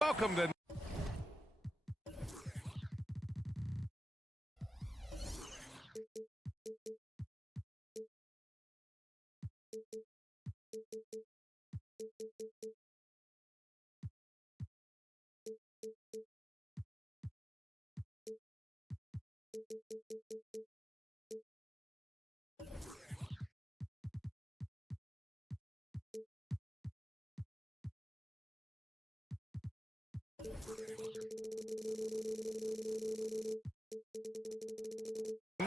Welcome to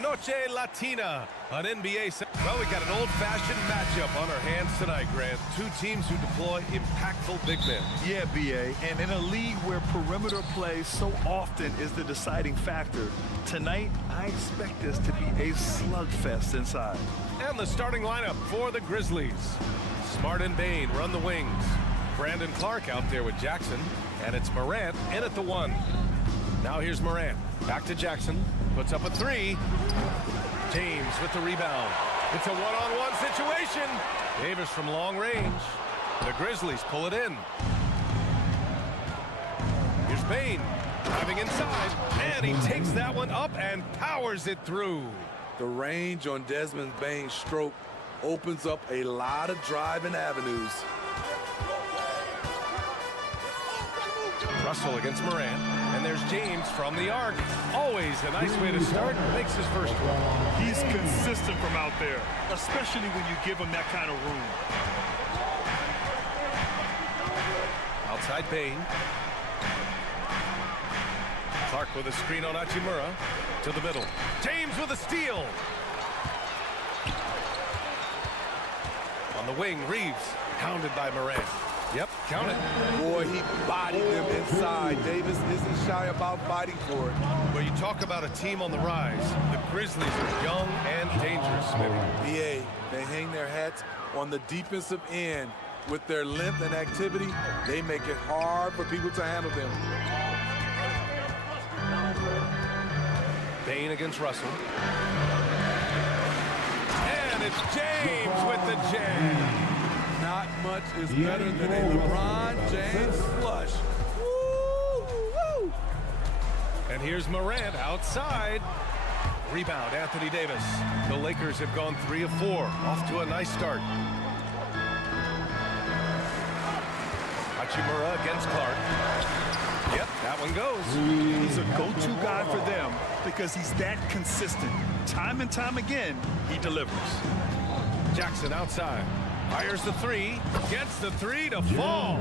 Noche Latina on NBA. Well, we got an old-fashioned matchup on our hands tonight, Grant. Two teams who deploy impactful big men. Yeah, B.A., and in a league where perimeter play so often is the deciding factor, tonight I expect this to be a slugfest inside. And the starting lineup for the Grizzlies. Smart and Bane run the wings. Brandon Clark out there with Jackson, and it's Morant in at the 1. Now here's Morant. Back to Jackson. Puts up a 3. James with the rebound. It's a one-on-one situation. Davis from long range. The Grizzlies pull it in. Here's Bane driving inside, and he takes that one up and powers it through. The range on Desmond Bane's stroke opens up a lot of driving avenues. Russell against Morant, and there's James from the arc. Always a nice way to start. Makes his first one. He's consistent from out there, especially when you give him that kind of room. Outside Bane. Clark with a screen on Hachimura. To the middle. James with a steal. On the wing, Reeves. Hounded by Morant. Yep, count it. Boy, he bodied them inside. Davis isn't shy about fighting for it. Well, you talk about a team on the rise. The Grizzlies are young and dangerous, Smitty. BA, they hang their hats on the defensive end. With their length and activity, they make it hard for people to handle them. Bane against Russell. And it's James with the jam. Not much is better than a LeBron James flush. Woo, woo. And here's Morant outside. Rebound, Anthony Davis. The Lakers have gone 3 of 4. Off to a nice start. Hachimura against Clark. Yep, that one goes. He's a go-to guy for them because he's that consistent. Time and time again, he delivers. Jackson outside. Fires the 3, gets the 3 to fall.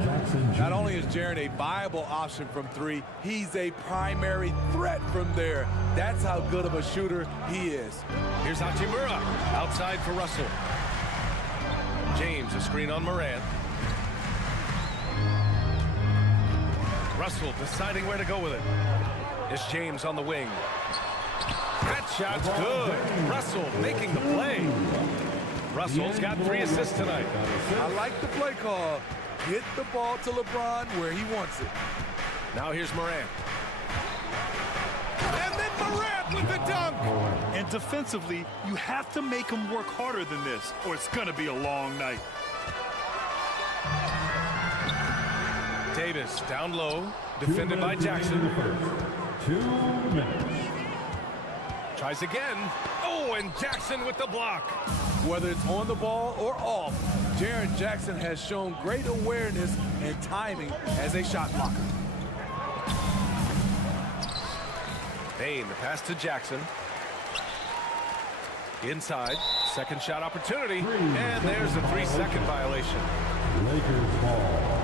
Not only is Jaren a viable option from 3, he's a primary threat from there. That's how good of a shooter he is. Here's Hachimura, outside for Russell. James, a screen on Morant. Russell deciding where to go with it. It's James on the wing. That shot's good. Russell making the play. Russell's got 3 assists tonight. I like the play call. Get the ball to LeBron where he wants it. Now here's Morant. And then Morant with the dunk. And defensively, you have to make him work harder than this, or it's going to be a long night. Davis down low, defended by Jackson. 2 minutes. Tries again. Oh, and Jackson with the block. Whether it's on the ball or off, Jaren Jackson has shown great awareness and timing as a shot blocker. Bane, the pass to Jackson. Inside, second shot opportunity, and there's a 3-second violation. Lakers ball.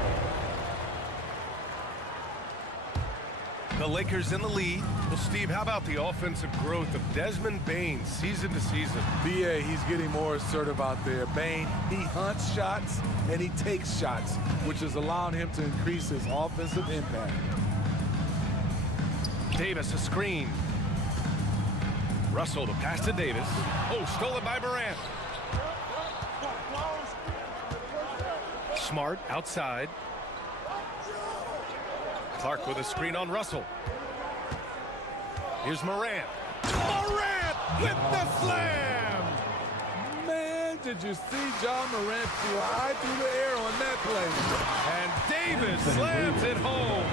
The Lakers in the lead. Well, Steve, how about the offensive growth of Desmond Bane season to season? BA, he's getting more assertive out there. Bane, he hunts shots and he takes shots, which is allowing him to increase his offensive impact. Davis, a screen. Russell, the pass to Davis. Oh, stolen by Morant. Smart outside. Clark with a screen on Russell. Here's Morant. Morant with the slam! Man, did you see John Morant fly through the air on that play? And Davis slams it home.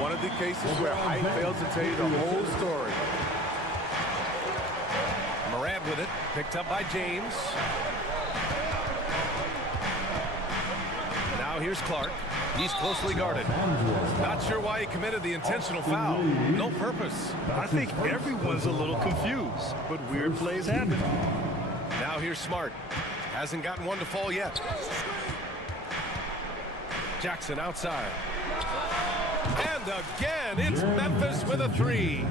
One of the cases where height fails to tell you the whole story. Morant with it, picked up by James. Now here's Clark. He's closely guarded. Not sure why he committed the intentional foul. No purpose. I think everyone's a little confused, but weird plays happen. Now here's Smart. Hasn't gotten one to fall yet. Jackson outside. And again, it's Memphis with a three.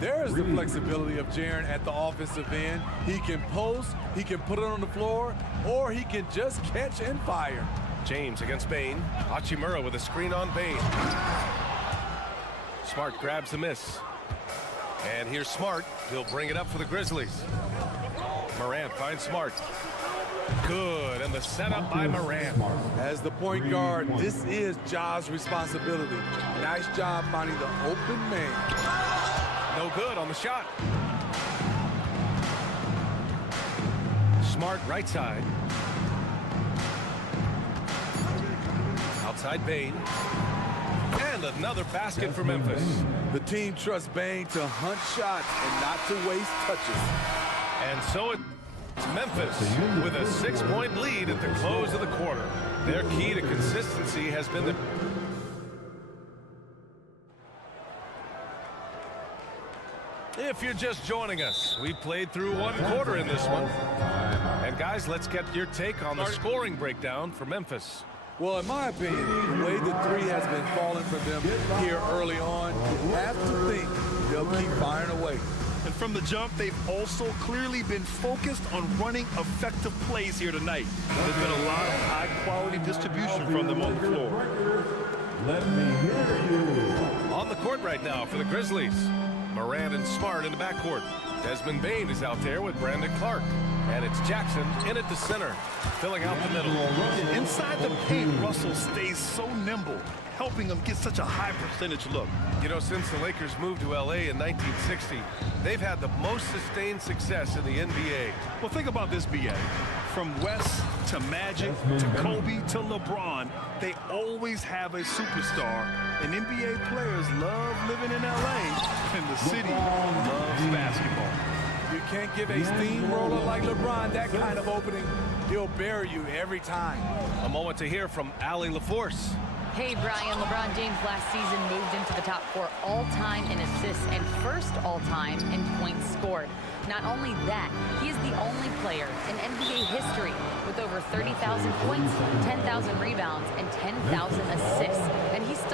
There's the flexibility of Jaren at the offensive end. He can post, he can put it on the floor, or he can just catch and fire. James against Bane. Hachimura with a screen on Bane. Smart grabs the miss. And here's Smart. He'll bring it up for the Grizzlies. Morant finds Smart. Good, and the setup by Morant. As the point guard, this is Ja's responsibility. Nice job finding the open man. No good on the shot. Smart right side. Outside Bane. And another basket for Memphis. The team trusts Bane to hunt shots and not to waste touches. And so it's Memphis with a 6-point lead at the close of the quarter. Their key to consistency has been the... If you're just joining us, we played through one quarter in this one. And guys, let's get your take on the scoring breakdown for Memphis. Well, in my opinion, the way the three has been falling for them here early on, you have to think they'll keep firing away. And from the jump, they've also clearly been focused on running effective plays here tonight. There's been a lot of high-quality distribution from them on the floor. Let me hear you. On the court right now for the Grizzlies. Morant and Smart in the backcourt. Desmond Bane is out there with Brandon Clark. And it's Jackson in at the center, filling out the middle. Inside the paint, Russell stays so nimble, helping them get such a high percentage look. You know, since the Lakers moved to LA in 1960, they've had the most sustained success in the NBA. Well, think about this, B.A. From West to Magic to Kobe to LeBron, they always have a superstar. And NBA players love living in LA, and the city loves basketball. You can't give a steamroller like LeBron that kind of opening. He'll bury you every time. A moment to hear from Allie LaForce. Hey, Brian, LeBron James last season moved into the top 4 all-time in assists and first all-time in points scored. Not only that, he is the only player in NBA history with over 30,000 points, 10,000 rebounds, and 10,000 assists. And he's still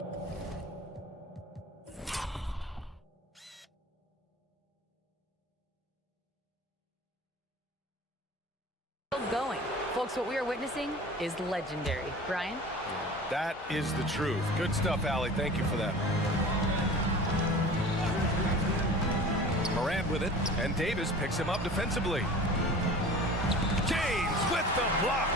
going. Folks, what we are witnessing is legendary. Brian? That is the truth. Good stuff, Allie. Thank you for that. Morant with it, and Davis picks him up defensively. James with the block.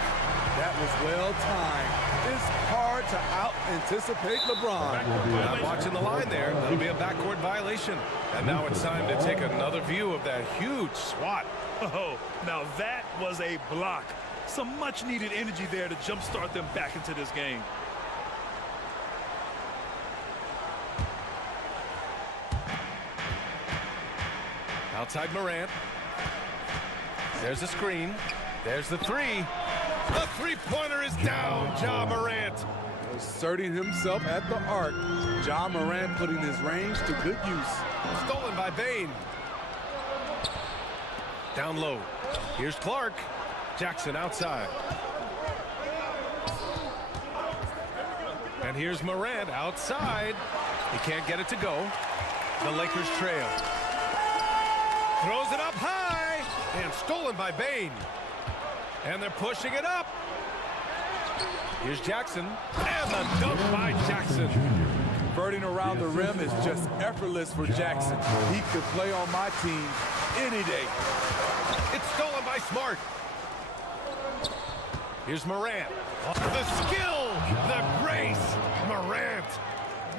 That was well timed. It's hard to out-anticipate LeBron. Not watching the line there. That'll be a backcourt violation. And now it's time to take another view of that huge swat. Oh, now that was a block. Some much-needed energy there to jumpstart them back into this game. Outside Morant. There's the screen. There's the three. The three-pointer is down, Ja Morant. Asserting himself at the arc. Ja Morant putting his range to good use. Stolen by Bane. Down low. Here's Clark. Jackson outside. And here's Morant outside. He can't get it to go. The Lakers trail. Throws it up high. And stolen by Bane. And they're pushing it up. Here's Jackson. And the dunk by Jackson. Converting around the rim is just effortless for Jackson. He could play on my team any day. It's stolen by Smart. Here's Morant. The skill, the grace. Morant.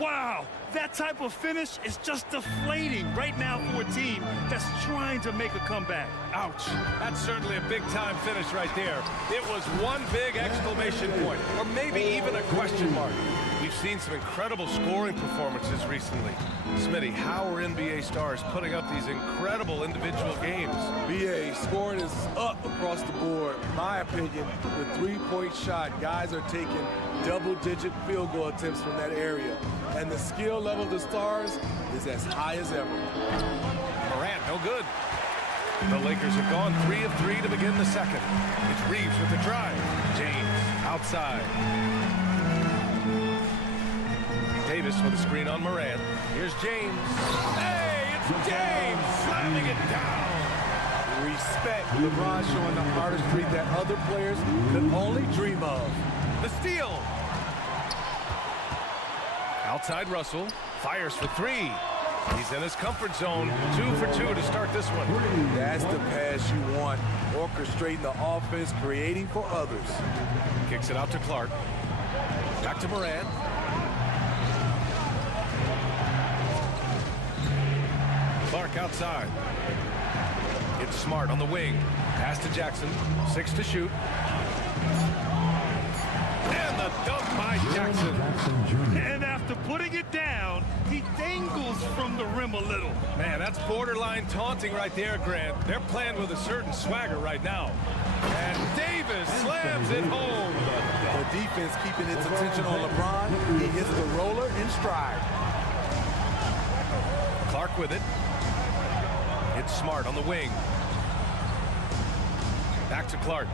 Wow, that type of finish is just deflating right now for a team that's trying to make a comeback. Ouch. That's certainly a big-time finish right there. It was one big exclamation point, or maybe even a question mark. We've seen some incredible scoring performances recently. Smitty, how are NBA stars putting up these incredible individual games? BA, scoring is up across the board. In my opinion, the three-point shot, guys are taking double-digit field goal attempts from that area. And the skill level of the stars is as high as ever. Morant, no good. The Lakers have gone 3 of 3 to begin the second. It's Reeves with the drive. James outside. Davis with a screen on Morant. Here's James. Hey, it's James slamming it down. Respect. LeBron showing the artistry that other players could only dream of. The steal. Outside Russell. Fires for 3. He's in his comfort zone. 2 for 2 to start this one. That's the pass you want. Orchestrating the offense, creating for others. Kicks it out to Clark. Back to Morant. Clark outside. It's Smart on the wing. Pass to Jackson. 6 to shoot. And the dunk by Jackson. And after putting it down, he dangles from the rim a little. Man, that's borderline taunting right there, Grant. They're playing with a certain swagger right now. And Davis slams it home. The defense keeping its attention on LeBron. He hits the roller in stride. Clark with it. It's Smart on the wing. Back to Clark.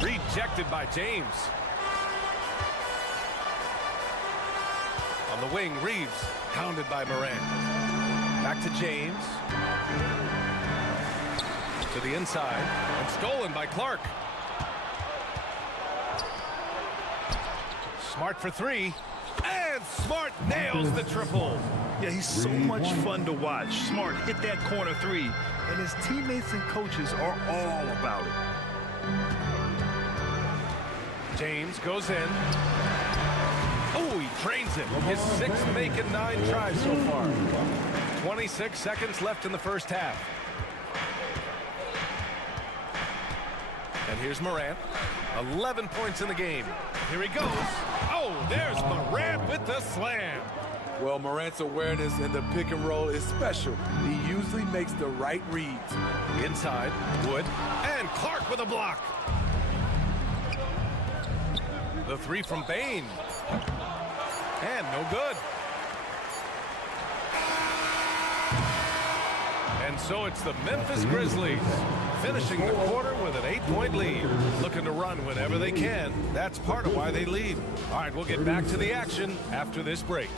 Rejected by James. On the wing, Reeves, hounded by Morant. Back to James. To the inside, and stolen by Clark. Smart for 3, and Smart nails the triple. Yeah, he's so much fun to watch. Smart hit that corner 3, and his teammates and coaches are all about it. James goes in. Oh, he trains it. His 6th make and 9 tries so far. 26 seconds left in the first half. And here's Morant. 11 points in the game. Here he goes. Oh, there's Morant with the slam. Well, Morant's awareness in the pick and roll is special. He usually makes the right reads. Inside, Wood, and Clark with a block. The 3 from Bane. And no good. And so it's the Memphis Grizzlies finishing the quarter with an 8-point lead. Looking to run whenever they can. That's part of why they lead. All right, we'll get back to the action after this break.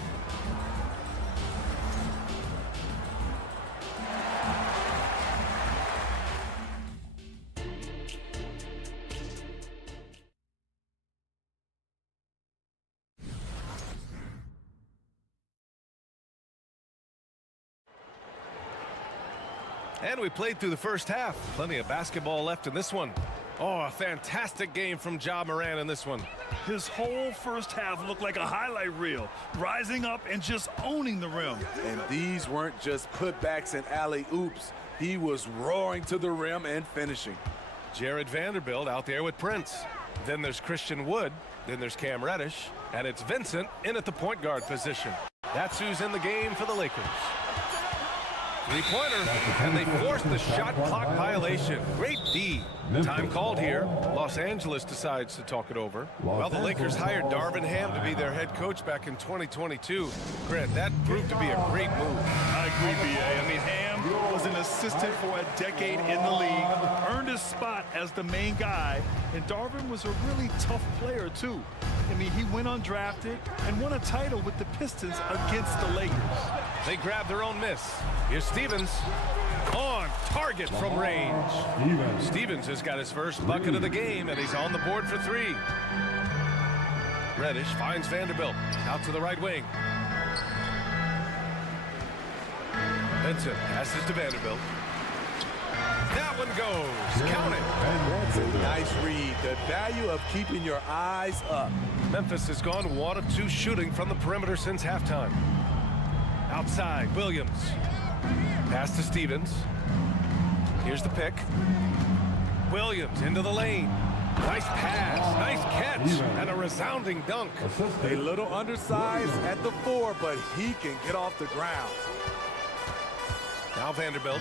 And we played through the first half. Plenty of basketball left in this one. Oh, a fantastic game from Ja Morant in this one. His whole first half looked like a highlight reel, rising up and just owning the rim. And these weren't just putbacks and alley-oops. He was roaring to the rim and finishing. Jared Vanderbilt out there with Prince. Then there's Christian Wood. Then there's Cam Reddish. And it's Vincent in at the point guard position. That's who's in the game for the Lakers. Three-pointer, and they forced the shot clock violation. Great D. Time called here. Los Angeles decides to talk it over. Well, the Lakers hired Darvin Ham to be their head coach back in 2022. Grant, that proved to be a great move. I agree, B.A. I mean, Ham was an assistant for a decade in the league, earned his spot as the main guy, and Darvin was a really tough player, too. I mean, he went undrafted and won a title with the Pistons against the Lakers. They grabbed their own miss. Here's Stevens on target from range. Stevens has got his first bucket of the game, and he's on the board for 3. Reddish finds Vanderbilt out to the right wing. Vincent passes to Vanderbilt. That one goes. Count it. That's a nice read. The value of keeping your eyes up. Memphis has gone 1 of 2 shooting from the perimeter since halftime. Outside, Williams. Pass to Stevens. Here's the pick. Williams into the lane. Nice pass, nice catch, and a resounding dunk. A little undersized at the 4, but he can get off the ground. Now Vanderbilt.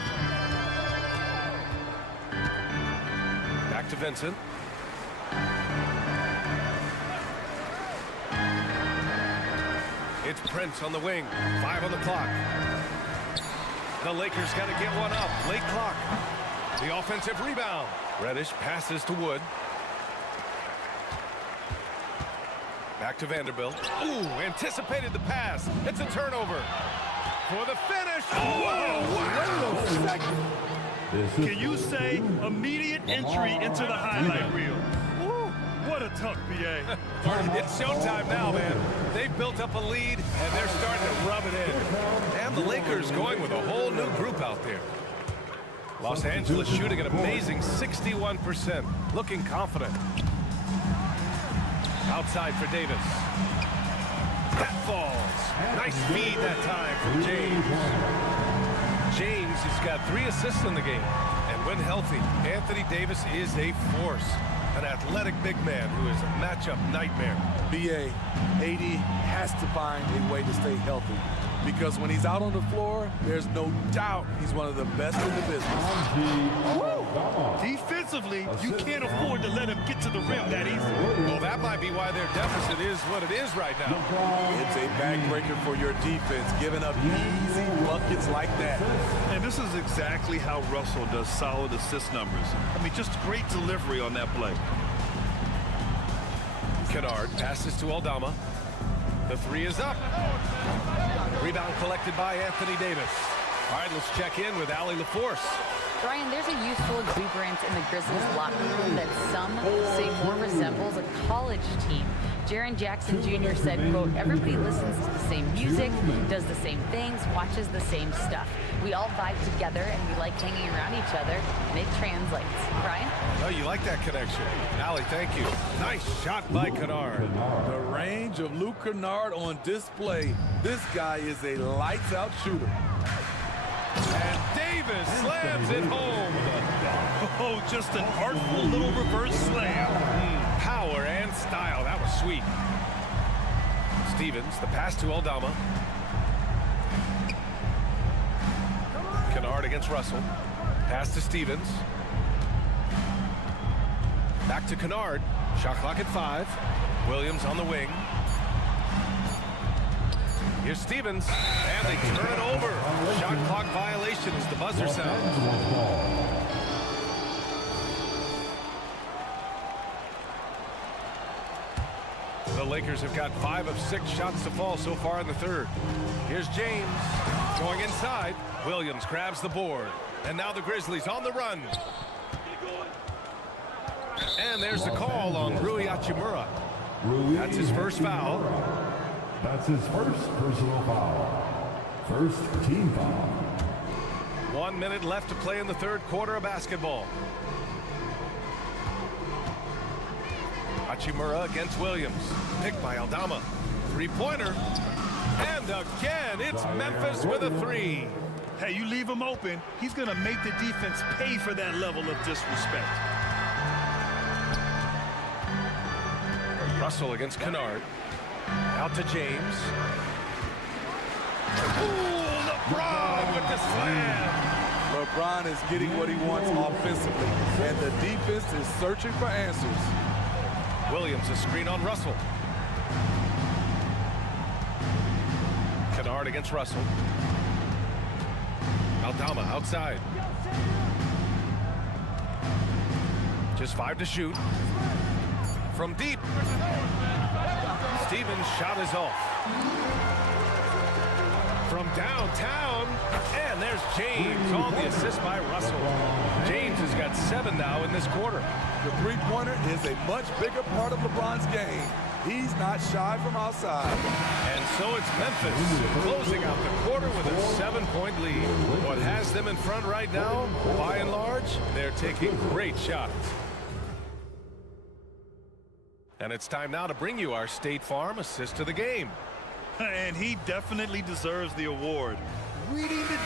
Back to Vincent. It's Prince on the wing. 5 on the clock. The Lakers got to get one up. Late clock. The offensive rebound. Reddish passes to Wood. Back to Vanderbilt. Ooh, anticipated the pass. It's a turnover. For the finish. Whoa, wait a second. Can you say immediate entry into the highlight reel? Woo, what a tuck, BA. It's showtime now, man. They've built up a lead, and they're starting to rub it in. And the Lakers going with a whole new group out there. Los Angeles shooting an amazing 61%. Looking confident. Outside for Davis. That falls. Nice feed that time from James. James has got 3 assists in the game. And when healthy, Anthony Davis is a force. An athletic big man who is a matchup nightmare. BA, AD has to find a way to stay healthy. Because when he's out on the floor, there's no doubt he's one of the best in the business. Defensively, you can't afford to let him get to the rim that easily. Well, that might be why their deficit is what it is right now. It's a backbreaker for your defense, giving up easy buckets like that. And this is exactly how Russell does solid assist numbers. I mean, just great delivery on that play. Kennard passes to Aldama. The 3 is up. Rebound collected by Anthony Davis. All right, let's check in with Allie LaForce. Brian, there's a youthful exuberance in the Grizzlies locker room that some say more resembles a college team. Jaren Jackson Jr. said, quote, everybody listens to the same music, does the same things, watches the same stuff. We all vibe together and we like hanging around each other, and it translates. Brian? Oh, you like that connection. Allie, thank you. Nice shot by Kennard. The range of Luke Kennard on display. This guy is a lights-out shooter. And Davis slams it home. Oh, just an artful little reverse slam. Power and style. That was sweet. Stevens, the pass to Aldama. Kennard against Russell. Pass to Stevens. Back to Kennard. Shot clock at 5. Williams on the wing. Here's Stevens, and they turn it over. Shot clock violation as the buzzer sounds. The Lakers have got 5 of 6 shots to fall so far in the third. Here's James going inside. Williams grabs the board. And now the Grizzlies on the run. And there's the call on Rui Hachimura. That's his first foul. That's his first personal foul. First team foul. 1 minute left to play in the third quarter of basketball. Hachimura against Williams. Picked by Aldama. 3-pointer. And again, it's Memphis with a 3. Hey, you leave him open, he's going to make the defense pay for that level of disrespect. Russell against Kennard. Out to James. Ooh, LeBron with the slam. LeBron is getting what he wants offensively, and the defense is searching for answers. Williams, a screen on Russell. Kennard against Russell. Aldama outside. Just 5 to shoot. From deep. Stevens' shot is off. From downtown. And there's James on the assist by Russell. James has got 7 now in this quarter. The three-pointer is a much bigger part of LeBron's game. He's not shy from outside. And so it's Memphis closing out the quarter with a 7-point lead. What has them in front right now, by and large, they're taking great shots. And it's time now to bring you our State Farm assist of the game. And he definitely deserves the award. Reading the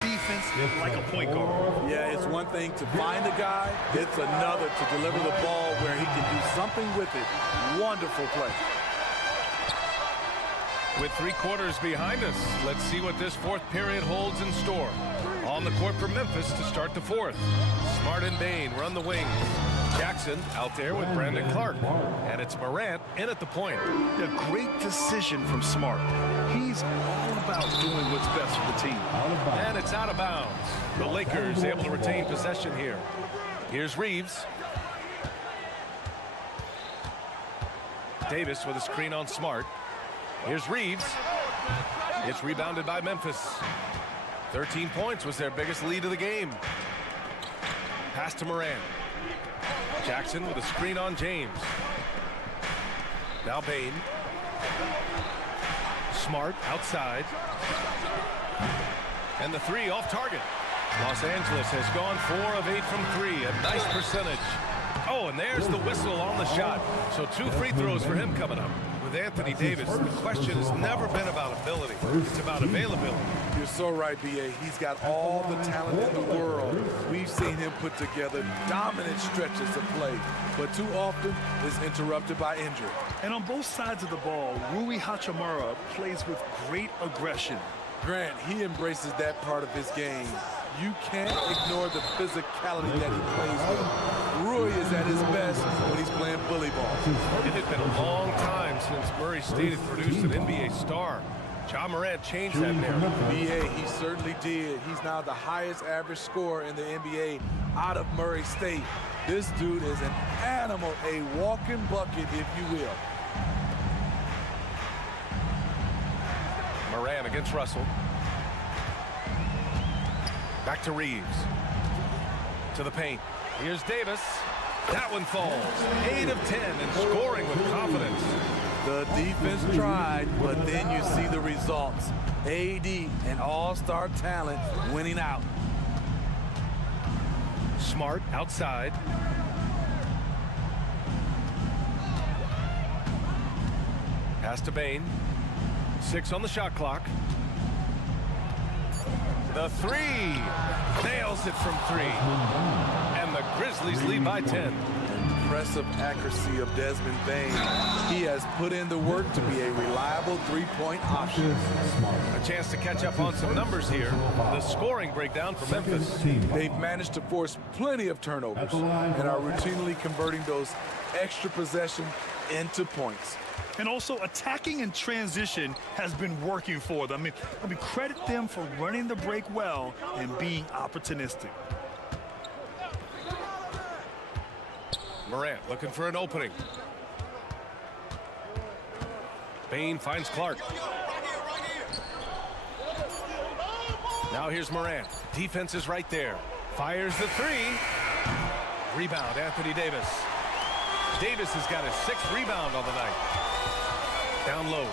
defense like a point guard. Yeah, it's one thing to find a guy. It's another to deliver the ball where he can do something with it. Wonderful play. With 3 quarters behind us, let's see what this fourth period holds in store. On the court for Memphis to start the fourth. Smart and Bain run the wings. Jackson out there with Brandon Clark. And it's Morant in at the point. A great decision from Smart. He's all about doing what's best for the team. And it's out of bounds. The Lakers able to retain possession here. Here's Reeves. Davis with a screen on Smart. Here's Reeves. It's rebounded by Memphis. 13 points was their biggest lead of the game. Pass to Morant. Jackson with a screen on James. Now Bain. Smart outside. And the 3 off target. Los Angeles has gone 4 of 8 from 3. A nice percentage. Oh, and there's the whistle on the shot. So 2 free throws for him coming up. With Anthony Davis, the question has never been about ability. It's about availability. You're so right, B.A. He's got all the talent in the world. We've seen him put together dominant stretches of play, but too often is interrupted by injury. And on both sides of the ball, Rui Hachimura plays with great aggression. Grant, he embraces that part of his game. You can't ignore the physicality that he plays with. Rui is at his best when he's playing bully ball. It had been a long time since Murray State had produced an NBA star. Ja Morant changed that narrative. B.A., he certainly did. He's now the highest average scorer in the NBA out of Murray State. This dude is an animal, a walking bucket, if you will. Morant against Russell. Back to Reeves. To the paint. Here's Davis. That one falls. 8 of 10 and scoring with confidence. The defense tried, but then you see the results. AD, an all-star talent, winning out. Smart outside. Pass to Bain. 6 on the shot clock. The 3. Nails it from 3. And the Grizzlies lead by 10. Impressive accuracy of Desmond Bain. He has put in the work to be a reliable three-point option. A chance to catch up on some numbers here. The scoring breakdown for Memphis. They've managed to force plenty of turnovers and are routinely converting those extra possessions into points. And also attacking in transition has been working for them. I mean, credit them for running the break well and being opportunistic. Morant looking for an opening. Bain finds Clark. Now here's Morant. Defense is right there. Fires the 3. Rebound, Anthony Davis. Davis has got his 6th rebound on the night. Down low.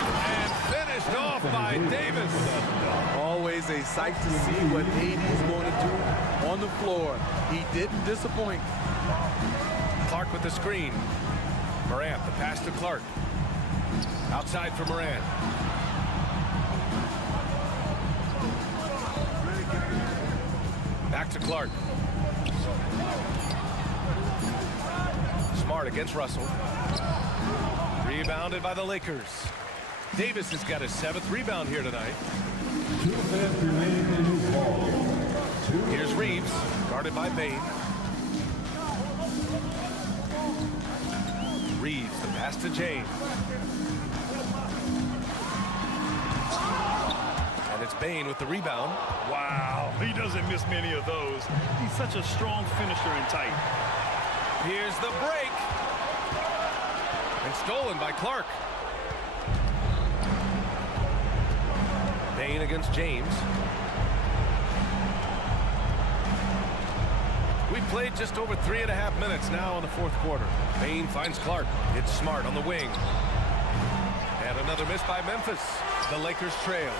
And finished off by Davis. Always a sight to see what AD is going to do on the floor. He didn't disappoint. Clark with the screen. Morant, the pass to Clark. Outside for Morant. Back to Clark. Smart against Russell. Rebounded by the Lakers. Davis has got his 7th rebound here tonight. Here's Reeves, guarded by Bain. Reeves, the pass to James. And it's Bain with the rebound. Wow, he doesn't miss many of those. He's such a strong finisher and tight. Here's the break. And stolen by Clark. Bane against James. We've played just over 3.5 minutes now in the fourth quarter. Bane finds Clark. It's Smart on the wing. And another miss by Memphis. The Lakers trail.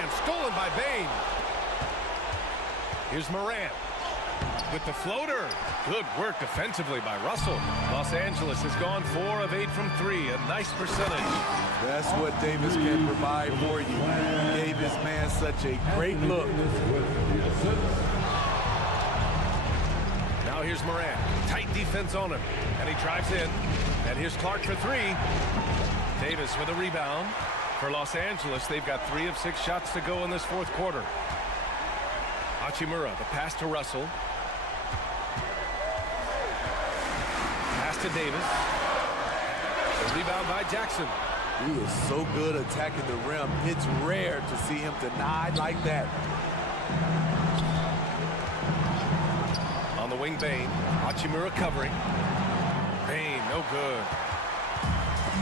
And stolen by Bane. Here's Morant with the floater. Good work defensively by Russell. Los Angeles has gone 4 of 8 from 3. A nice percentage. That's what Davis can provide for you. He gave his man such a great look. Now here's Morant. Tight defense on him. And he drives in. And here's Clark for 3. Davis with a rebound. For Los Angeles, they've got 3 of 6 shots to go in this fourth quarter. Hachimura, the pass to Russell. Pass to Davis. The rebound by Jackson. He is so good attacking the rim. It's rare to see him denied like that. On the wing, Bane. Hachimura covering. Bane, no good.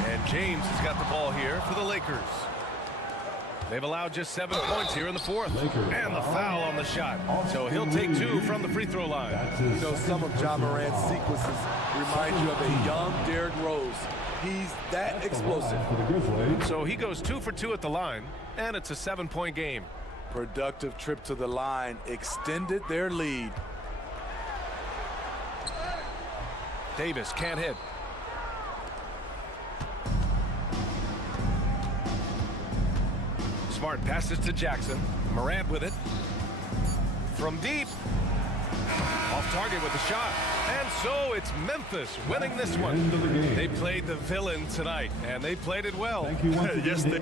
And James has got the ball here for the Lakers. They've allowed just 7 points here in the fourth. And the foul on the shot. So he'll take 2 from the free throw line. You know, some of Ja Morant's sequences remind you of a young Derrick Rose. He's that explosive. So he goes 2 for 2 at the line, and it's a 7-point game. Productive trip to the line extended their lead. Davis can't hit. Smart passes to Jackson. Morant with it. From deep. Off target with the shot. And so it's Memphis winning this one. They played the villain tonight, and they played it well. Thank you once again. Yes, they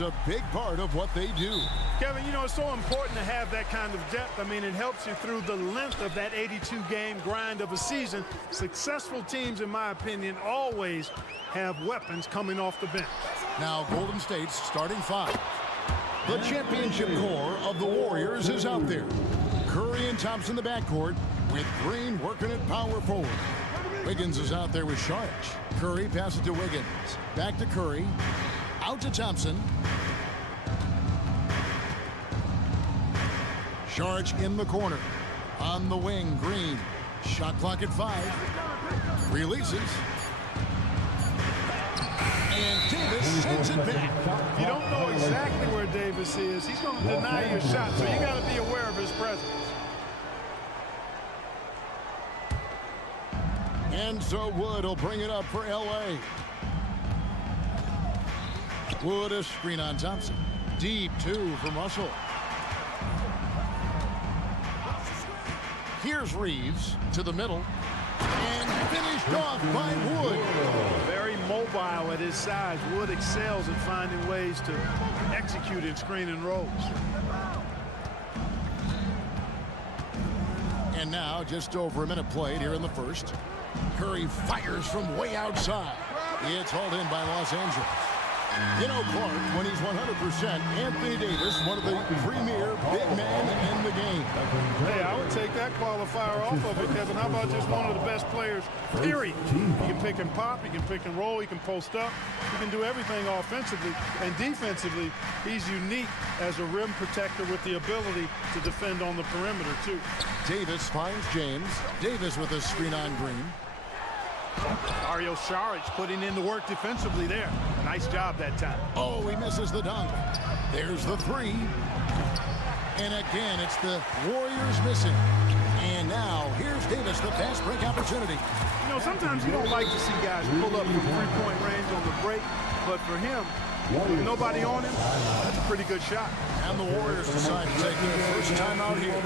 A big part of what they do. Kevin, you know, it's so important to have that kind of depth. I mean, it helps you through the length of that 82-game grind of a season. Successful teams, in my opinion, always have weapons coming off the bench. Now, Golden State's starting five. The championship core of the Warriors is out there. Curry and Thompson in the backcourt, with Green working at power forward. Wiggins is out there with Sharp. Curry passes to Wiggins. Back to Curry. Out to Thompson. Sharp in the corner. On the wing, Green. Shot clock at 5. Releases. And Davis sends it back. If you don't know exactly where Davis is, he's going to deny your shot, so you got to be aware of his presence. And so Wood will bring it up for L.A. Wood a screen on Thompson. Deep 2 from Russell. Here's Reeves to the middle. And finished off by Wood. Very mobile at his size. Wood excels at finding ways to execute in screen and rolls. And now just over a minute played here in the first. Curry fires from way outside. It's hauled in by Los Angeles. You know, Clark, when he's 100%, Anthony Davis, one of the premier big men in the game. Hey, I would take that qualifier off of it, Kevin. How about just one of the best players, period? He can pick and pop, he can pick and roll, he can post up, he can do everything offensively. And defensively, he's unique as a rim protector with the ability to defend on the perimeter, too. Davis finds James. Davis with a screen on Green. Dario Saric putting in the work defensively there. Nice job that time. Oh, he misses the dunk. There's the 3. And again, it's the Warriors missing. And now, here's Davis, the fast break opportunity. You know, sometimes you don't like to see guys pull up from three-point range on the break, but for him, with nobody on him, that's a pretty good shot. And the Warriors decide to take their first time out here.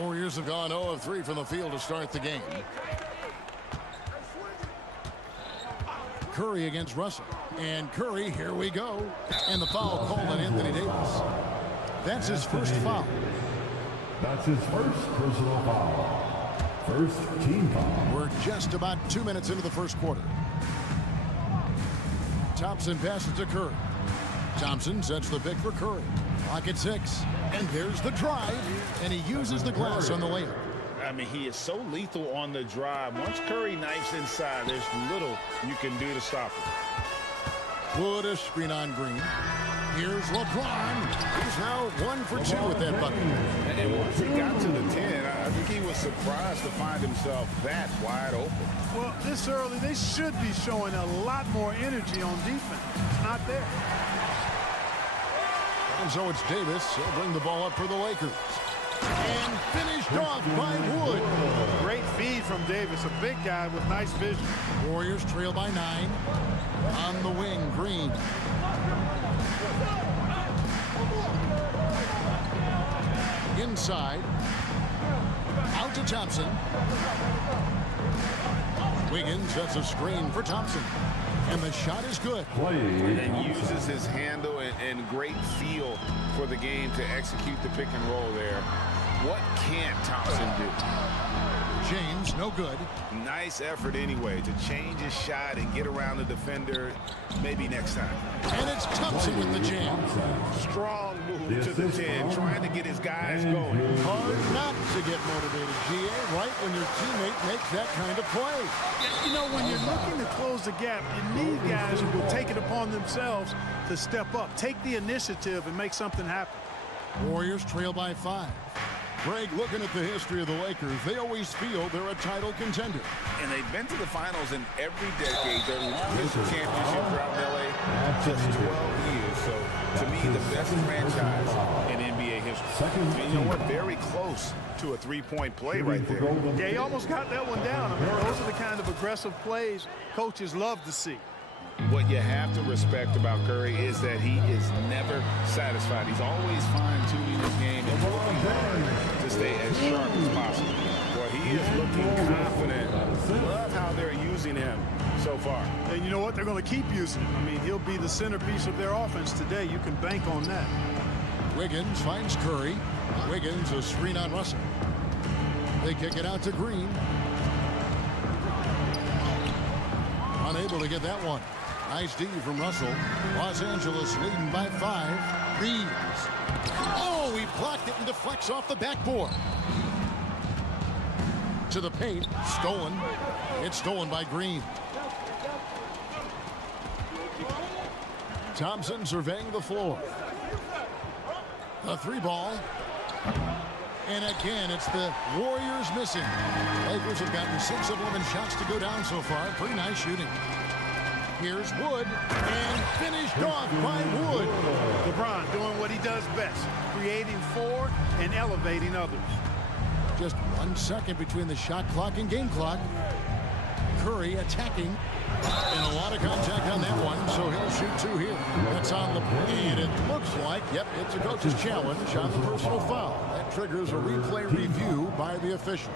Warriors have gone 0 of 3 from the field to start the game. Curry against Russell. And Curry, here we go. And the foul called on Anthony Davis. That's his first foul. That's his first personal foul. First team foul. We're just about 2 minutes into the first quarter. Thompson passes to Curry. Thompson sets the pick for Curry. Clock at 6. And there's the drive. And he uses the glass on the layup. I mean, he is so lethal on the drive. Once Curry knifes inside, there's little you can do to stop him. Wood a screen on Green. Here's LeBron. He's now 1 for 2 with that bucket. And once he got to the 10, I think he was surprised to find himself that wide open. Well, this early, they should be showing a lot more energy on defense. It's not there. And so it's Davis. He'll bring the ball up for the Lakers. And finished off by Wood. Great feed from Davis, a big guy with nice vision. Warriors trail by 9. On the wing, Green. Inside. Out to Thompson. Wiggins sets a screen for Thompson. And the shot is good. And uses his handle and great feel for the game to execute the pick and roll there. What can't Thompson do? James, no good. Nice effort anyway to change his shot and get around the defender maybe next time. And it's Thompson with the jam. Strong move to the 10, trying to get his guys going. Hard not to get motivated, GA, right when your teammate makes that kind of play. You know, when you're looking to close the gap, you need guys who will take it upon themselves to step up, take the initiative, and make something happen. Warriors trail by 5. Greg, looking at the history of the Lakers, they always feel they're a title contender. And they've been to the finals in every decade. Their longest championship drought in LA, just 12 years. So, to me, the best franchise in NBA history. And you know what? Very close to a three-point play right there. Yeah, he almost got that one down. I mean, those are the kind of aggressive plays coaches love to see. What you have to respect about Curry is that he is never satisfied. He's always fine-tuning his game and working hard to stay as sharp as possible. Well, he is looking confident. Love how they're using him so far. And you know what? They're going to keep using him. I mean, he'll be the centerpiece of their offense today. You can bank on that. Wiggins finds Curry. Wiggins a screen on Russell. They kick it out to Green. Unable to get that one. Nice D from Russell. Los Angeles leading by 5. Reeves. Oh, he blocked it and deflects off the backboard. To the paint. Stolen. It's stolen by Green. Thompson surveying the floor. A 3-ball. And again, it's the Warriors missing. Lakers have gotten 6 of 11 shots to go down so far. Pretty nice shooting. Here's Wood, and finished off by Wood. LeBron doing what he does best, creating for and elevating others. Just 1 second between the shot clock and game clock. Curry attacking, and a lot of contact on that one, so he'll shoot 2 here. That's on LeBron, and it looks like, yep, it's a coach's challenge on the personal foul. That triggers a replay review by the officials.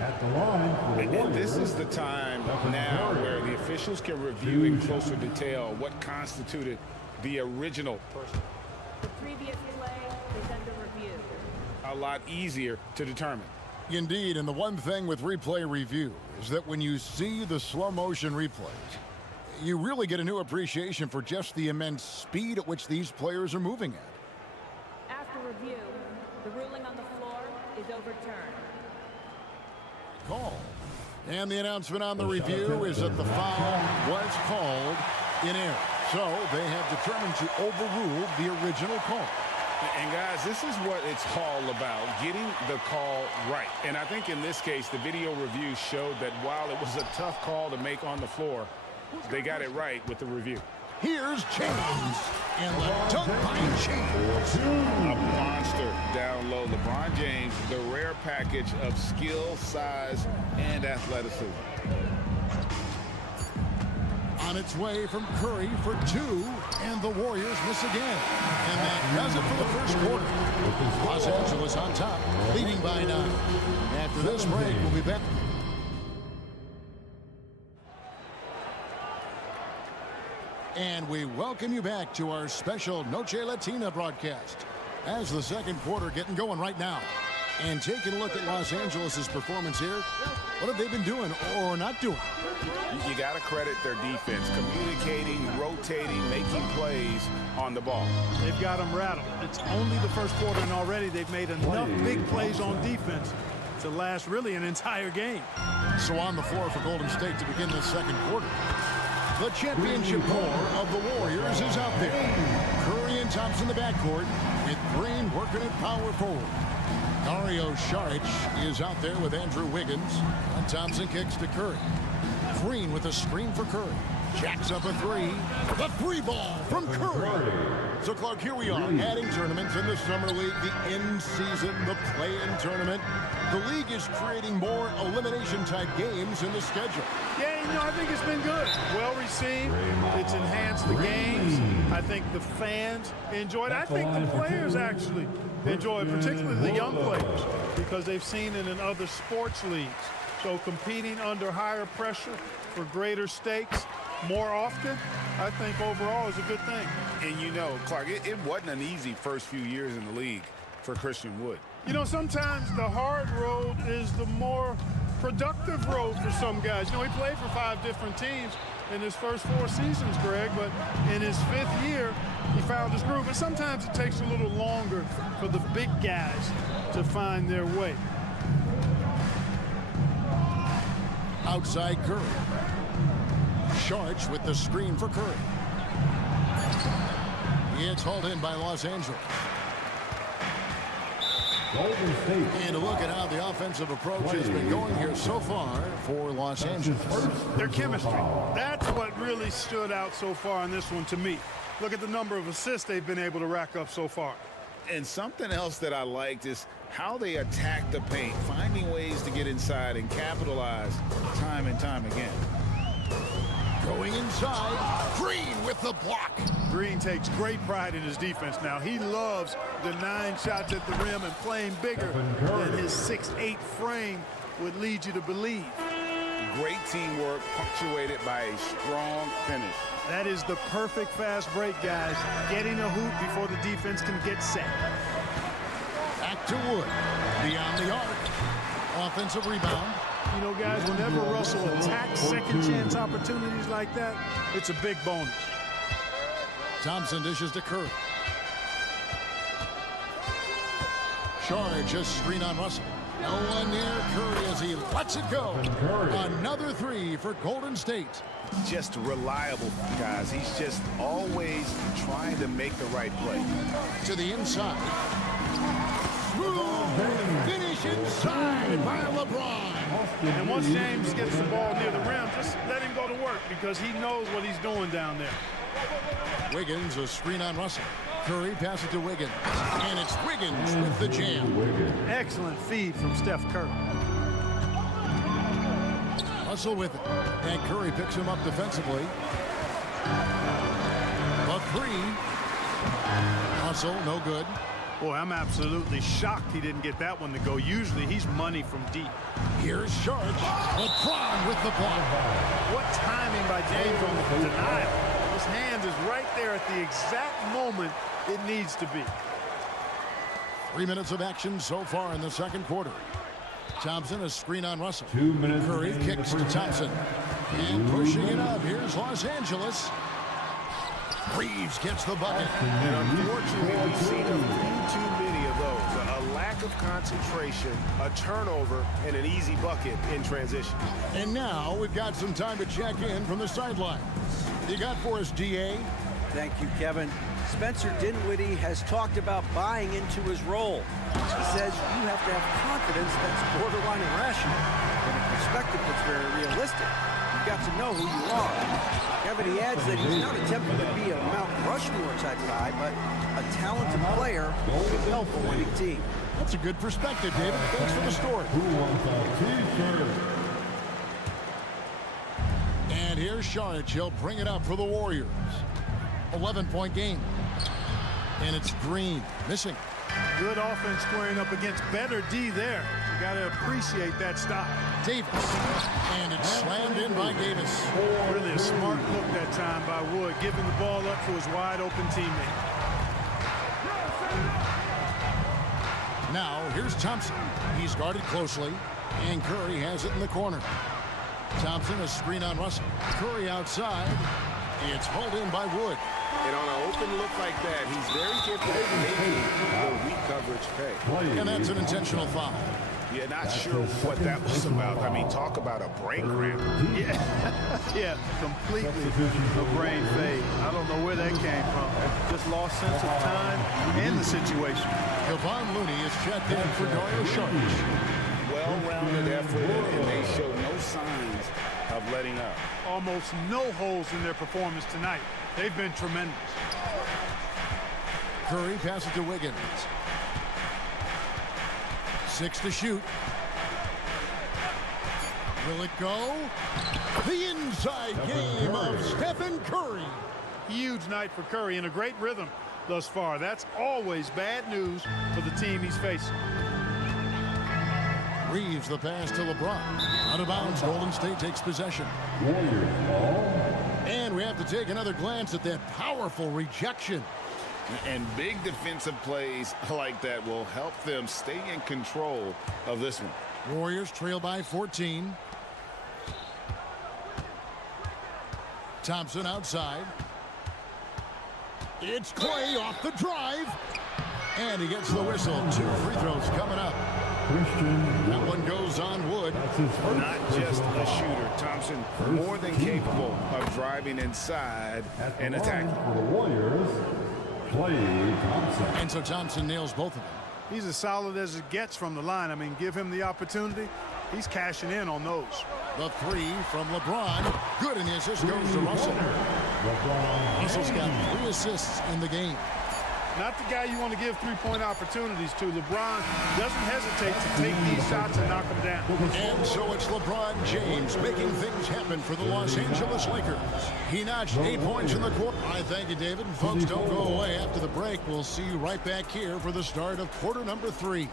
At the line for the And this Warriors, is the time now where the officials can review in closer detail what constituted the original person. The previous play is under review. A lot easier to determine. Indeed, and the one thing with replay review is that when you see the slow motion replays, you really get a new appreciation for just the immense speed at which these players are moving at. After review, the ruling on the floor is overturned. Call. And the announcement on the review is that the foul was called in error. So they have determined to overrule the original call. And guys, this is what it's all about, getting the call right. And I think in this case, the video review showed that while it was a tough call to make on the floor, they got it right with the review. Here's James. And the dunk by James. A monster down low. LeBron James, the rare package of skill, size, and athleticism. On its way from Curry for two, and the Warriors miss again. And that does it for the first quarter. Los Angeles on top, leading by 9. After this break, we'll be back. And we welcome you back to our special Noche Latina broadcast. As the second quarter getting going right now. And taking a look at Los Angeles' performance here, what have they been doing or not doing? You got to credit their defense, communicating, rotating, making plays on the ball. They've got them rattled. It's only the first quarter, and already they've made enough big plays on defense to last really an entire game. So on the floor for Golden State to begin this second quarter. The championship core of the Warriors is out there. Curry and Thompson in the backcourt with Green working at power forward. Dario Saric is out there with Andrew Wiggins. And Thompson kicks to Curry. Green with a screen for Curry. Jacks up a three. The three ball from Curry. So, Clark, here we are, adding tournaments in the Summer League, the in-season, the play-in tournament. The league is creating more elimination-type games in the schedule. Yeah, you know, I think it's been good. Well received. It's enhanced the games. I think the fans enjoy it. I think the players actually enjoy it, particularly the young players, because they've seen it in other sports leagues. So competing under higher pressure for greater stakes more often, I think overall is a good thing. And you know, Clark, it wasn't an easy first few years in the league for Christian Wood. You know, sometimes the hard road is the more productive road for some guys. You know, he played for 5 different teams in his first 4 seasons, Greg, but in his 5th year, he found his groove. But sometimes it takes a little longer for the big guys to find their way. Outside Curry. Saric with the screen for Curry. It's hauled in by Los Angeles. And a look at how the offensive approach has been going here so far for Los Angeles. Their chemistry. That's what really stood out so far in this one to me. Look at the number of assists they've been able to rack up so far. And something else that I liked is how they attack the paint, finding ways to get inside and capitalize time and time again. Going inside, Green with the block. Green takes great pride in his defense now. He loves the 9 shots at the rim and playing bigger than his 6'8" frame would lead you to believe. Great teamwork punctuated by a strong finish. That is the perfect fast break, guys. Getting a hoop before the defense can get set. Back to Wood. Beyond the arc. Offensive rebound. You know, guys, whenever Russell attacks second chance opportunities like that, it's a big bonus. Thompson dishes to Curry. Saric just screen on Russell. No one near Curry as he lets it go. Another 3 for Golden State. Just reliable, guys. He's just always trying to make the right play. To the inside. Finish inside by LeBron. And once James gets the ball near the rim, just let him go to work because he knows what he's doing down there. Wiggins, a screen on Russell. Curry passes to Wiggins. And it's Wiggins with the jam. Excellent feed from Steph Curry. Russell with it. And Curry picks him up defensively. A 3. Russell, no good. Boy, I'm absolutely shocked he didn't get that one to go. Usually he's money from deep. Here's Saric. LeBron with the block. What timing by James on the denial. His hand is right there at the exact moment it needs to be. 3 minutes of action so far in the second quarter. Thompson, a screen on Russell. 2 minutes. Curry kicks to Thompson. And pushing it up, here's Los Angeles. Reeves gets the bucket. And unfortunately, we've seen a few too many of those. A lack of concentration, a turnover, and an easy bucket in transition. And now we've got some time to check in from the sideline. You got for us, DA? Thank you, Kevin. Spencer Dinwiddie has talked about buying into his role. He says you have to have confidence that's borderline irrational. In a think that's very realistic. You've got to know who you are. Kevin, he adds that he's not attempting to be a Mount Rushmore type guy, but a talented player who can help a winning team. That's a good perspective, David. Thanks for the story. And here's Saric. He'll bring it up for the Warriors. 11-point game. And it's Green missing. Good offense squaring up against better D there. You got to appreciate that stop. Davis. And it's slammed in by Davis. Really a smart look that time by Wood, giving the ball up for his wide open teammate. Now, here's Thompson. He's guarded closely, and Curry has it in the corner. Thompson, a screen on Russell. Curry outside. It's pulled in by Wood. And on an open look like that, he's very careful at making the weak coverage pay. And that's an intentional foul. Yeah, not sure what that was about. I mean, talk about a brain cramp. Yeah, completely a brain fade. I don't know where that came from. Just lost sense of time and the situation. Kevon Looney is checked in for Dario Saric. Well-rounded effort, and they show no signs of letting up. Almost no holes in their performance tonight. They've been tremendous. Curry passes to Wiggins. 6 to shoot. Will it go? The inside game of Stephen Curry. Huge night for Curry and a great rhythm thus far. That's always bad news for the team he's facing. Reeves the pass to LeBron. Out of bounds, Golden State takes possession. And we have to take another glance at that powerful rejection. And big defensive plays like that will help them stay in control of this one. Warriors trail by 14. Thompson outside. It's Clay off the drive. And he gets the whistle. 2 free throws coming up. That one goes on Wood. Not just a shooter. Thompson more than capable of driving inside and attacking. For the Warriors, Clay Thompson. And so Thompson nails both of them. He's as solid as it gets from the line. I mean, give him the opportunity. He's cashing in on those. The 3 from LeBron. Good, and the assist goes to Russell. Russell's got 3 assists in the game. Not the guy you want to give three-point opportunities to. LeBron doesn't hesitate to take these shots and knock them down. And so it's LeBron James making things happen for the Los Angeles Lakers. He notched 8 points in the quarter. I thank you, David. And folks, don't go away. After the break, we'll see you right back here for the start of quarter number 3.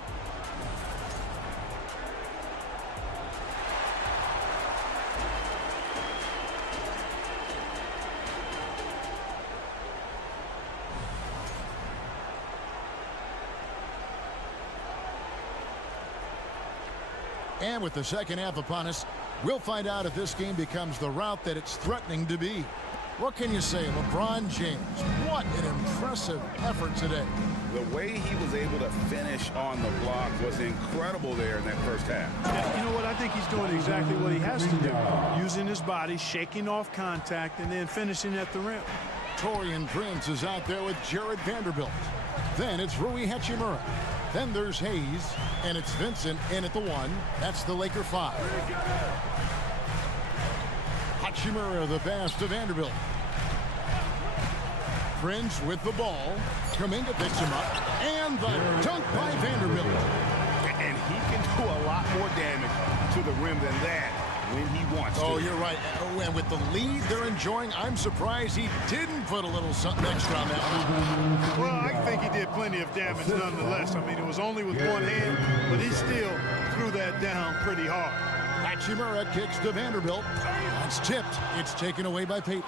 And with the second half upon us, we'll find out if this game becomes the route that it's threatening to be. What can you say, LeBron James? What an impressive effort today. The way he was able to finish on the block was incredible there in that first half. Yeah, you know what? I think he's doing exactly what he has to do. Using his body, shaking off contact, and then finishing at the rim. Taurean Prince is out there with Jared Vanderbilt. Then it's Rui Hachimura. Then there's Hayes, and it's Vincent in at the 1. That's the Laker 5. Hachimura the pass to Vanderbilt. Prince with the ball. Kuminga picks him up. And the dunk by Vanderbilt. And he can do a lot more damage to the rim than that when he wants to. Oh, you're right. And with the lead they're enjoying, I'm surprised he didn't put a little something extra on that one. Well, I think he did plenty of damage nonetheless. I mean, it was only with one hand, but he still threw that down pretty hard. Hachimura kicks to Vanderbilt. It's tipped. It's taken away by Payton.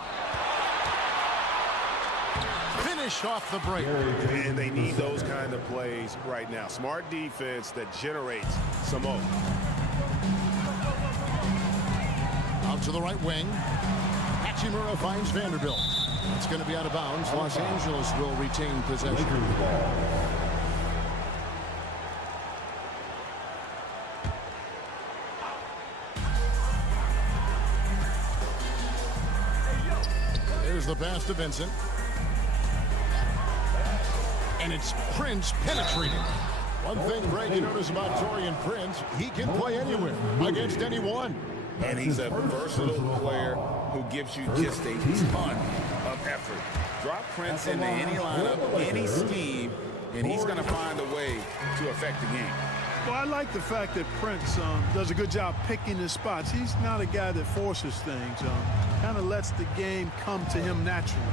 Finished off the break. And they need those kind of plays right now. Smart defense that generates some more. Out to the right wing. Hachimura finds Vanderbilt. It's going to be out of bounds. Los Angeles will retain possession. There's the pass to Vincent. And it's Prince penetrating. One thing, Greg, you notice about Taurean Prince, he can play anywhere against anyone. And he's a versatile player who gives you just a ton of effort. Drop Prince into any lineup, any scheme, and he's going to find a way to affect the game. Well, I like the fact that Prince does a good job picking his spots. He's not a guy that forces things. Kind of lets the game come to him naturally.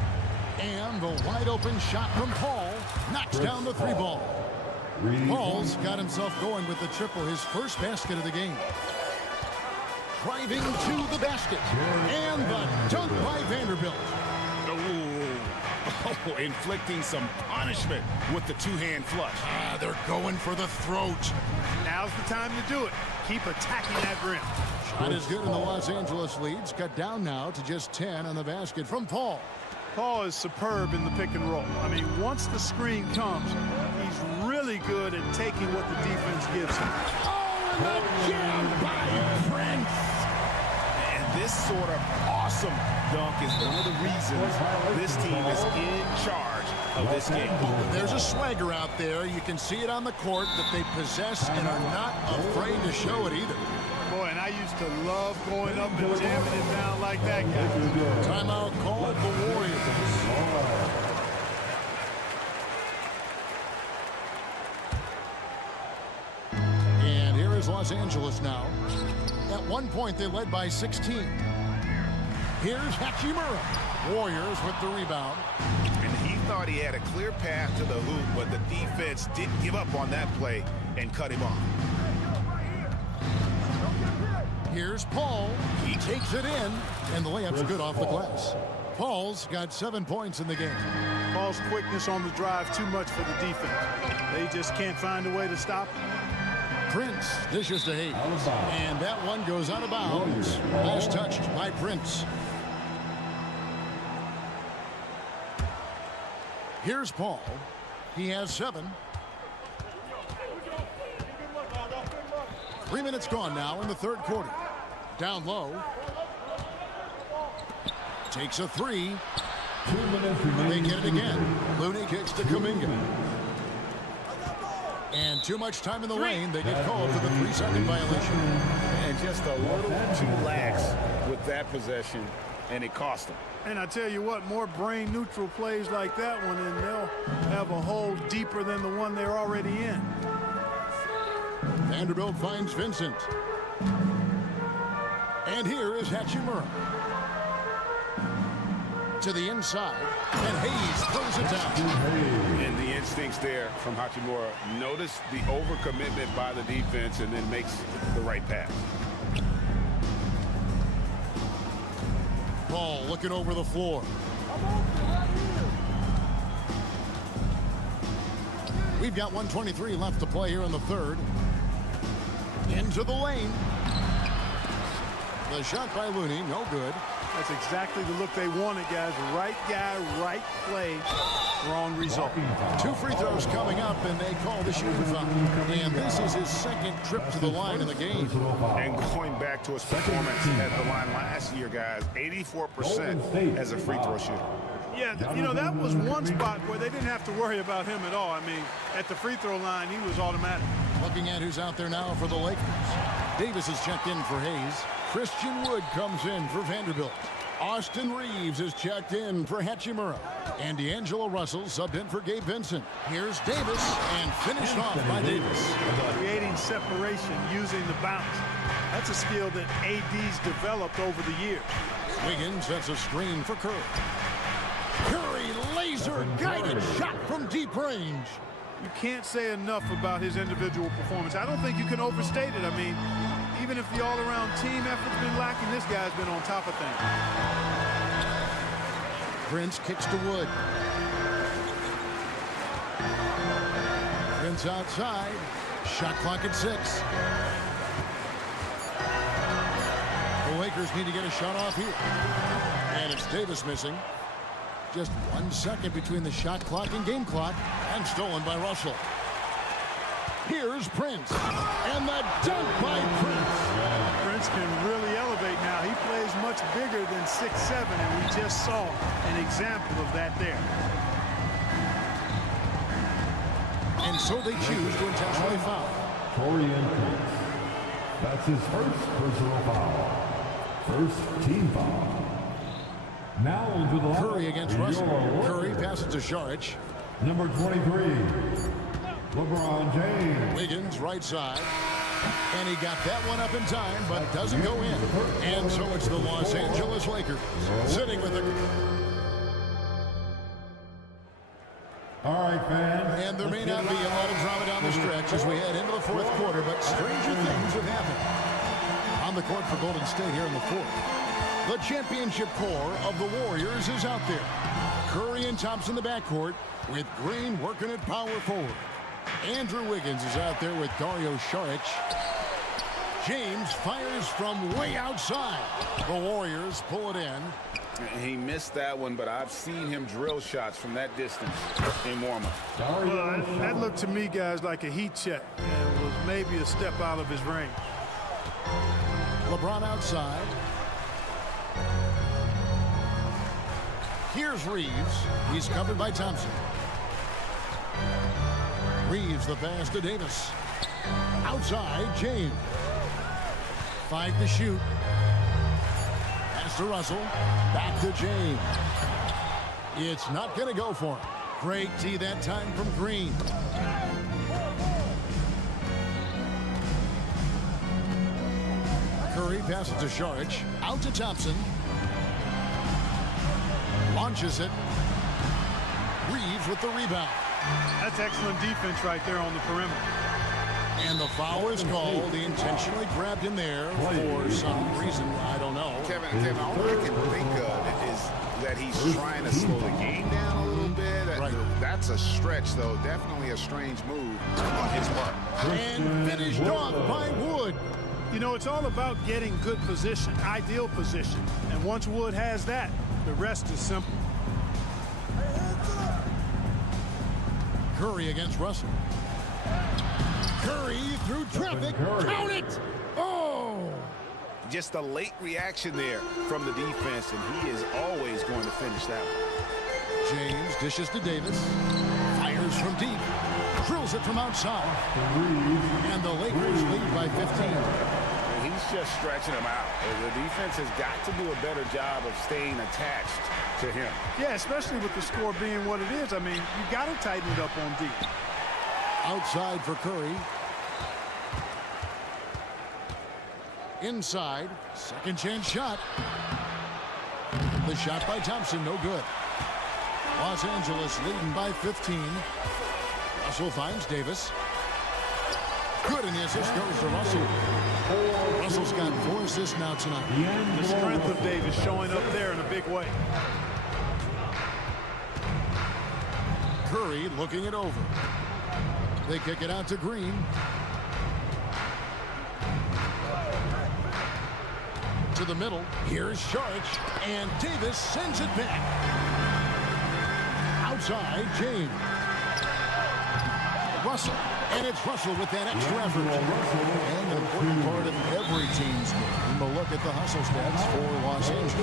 And the wide open shot from Paul knocks down the 3 ball. Paul's got himself going with the triple, his first basket of the game. Driving to the basket. And the dunk by Vanderbilt. Oh, inflicting some punishment with the 2-hand flush. They're going for the throat. Now's the time to do it. Keep attacking that rim. Shot is good, and the Los Angeles leads cut down now to just 10 on the basket from Paul. Paul is superb in the pick and roll. I mean, once the screen comes, he's really good at taking what the defense gives him. Oh, and the jam by Prince. And this sort of awesome dunk is one of the reasons this team is in charge of this game. There's a swagger out there. You can see it on the court that they possess and are not afraid to show it either. Boy, and I used to love going up and jamming it down like that guy. Timeout called the Warriors. And here is Los Angeles now. At one point, they led by 16. Here's Hachimura. Warriors with the rebound. And he thought he had a clear path to the hoop, but the defense didn't give up on that play and cut him off. Here's Paul. He takes it in, and the layup's good off the glass. Paul's got 7 points in the game. Paul's quickness on the drive too much for the defense. They just can't find a way to stop him. Prince dishes to Hayes, and that one goes out of bounds. Last touched by Prince. Here's Paul. He has 7. 3 minutes gone now in the third quarter. Down low. Takes a 3. 2 minutes remaining. They get it again. Looney kicks to Kuminga. And too much time in the lane. They get called for the 3-second violation. And just a little too lax with that possession, and it cost them. And I tell you what, more brain-neutral plays like that one, and they'll have a hole deeper than the one they're already in. Vanderbilt finds Vincent. And here is Hachimura. To the inside, and Hayes throws it down. And the instincts there from Hachimura. Notice the overcommitment by the defense and then makes the right pass. Paul looking over the floor. We've got 1:23 left to play here in the third. Into the lane. The shot by Looney, no good. That's exactly the look they wanted, guys. Right guy, right play, wrong result. 2 free throws coming up, and they call the shooting foul. And this is his second trip to the line in the game. And going back to his performance at the line last year, guys, 84% as a free throw shooter. Yeah, you know, that was one spot where they didn't have to worry about him at all. I mean, at the free throw line, he was automatic. Looking at who's out there now for the Lakers. Davis is checked in for Hayes. Christian Wood comes in for Vanderbilt. Austin Reeves is checked in for Hachimura. And D'Angelo Russell subbed in for Gabe Vincent. Here's Davis, and finished off by Davis. Creating separation using the bounce. That's a skill that AD's developed over the years. Wiggins sets a screen for Curry. Curry laser-guided shot from deep range. You can't say enough about his individual performance. I don't think you can overstate it. I mean, even if the all-around team effort's been lacking, this guy's been on top of things. Prince kicks to Wood. Prince outside. Shot clock at 6. The Lakers need to get a shot off here. And it's Davis missing. Just 1 second between the shot clock and game clock, and stolen by Russell. Here's Prince, and the dunk by Prince. Prince can really elevate now. He plays much bigger than 6'7", and we just saw an example of that there. And so they choose to intentionally foul. Torian Prince. That's his first personal foul. First team foul. Now into the line. Curry against Russell. Curry passes to Saric. Number 23, LeBron James. Wiggins right side. And he got that one up in time, but doesn't go in. And so it's the Los Angeles Lakers sitting with it. All right, fans. And there may not be a lot of drama down the stretch as we head into the fourth quarter, but stranger things have happened. On the court for Golden State here in the fourth. The championship core of the Warriors is out there. Curry and Thompson in the backcourt with Green working at power forward. Andrew Wiggins is out there with Dario Saric. James fires from way outside. The Warriors pull it in. He missed that one, but I've seen him drill shots from that distance in warm-up. Well, that looked to me, guys, like a heat check and was maybe a step out of his range. LeBron outside. Here's Reeves. He's covered by Thompson. Reeves the pass to Davis. Outside, James. 5 to shoot. Pass to Russell. Back to James. It's not going to go for him. Great D that time from Green. Curry passes to Saric. Out to Thompson. Launches it. Reeves with the rebound. That's excellent defense right there on the perimeter. And the foul is called. He intentionally grabbed him there for some reason. I don't know. Kevin, all I can think of is that he's trying to slow the game down a little bit. Right. That's a stretch, though. Definitely a strange move on his part. And finished off by Wood. You know, it's all about getting good position, ideal position. And once Wood has that, the rest is simple. Curry against Russell. Curry through traffic. Count it! Oh! Just a late reaction there from the defense, and he is always going to finish that one. James dishes to Davis. Fires from deep. Drills it from outside. And the Lakers lead by 15. He's just stretching him out. The defense has got to do a better job of staying attached to him. Yeah, especially with the score being what it is. I mean, you got to tighten it up on deep. Outside for Curry. Inside. Second chance shot. The shot by Thompson, no good. Los Angeles leading by 15. Russell finds Davis. Good, and the assist goes to Russell. Russell's got 4 assists now tonight. The strength of Davis showing up there in a big way. Curry looking it over. They kick it out to Green. To the middle. Here's Saric, and Davis sends it back. Outside, James. Russell, and it's Russell with that extra effort. And an important part of every team's game. A look at the hustle stats for Los Angeles.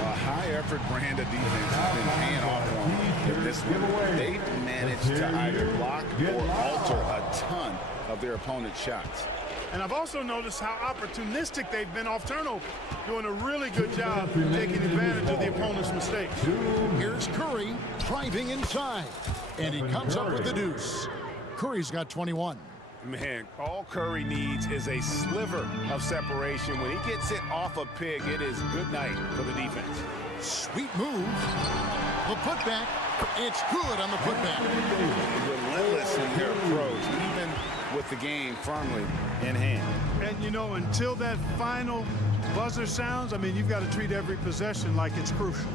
A high-effort brand of defense has been paying off for them. This one, they've managed to either block or alter a ton of their opponent's shots. And I've also noticed how opportunistic they've been off turnover, doing a really good job taking advantage of the opponent's mistakes. Here's Curry driving inside, and he comes up with the deuce. Curry's got 21. Man, all Curry needs is a sliver of separation. When he gets it off a pick, it is good night for the defense. Sweet move. The putback. It's good on the putback. Relentless in their approach, even with the game firmly in hand. And, you know, until that final buzzer sounds, I mean, you've got to treat every possession like it's crucial.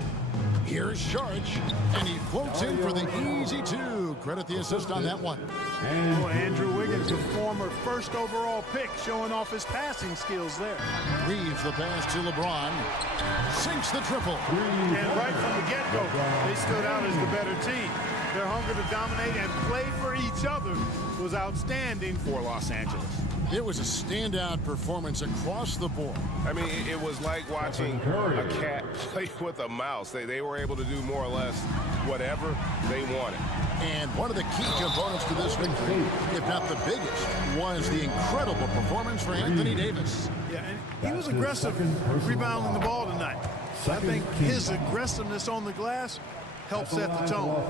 Here's Saric, and he floats in for the easy 2. Credit the assist on that one. Oh, Andrew Wiggins, the former first overall pick, showing off his passing skills there. Reeves the pass to LeBron. Sinks the triple. And right from the get-go, they stood out as the better team. Their hunger to dominate and play for each other was outstanding for Los Angeles. It was a standout performance across the board. I mean, it was like watching a cat play with a mouse. They were able to do more or less whatever they wanted. And one of the key components to this victory, if not the biggest, was the incredible performance for Anthony Davis. Yeah, and he was aggressive rebounding the ball tonight. I think his aggressiveness on the glass helped set the tone.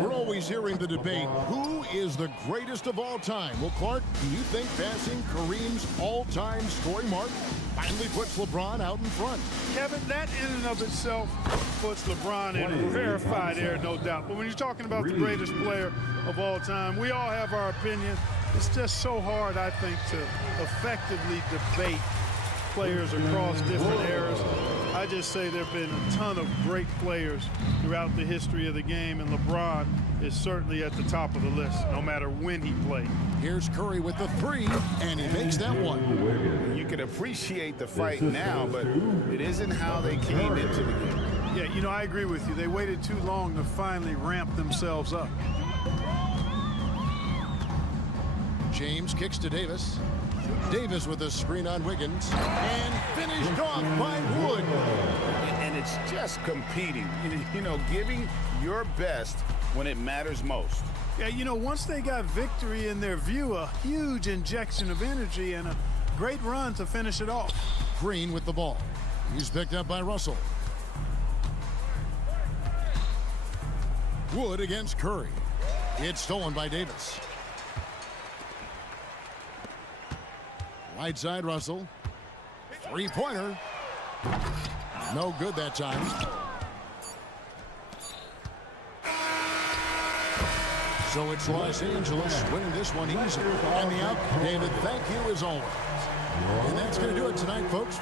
We're always hearing the debate, who is the greatest of all time? Well, Clark, do you think passing Kareem's all-time scoring mark finally puts LeBron out in front? Kevin, that in and of itself puts LeBron in rarefied air, no doubt. But when you're talking about the greatest player of all time, we all have our opinion. It's just so hard, I think, to effectively debate players across different eras. I just say there have been a ton of great players throughout the history of the game, and LeBron is certainly at the top of the list, no matter when he played. Here's Curry with the three, and he makes that one. You can appreciate the fight now, but it isn't how they came into the game. Yeah, you know, I agree with you. They waited too long to finally ramp themselves up. James kicks to Davis. Davis with a screen on Wiggins, and finished off by Wood. And it's just competing, you know, giving your best when it matters most. Yeah, you know, once they got victory in their view, a huge injection of energy and a great run to finish it off. Green with the ball. He's picked up by Russell. Wood against Curry. It's stolen by Davis. Right side, Russell. Three-pointer. No good that time. So it's Los Angeles winning this one easy. And the out, David, thank you as always. And that's going to do it tonight, folks.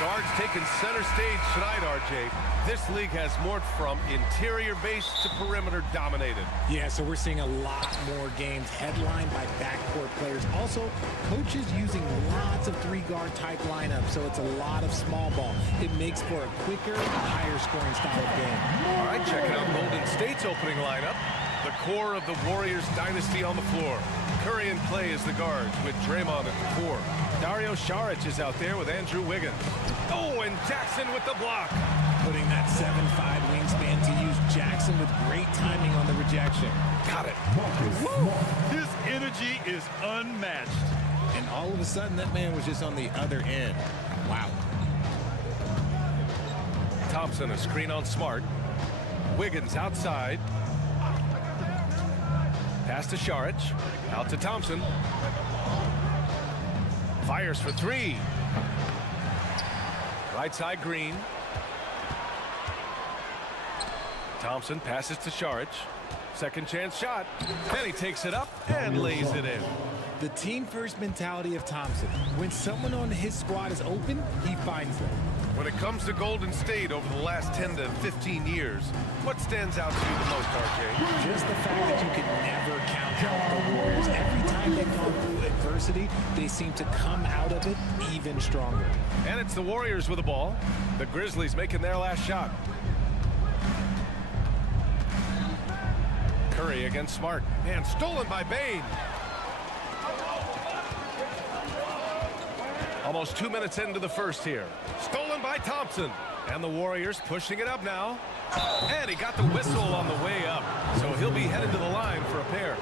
Guards taking center stage tonight, RJ. This league has morphed from interior base to perimeter dominated. Yeah, so we're seeing a lot more games headlined by backcourt players. Also, coaches using lots of three-guard type lineups, so it's a lot of small ball. It makes for a quicker, higher scoring style of game. All right, checking out Golden State's opening lineup. The core of the Warriors dynasty on the floor. Curry in play as the guards with Draymond at the core. Dario Saric is out there with Andrew Wiggins. Oh, and Jackson with the block. Putting that 7'5" wingspan to use Jackson with great timing on the rejection. Got it. Woo! His energy is unmatched. And all of a sudden, that man was just on the other end. Wow. Thompson, a screen on Smart. Wiggins outside. Pass to Saric. Out to Thompson. Fires for three. Right side Green. Thompson passes to Saric. Second chance shot. Then he takes it up and lays it in. The team-first mentality of Thompson. When someone on his squad is open, he finds them. When it comes to Golden State over the last 10 to 15 years, what stands out to you the most, RJ? Just the fact that you can never count out the Warriors. Every time they've gone through adversity, they seem to come out of it even stronger. And it's the Warriors with the ball. The Grizzlies making their last shot. Curry against Smart. And stolen by Bane. Almost 2 minutes into the first here. Stolen by Thompson. And the Warriors pushing it up now. And he got the whistle on the way up. So he'll be headed to the line for a pair.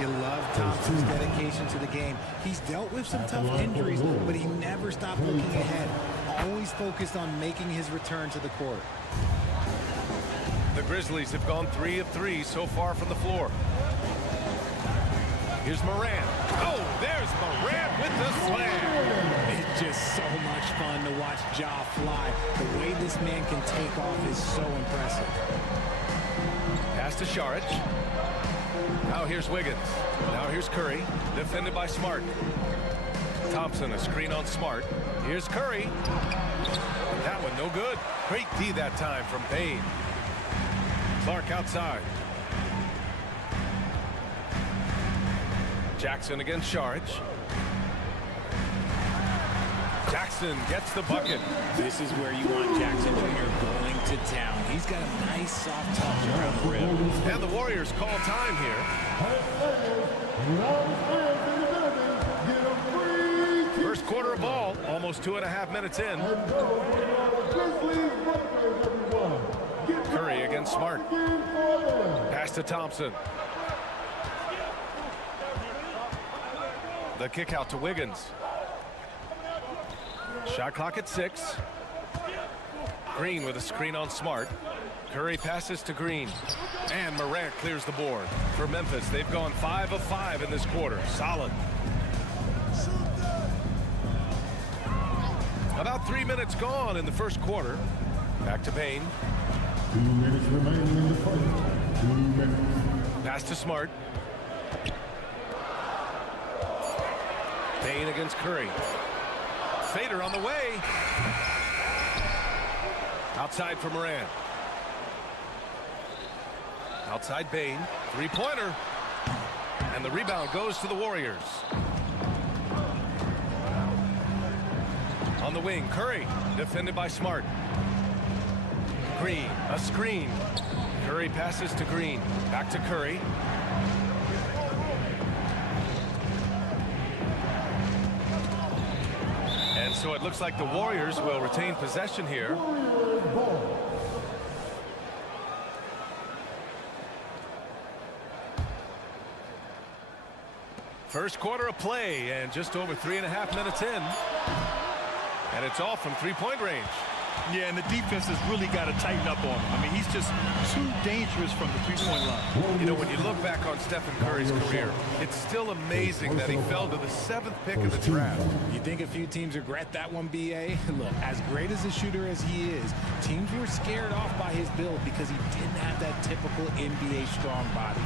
You love Thompson's dedication to the game. He's dealt with some tough injuries, but he never stopped looking ahead. Always focused on making his return to the court. The Grizzlies have gone 3 of 3 so far from the floor. Here's Morant. Oh, there's Morant with the slam. It's just so much fun to watch Ja fly. The way this man can take off is so impressive. Pass to Saric. Now here's Wiggins. Now here's Curry. Defended by Smart. Thompson, a screen on Smart. Here's Curry. That one no good. Great D that time from Payne. Clark outside. Jackson against Saric. Jackson gets the bucket. This is where you want Jackson Jr. going to town. He's got a nice soft touch around the rim. And the Warriors call time here. First quarter of ball, almost 2.5 minutes in. Curry against Smart. Pass to Thompson. The kick out to Wiggins. Shot clock at 6. Green with a screen on Smart. Curry passes to Green. And Morant clears the board. For Memphis, they've gone 5 of 5 in this quarter. Solid. About 3 minutes gone in the first quarter. Back to Payne. 2 minutes remaining in the fight. 2 minutes. Pass to Smart. Payne against Curry. Fader on the way. Outside for Morant. Outside Bane. Three-pointer. And the rebound goes to the Warriors. On the wing, Curry, defended by Smart. Green, a screen. Curry passes to Green. Back to Curry. And so it looks like the Warriors will retain possession here. First quarter of play, and just over 3.5 minutes in. And it's all from three-point range. Yeah, and the defense has really got to tighten up on him. I mean, he's just too dangerous from the three-point line. You know, when you look back on Stephen Curry's career, it's still amazing that he fell to the 7th pick of the draft. You think a few teams regret that one, B.A.? Look, as great as a shooter as he is, teams were scared off by his build because he didn't have that typical NBA strong body.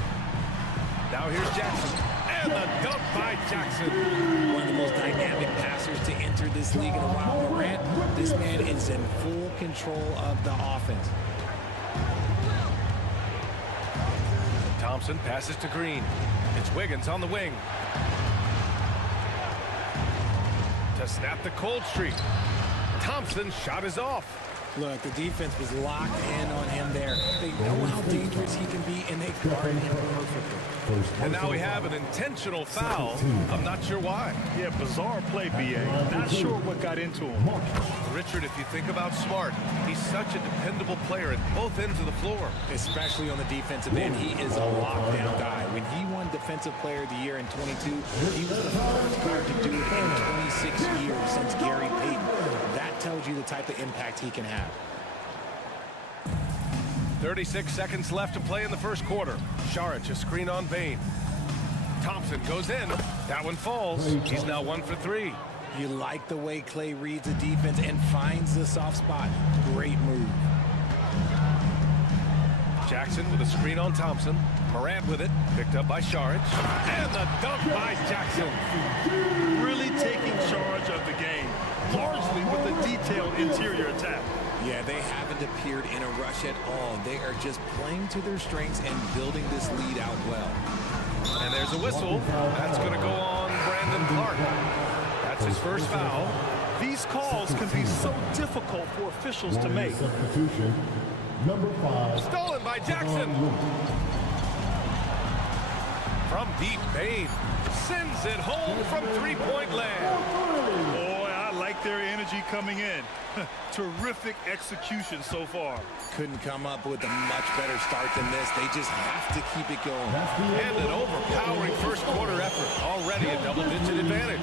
Now here's Jackson. And the dunk by Jackson. One of the most dynamic passers to enter this league in a while. Morant, this man is in full control of the offense. Thompson passes to Green. It's Wiggins on the wing. To snap the cold streak. Thompson's shot is off. Look, the defense was locked in on him there. They know how dangerous he can be, and they guard him perfectly. And now we have an intentional foul. I'm not sure why. Yeah, bizarre play, B.A. Not sure what got into him. Richard, if you think about Smart, he's such a dependable player at both ends of the floor. Especially on the defensive end, he is a lockdown guy. When he won Defensive Player of the Year in 22, he was the first guard to do it in 26 years since Gary Payton. That tells you the type of impact he can have. 36 seconds left to play in the first quarter. Saric, a screen on Bane. Thompson goes in. That one falls. He's now 1 for 3. You like the way Clay reads the defense and finds the soft spot. Great move. Jackson with a screen on Thompson. Morant with it. Picked up by Saric. And the dunk by Jackson. Really taking charge of the game, largely with a detailed interior attack. Yeah, they haven't appeared in a rush at all. They are just playing to their strengths and building this lead out well. And there's a whistle. That's going to go on Brandon Clark. That's his first foul. These calls can be so difficult for officials to make. Substitution, number 5. Stolen by Jackson. From deep, Bane sends it home from three-point land. Boy, I like their energy coming in. Terrific execution so far. Couldn't come up with a much better start than this. They just have to keep it going. And an overpowering first quarter effort. Already a double-digit advantage.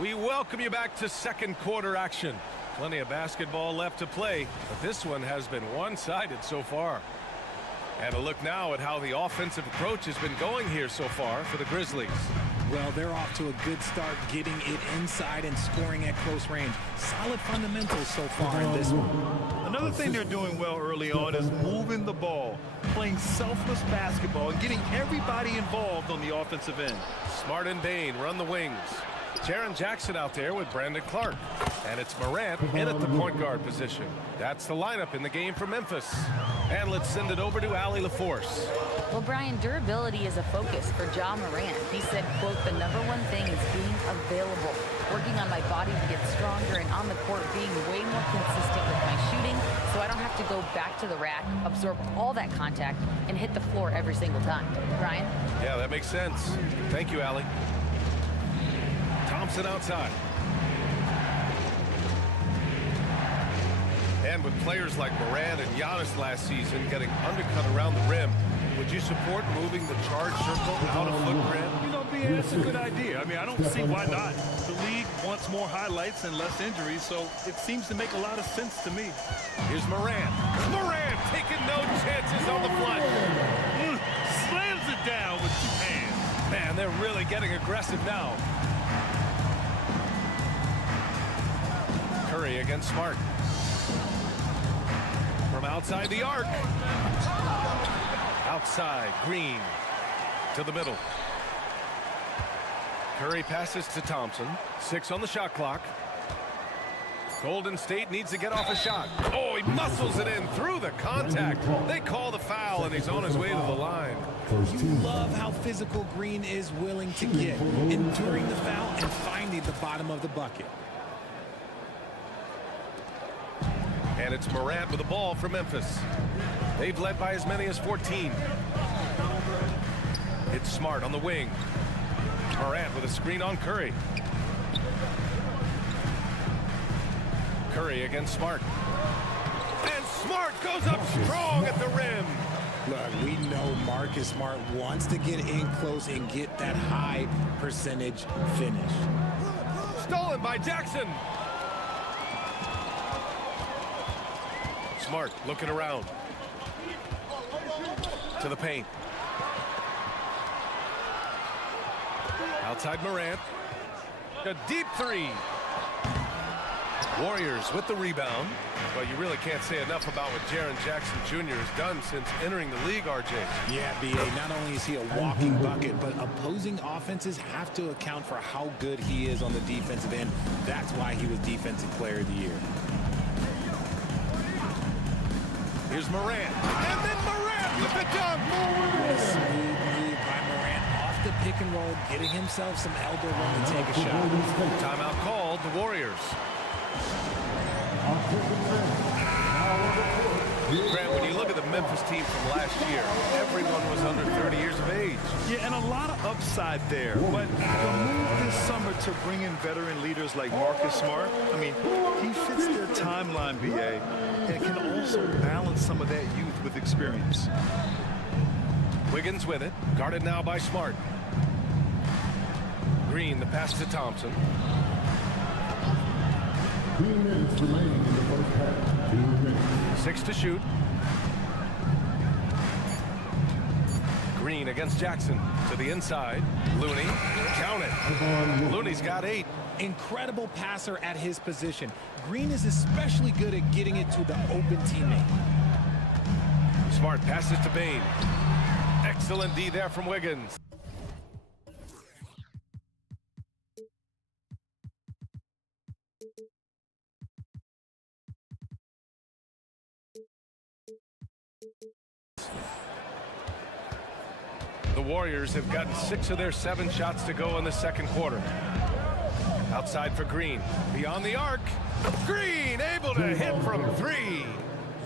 We welcome you back to second quarter action. Plenty of basketball left to play, but this one has been one-sided so far. And a look now at how the offensive approach has been going here so far for the Grizzlies. Well, they're off to a good start getting it inside and scoring at close range. Solid fundamentals so far in this one. Another thing they're doing well early on is moving the ball, playing selfless basketball, and getting everybody involved on the offensive end. Smart and Bane run the wings. Jaren Jackson out there with Brandon Clark. And it's Morant in at the point guard position. That's the lineup in the game for Memphis. And let's send it over to Allie LaForce. Well, Brian, durability is a focus for Ja Morant. He said, quote, "The #1 thing is being available, working on my body to get stronger, and on the court being way more consistent with my shooting so I don't have to go back to the rack, absorb all that contact, and hit the floor every single time." Brian? Yeah, that makes sense. Thank you, Allie. Thompson outside. And with players like Morant and Giannis last season getting undercut around the rim, would you support moving the charge circle out of footprint? You know, B.A., that's a good idea. I mean, I don't see why not. The league wants more highlights and less injuries, so it seems to make a lot of sense to me. Here's Morant. Morant taking no chances on the flush. Slams it down with 2 hands. Man, they're really getting aggressive now. Curry against Smart. From outside the arc. Outside, Green to the middle. Curry passes to Thompson. 6 on the shot clock. Golden State needs to get off a shot. Oh, he muscles it in through the contact. They call the foul, and he's on his way to the line. You love how physical Green is willing to get, enduring the foul and finding the bottom of the bucket. And it's Morant with the ball for Memphis. They've led by as many as 14. It's Smart on the wing. Morant with a screen on Curry. Curry against Smart. And Smart goes up strong at the rim. Look, we know Marcus Smart wants to get in close and get that high percentage finish. Stolen by Jackson. Smart looking around. To the paint. Outside Morant. A deep three. Warriors with the rebound. Well, you really can't say enough about what Jaren Jackson Jr. has done since entering the league, RJ. Yeah, B.A., not only is he a walking bucket, but opposing offenses have to account for how good he is on the defensive end. That's why he was Defensive Player of the Year. Here's Morant. And then Morant with the dunk. Smooth move by Morant off the pick and roll, getting himself some elbow room to take a shot. Timeout called, the Warriors. Grant, when you look at the Memphis team from last year, everyone was under 30 years of age. Yeah, and a lot of upside there. But the move this summer to bring in veteran leaders like Marcus Smart, I mean, he fits their timeline, BA, and can also balance some of that youth with experience. Wiggins with it, guarded now by Smart. Green, the pass to Thompson. 2 minutes remaining in the first half. 2 minutes. 6 to shoot. Green against Jackson to the inside. Looney, count it. Looney's got 8. Incredible passer at his position. Green is especially good at getting it to the open teammate. Smart passes to Bane. Excellent D there from Wiggins. The Warriors have gotten 6 of their 7 shots to go in the second quarter. Outside for Green. Beyond the arc. Green able to hit from 3.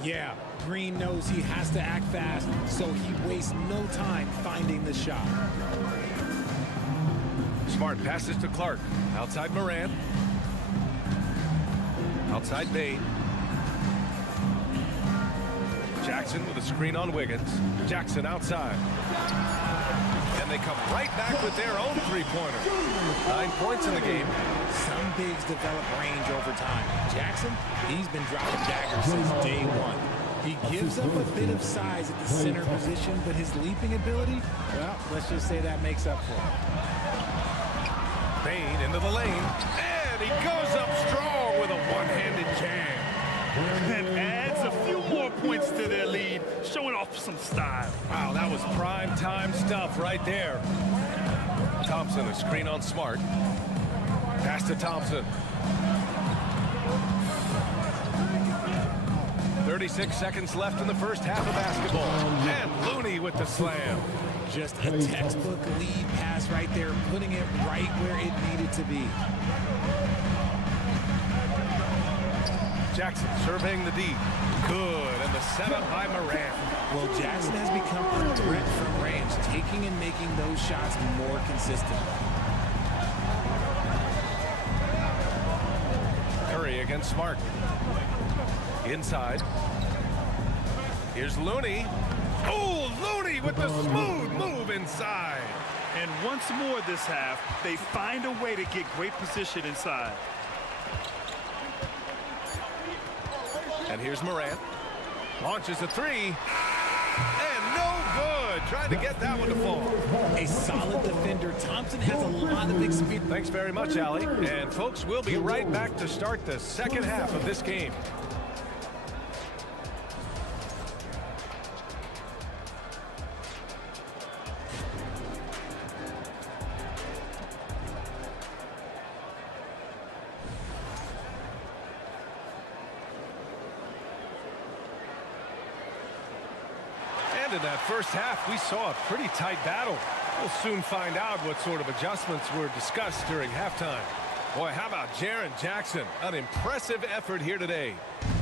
Yeah, Green knows he has to act fast, so he wastes no time finding the shot. Smart passes to Clark. Outside Morant. Outside Bane. Jackson with a screen on Wiggins. Jackson outside. And they come right back with their own three-pointer. 9 points in the game. Some bigs develop range over time. Jackson, he's been dropping daggers since day one. He gives up a bit of size at the center position, but his leaping ability, well, let's just say that makes up for it. Bane into the lane. And he goes up strong with a one-handed jam. And adds a few more points to their lead, showing off some style. Wow, that was prime time stuff right there. Thompson, a screen on Smart. Pass to Thompson. 36 seconds left in the first half of basketball. And Looney with the slam. Just a textbook lead pass right there, putting it right where it needed to be. Jackson surveying the D. Good, and the setup by Morant. Well, Jackson has become a threat from range, taking and making those shots more consistent. Curry against Smart. Inside. Here's Looney. Oh, Looney with the smooth move inside. And once more this half, they find a way to get great position inside. And here's Morant. Launches a 3. And no good. Trying to get that one to fall. A solid defender. Thompson has a lot of experience. Thanks very much, Allie. And folks, we'll be right back to start the second half of this game. And in that first half, we saw a pretty tight battle. We'll soon find out what sort of adjustments were discussed during halftime. Boy, how about Jaren Jackson? An impressive effort here today.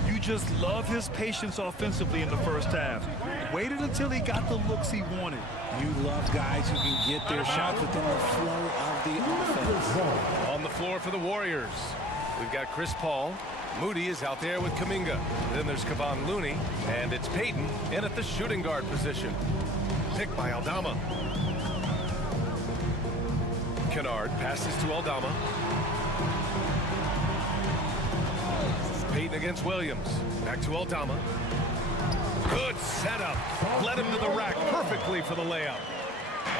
You just love his patience offensively in the first half. Waited until he got the looks he wanted. You love guys who can get their shots within the flow of the offense. On the floor for the Warriors, we've got Chris Paul. Moody is out there with Kuminga. Then there's Kevon Looney, and it's Payton in at the shooting guard position. Picked by Aldama. Kennard passes to Aldama. Payton against Williams. Back to Aldama. Good setup. Led him to the rack perfectly for the layup.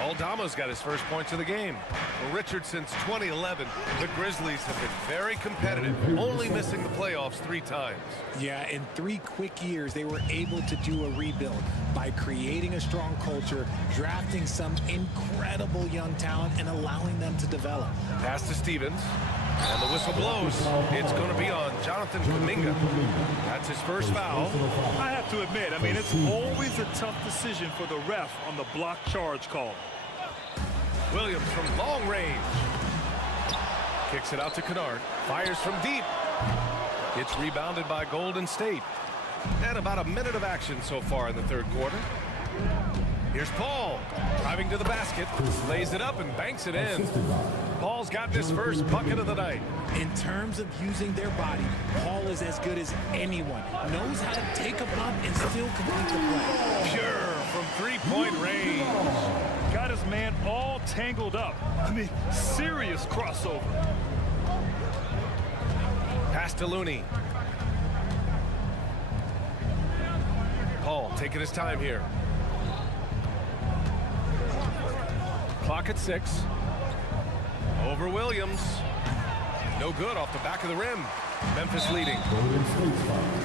Aldama's got his first points of the game. For Richard, since 2011, the Grizzlies have been very competitive, only missing the playoffs 3 times. Yeah, in 3 quick years, they were able to do a rebuild by creating a strong culture, drafting some incredible young talent, and allowing them to develop. Pass to Stevens. And the whistle blows. It's going to be on Jonathan Kuminga. That's his first foul. I have to admit, I mean, it's always a tough decision for the ref on the block charge call. Williams from long range. Kicks it out to Kennard. Fires from deep. Gets rebounded by Golden State. And about a minute of action so far in the third quarter. Here's Paul. Driving to the basket. Lays it up and banks it in. Paul's got his first bucket of the night. In terms of using their body, Paul is as good as anyone. Knows how to take a bump and still complete the play. Pure from three-point range. Got his man all tangled up. I mean, serious crossover. Pass to Looney. Paul taking his time here. Clock at 6. Over Williams. No good off the back of the rim. Memphis leading.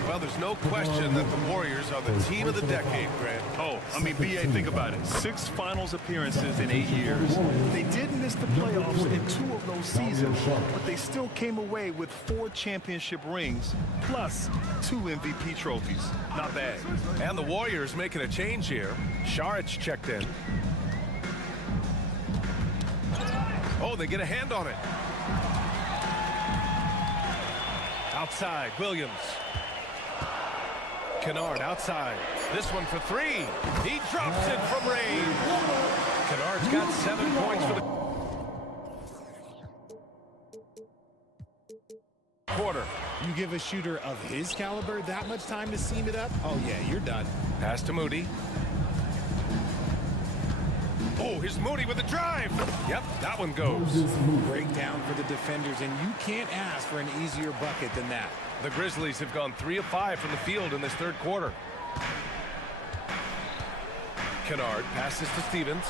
Well, there's no question that the Warriors are the team of the decade, Grant. Oh, I mean, B.A., think about it. 6 finals appearances in 8 years. They did miss the playoffs in 2 of those seasons, but they still came away with 4 championship rings, plus 2 MVP trophies. Not bad. And the Warriors making a change here. Saric checked in. Oh, they get a hand on it. Outside, Williams. Kennard outside. This one for 3. He drops it from range. Kennard's got 7 points for the quarter. You give a shooter of his caliber that much time to seam it up? Oh, yeah, you're done. Pass to Moody. Oh, here's Moody with a drive. Yep, that one goes. Breakdown for the defenders, and you can't ask for an easier bucket than that. The Grizzlies have gone 3 of 5 from the field in this third quarter. Kennard passes to Stevens.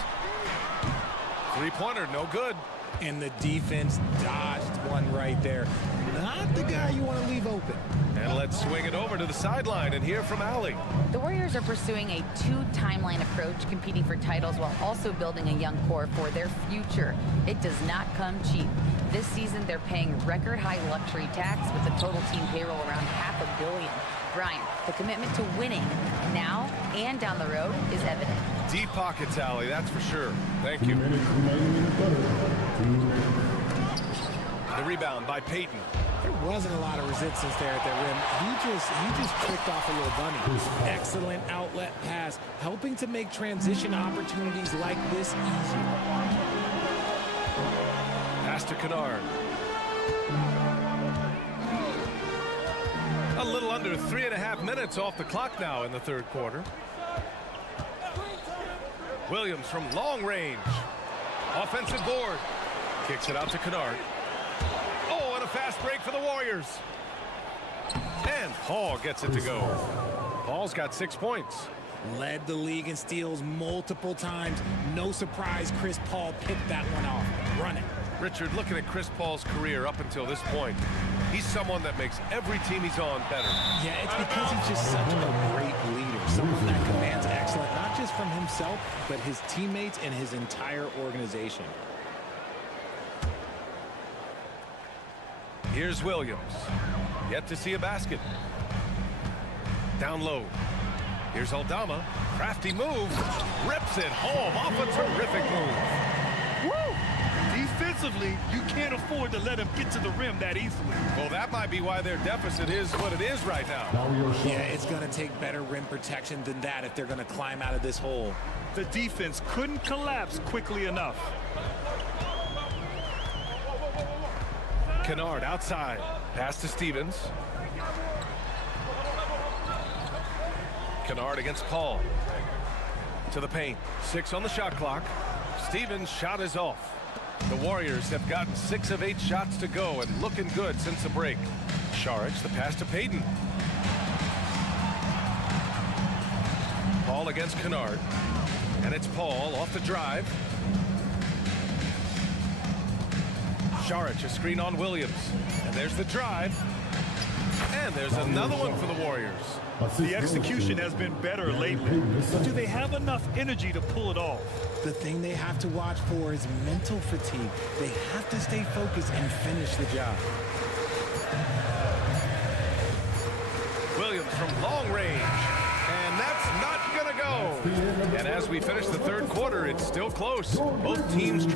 3-pointer, no good. And the defense dodged one right there. Not the guy you want to leave open. And let's swing it over to the sideline and hear from Allie. The Warriors are pursuing a 2-timeline approach, competing for titles while also building a young core for their future. It does not come cheap. This season, they're paying record-high luxury tax with the total team payroll around $500 million. Brian, the commitment to winning now and down the road is evident. Deep pockets, Allie, that's for sure. Thank you. The rebound by Payton. There wasn't a lot of resistance there at that rim. He just tricked off a little bunny. Excellent outlet pass, helping to make transition opportunities like this easier. Pass to Kennard. A little under 3.5 minutes off the clock now in the third quarter. Williams from long range. Offensive board. Kicks it out to Kennard. Oh, and a fast break for the Warriors. And Paul gets it to go. Paul's got 6 points. Led the league in steals multiple times. No surprise Chris Paul picked that one off. Run it. Richard, looking at Chris Paul's career up until this point, he's someone that makes every team he's on better. Yeah, it's because he's just such a great leader. Someone that commands excellence, not just from himself, but his teammates and his entire organization. Here's Williams. Yet to see a basket. Down low. Here's Aldama. Crafty move. Rips it home off a terrific move. Woo! Defensively, you can't afford to let him get to the rim that easily. Well, that might be why their deficit is what it is right now. Yeah, it's going to take better rim protection than that if they're going to climb out of this hole. The defense couldn't collapse quickly enough. Kennard outside. Pass to Stevens. Kennard against Paul. To the paint. 6 on the shot clock. Stevens' shot is off. The Warriors have gotten 6 of 8 shots to go and looking good since the break. Saric, the pass to Payton. Paul against Kennard. And it's Paul off the drive. Saric, a screen on Williams. And there's the drive. And there's another one for the Warriors. The execution has been better lately. Do they have enough energy to pull it off? The thing they have to watch for is mental fatigue. They have to stay focused and finish the job. Williams from long range. And that's not going to go. And as we finish the third quarter, it's still close. Both teams...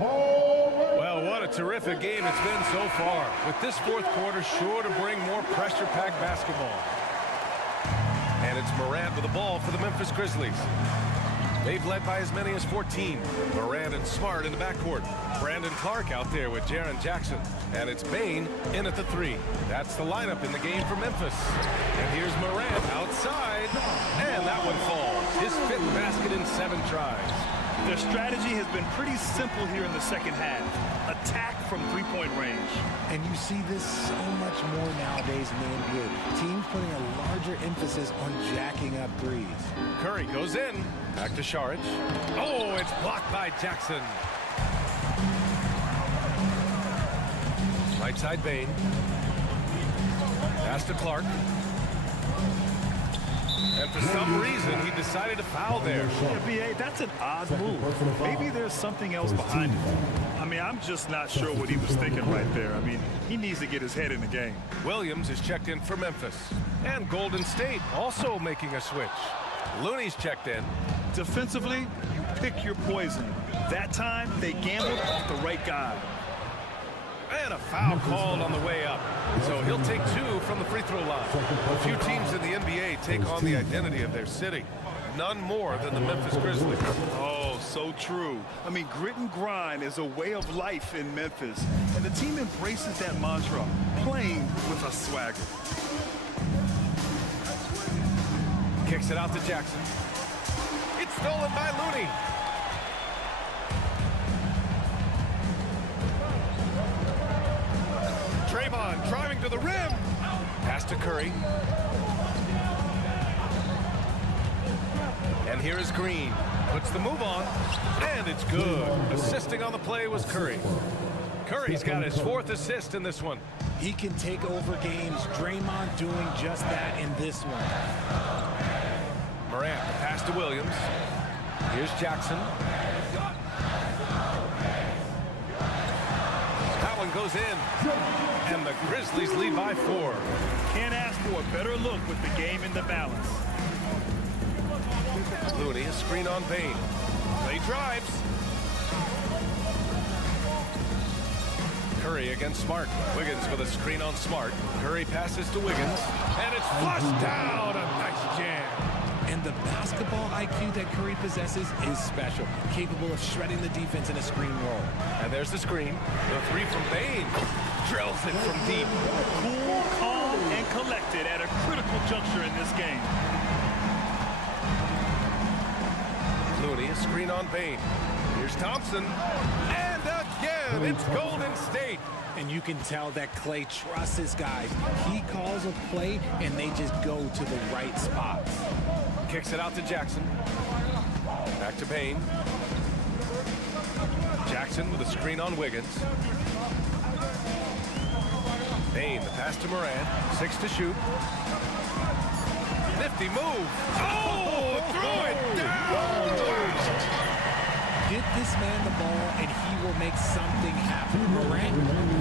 Well, what a terrific game it's been so far. With this fourth quarter sure to bring more pressure-packed basketball. And it's Morant with the ball for the Memphis Grizzlies. They've led by as many as 14. Morant and Smart in the backcourt. Brandon Clark out there with Jaren Jackson. And it's Bane in at the 3. That's the lineup in the game for Memphis. And here's Morant outside. And that one falls. His 5th basket in 7 tries. Their strategy has been pretty simple here in the second half. Attack from three-point range. And you see this so much more nowadays in the NBA. Teams putting a larger emphasis on jacking up threes. Curry goes in. Back to Saric. Oh, it's blocked by Jackson. Right side Bane. Pass to Clark. And for some reason, he decided to foul there. Yeah, B.A., that's an odd move. Maybe there's something else behind it. I mean, I'm just not sure what he was thinking right there. I mean, he needs to get his head in the game. Williams is checked in for Memphis. And Golden State also making a switch. Looney's checked in. Defensively, you pick your poison. That time, they gambled off the right guy. And a foul called on the way up. So he'll take 2 from the free throw line. A few teams in the NBA take on the identity of their city. None more than the Memphis Grizzlies. Oh, so true. I mean, grit and grind is a way of life in Memphis. And the team embraces that mantra, playing with a swagger. Kicks it out to Jackson. It's stolen by Looney. Draymond driving to the rim. Pass to Curry. And here is Green. Puts the move on. And it's good. Assisting on the play was Curry. Curry's got his 4th assist in this one. He can take over games. Draymond doing just that in this one. Morant, the pass to Williams. Here's Jackson. That one goes in. And the Grizzlies lead by 4. Can't ask for a better look with the game in the balance. Looney, a screen on Bane. Play drives. Curry against Smart. Wiggins with a screen on Smart. Curry passes to Wiggins. And it's flushed down. A nice jam. And the basketball IQ that Curry possesses is special, capable of shredding the defense in a screen roll. And there's the screen. The 3 from Bane. Drills it from deep. Cool, calm, and collected at a critical juncture in this game. Looney, a screen on Bane. Here's Thompson. And again, it's Golden State. And you can tell that Klay trusts his guys. He calls a play, and they just go to the right spots. Kicks it out to Jackson. Back to Bane. Jackson with a screen on Wiggins. Bane, the pass to Morant. 6 to shoot. Nifty move. Oh, throw it down. Get this man the ball, and he will make something happen. Morant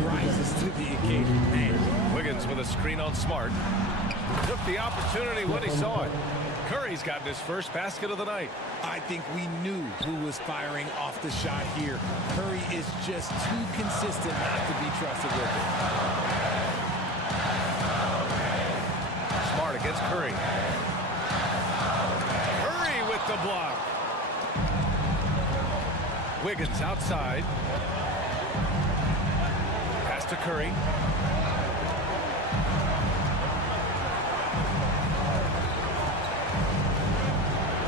rises to the occasion. Man. Wiggins with a screen on Smart. Took the opportunity when he saw it. Curry's gotten his first basket of the night. I think we knew who was firing off the shot here. Curry is just too consistent not to be trusted with it. Smart against Curry. Curry with the block. Wiggins outside. Pass to Curry.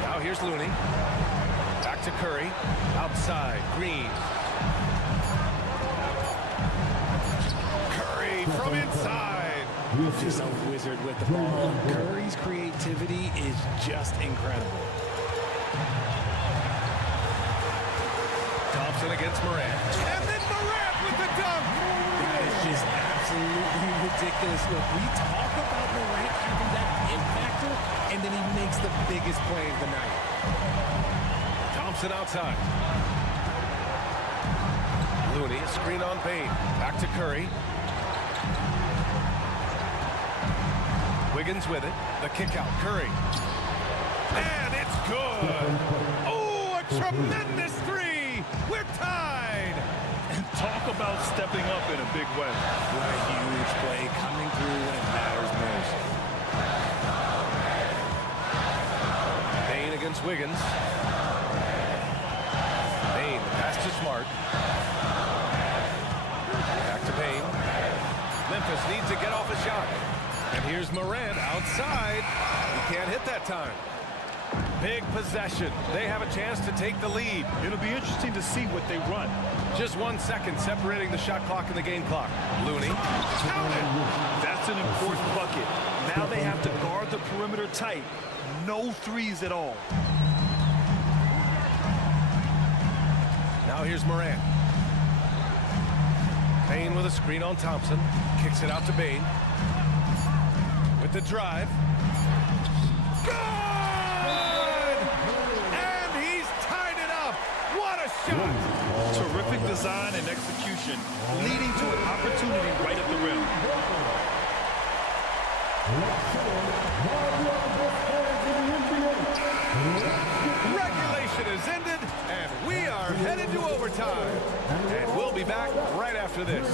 Now here's Looney. Back to Curry. Outside. Green. Curry from inside. Just a wizard with the ball. Curry's creativity is just incredible. Thompson against Morant. And then Morant with the dunk. That is just absolutely ridiculous. Look, we talk about Morant having that it factor, and then he makes the biggest play of the night. Thompson outside. Looney, a screen on Bane. Back to Curry. Wiggins with it. The kick out. Curry. And it's good. Oh, a tremendous three. We're tied. And talk about stepping up in a big way. What a huge play coming through when it matters most. Bane against Wiggins. Bane, pass to Smart. Back to Bane. Memphis needs to get off a shot. And here's Morant outside. He can't hit that time. Big possession. They have a chance to take the lead. It'll be interesting to see what they run. Just 1 second separating the shot clock and the game clock. Looney. Counted. That's an important bucket. Now they have to guard the perimeter tight. No threes at all. Now here's Morant. Bane with a screen on Thompson. Kicks it out to Bane. With the drive. Good! And he's tied it up. What a shot! Terrific design and execution, leading to an opportunity right at the rim. Regulation is ended, and we are headed to overtime. And we'll be back right after this.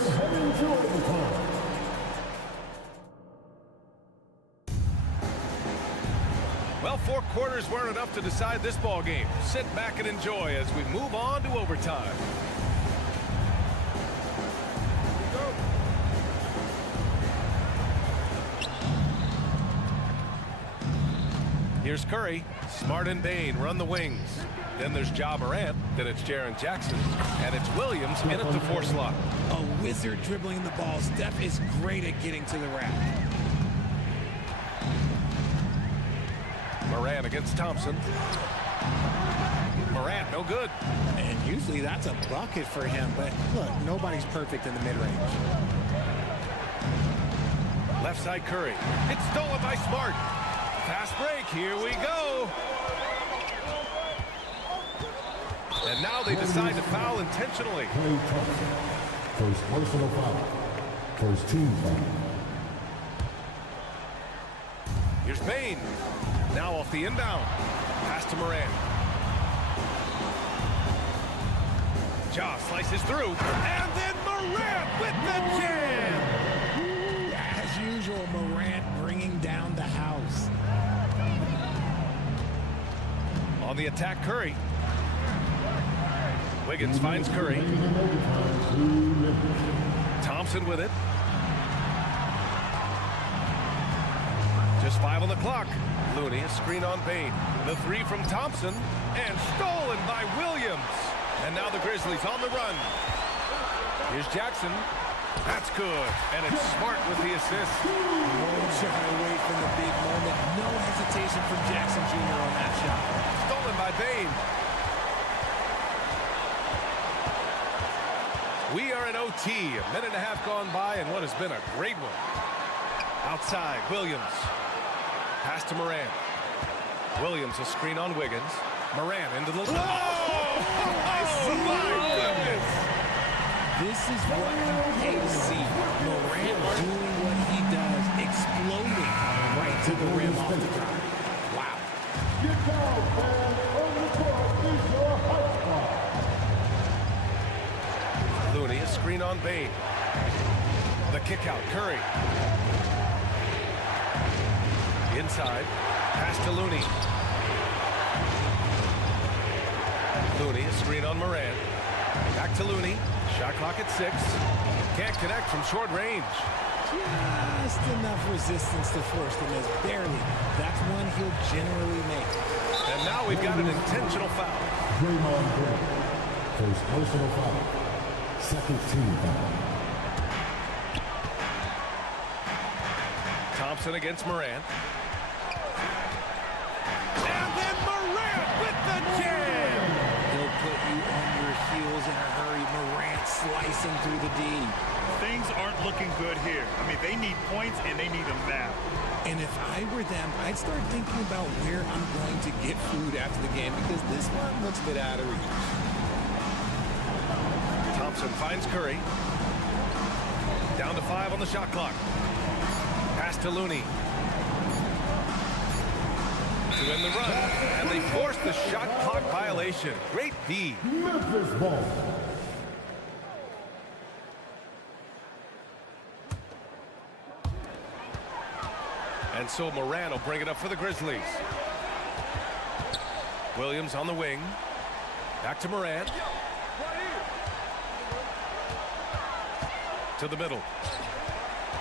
Well, 4 quarters weren't enough to decide this ball game. Sit back and enjoy as we move on to overtime. Here's Curry. Smart and Bane run the wings. Then there's Ja Morant. Then it's Jaren Jackson. And it's Williams in at the 4 slot. A wizard dribbling the ball. Steph is great at getting to the rack. Morant against Thompson. Morant, no good. And usually that's a bucket for him, but look, nobody's perfect in the mid-range. Left side Curry. It's stolen by Smart. Fast break, here we go. And now they decide to foul intentionally. First personal foul. First team foul. Here's Bane. Now off the inbound. Pass to Morant. Ja slices through. And then Morant with the jam. As usual, Morant bringing down the house. On the attack, Curry. Wiggins finds Curry. Thompson with it. Just 5 on the clock. Looney, a screen on Bane. The 3 from Thompson, and stolen by Williams. And now the Grizzlies on the run. Here's Jackson. That's good. And it's Smart with the assist. Won't shy away from the big moment. No hesitation from Jackson Jr. on that shot. Stolen by Bane. We are in OT. A minute and a half gone by, and what has been a great one. Outside, Williams. Pass to Morant. Williams, a screen on Wiggins. Morant into the... Oh! This is what you pay to see. Morant doing what he does, exploding right to the rim off the drive. Wow. Looney, a screen on Bain. The kick out, Curry. Inside, pass to Looney. Looney, a screen on Morant. Back to Looney. Shot clock at 6. Can't connect from short range. Just enough resistance to force the miss. Barely. That's one he'll generally make. And now we've got an intentional foul. Draymond Green. First personal foul. Second team foul. Thompson against Morant. And then Morant with the jam! He'll put you on your heels in a hurry. Morant slicing through the D. Things aren't looking good here. I mean, they need points, and they need them now. And if I were them, I'd start thinking about where I'm going to get food after the game because this one looks a bit out of reach. Thompson finds Curry. Down to 5 on the shot clock. Pass to Looney. To win the run, and they force the shot clock violation. Great D. Memphis ball. And so Morant will bring it up for the Grizzlies. Williams on the wing. Back to Morant. To the middle.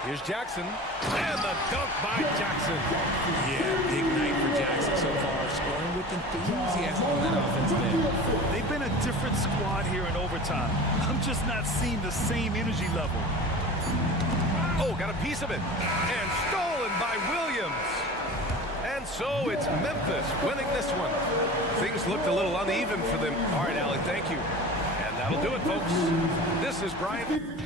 Here's Jackson. And the dunk by Jackson. Yeah, big night for Jackson so far. Scoring with enthusiasm on that offense today. They've been a different squad here in overtime. I'm just not seeing the same energy level. Oh, got a piece of it. And stolen by Williams. And so it's Memphis winning this one. Things looked a little uneven for them. All right, Allie, thank you. And that'll do it, folks. This is Brian.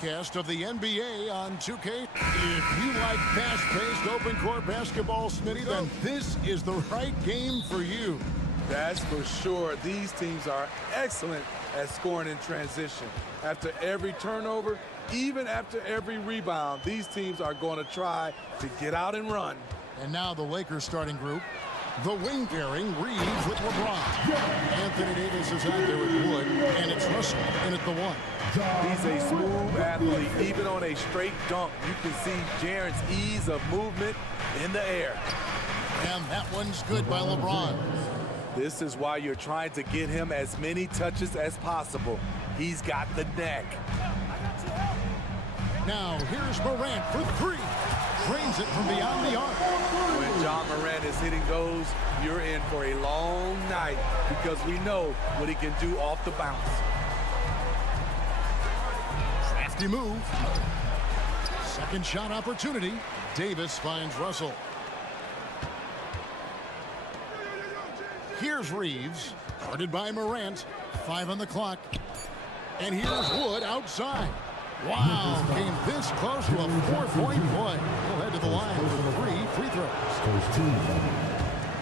broadcast of the NBA on 2K. If you like fast-paced open court basketball, Smitty, then this is the right game for you. That's for sure. These teams are excellent at scoring in transition. After every turnover, even after every rebound, these teams are going to try to get out and run. And now the Lakers starting group. The wing pairing, Reeves with LeBron. Anthony Davis is out there with Wood, and it's Russell in at the 1. He's a smooth athlete. Even on a straight dunk, you can see Jaren's ease of movement in the air. And that one's good by LeBron. This is why you're trying to get him as many touches as possible. He's got the neck. Now here's Morant for 3. Drains it from beyond the arc. When John Morant is hitting those, you're in for a long night because we know what he can do off the bounce. Crafty move. Second shot opportunity. Davis finds Russell. Here's Reeves, guarded by Morant. 5 on the clock. And here's Wood outside. Wow, came this close to a 4-point play. He'll head to the line for 3 free throws.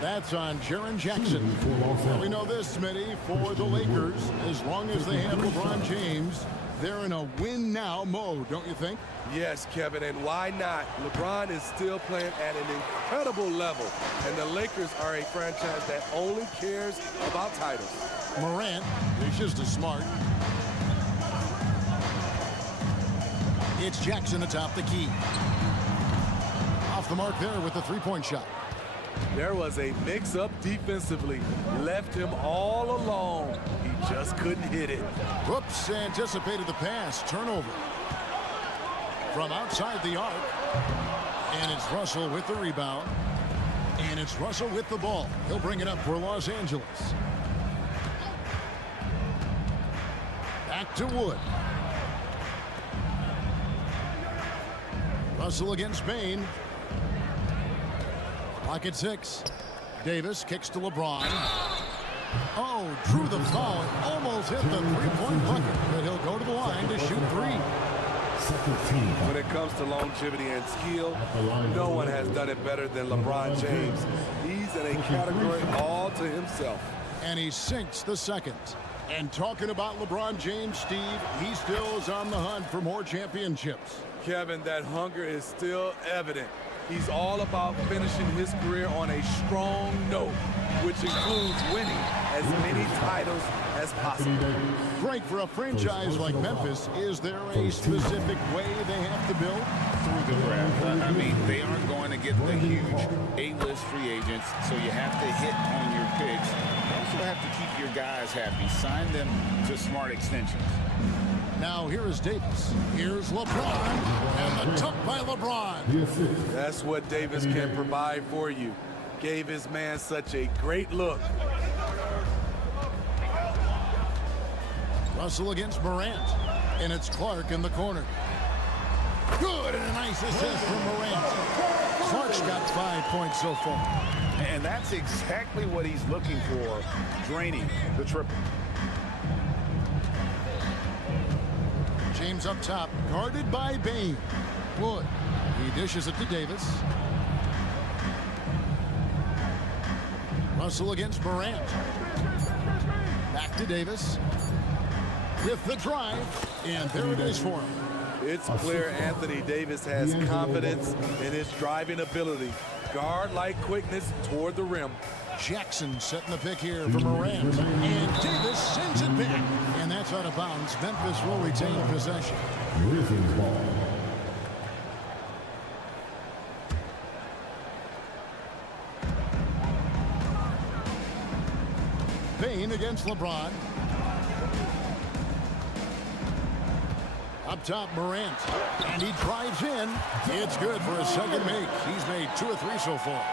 That's on Jaren Jackson. Well, we know this, Smitty, for the Lakers, as long as they have LeBron James, they're in a win-now mode, don't you think? Yes, Kevin, and why not? LeBron is still playing at an incredible level, and the Lakers are a franchise that only cares about titles. Morant dishes to Smart. It's Jackson atop the key. Off the mark there with the 3-point shot. There was a mix-up defensively. Left him all alone. He just couldn't hit it. Whoops, anticipated the pass. Turnover. From outside the arc. And it's Russell with the rebound. And it's Russell with the ball. He'll bring it up for Los Angeles. Back to Wood. Russell against Bain. Clock at 6. Davis kicks to LeBron. Oh, drew the foul. Almost hit the 3-point bucket. But he'll go to the line to shoot 3. When it comes to longevity and skill, no one has done it better than LeBron James. He's in a category all to himself. And he sinks the second. And talking about LeBron James, Steve, he still is on the hunt for more championships. Kevin, that hunger is still evident. He's all about finishing his career on a strong note, which includes winning as many titles as possible. Frank, for a franchise like Memphis, is there a specific way they have to build? Through the draft. I mean, they aren't going to get the huge A-list free agents, so you have to hit on your picks. You also have to keep your guys happy. Sign them to smart extensions. Now here is Davis. Here's LeBron. And the tuck by LeBron. That's what Davis can provide for you. Gave his man such a great look. Russell against Morant. And it's Clark in the corner. Good, and a nice assist from Morant. Clark's got 5 points so far. And that's exactly what he's looking for, draining the triple. James up top, guarded by Bain. Wood. He dishes it to Davis. Russell against Morant. Back to Davis. With the drive. And there it is for him. It's clear Anthony Davis has confidence in his driving ability. Guard-like quickness toward the rim. Jackson setting the pick here for Morant. And Davis sends it back. And that's out of bounds. Memphis will retain possession. Grizzlies ball. Bain against LeBron. Up top, Morant. And he drives in. It's good for a second make. He's made 2 or 3 so far.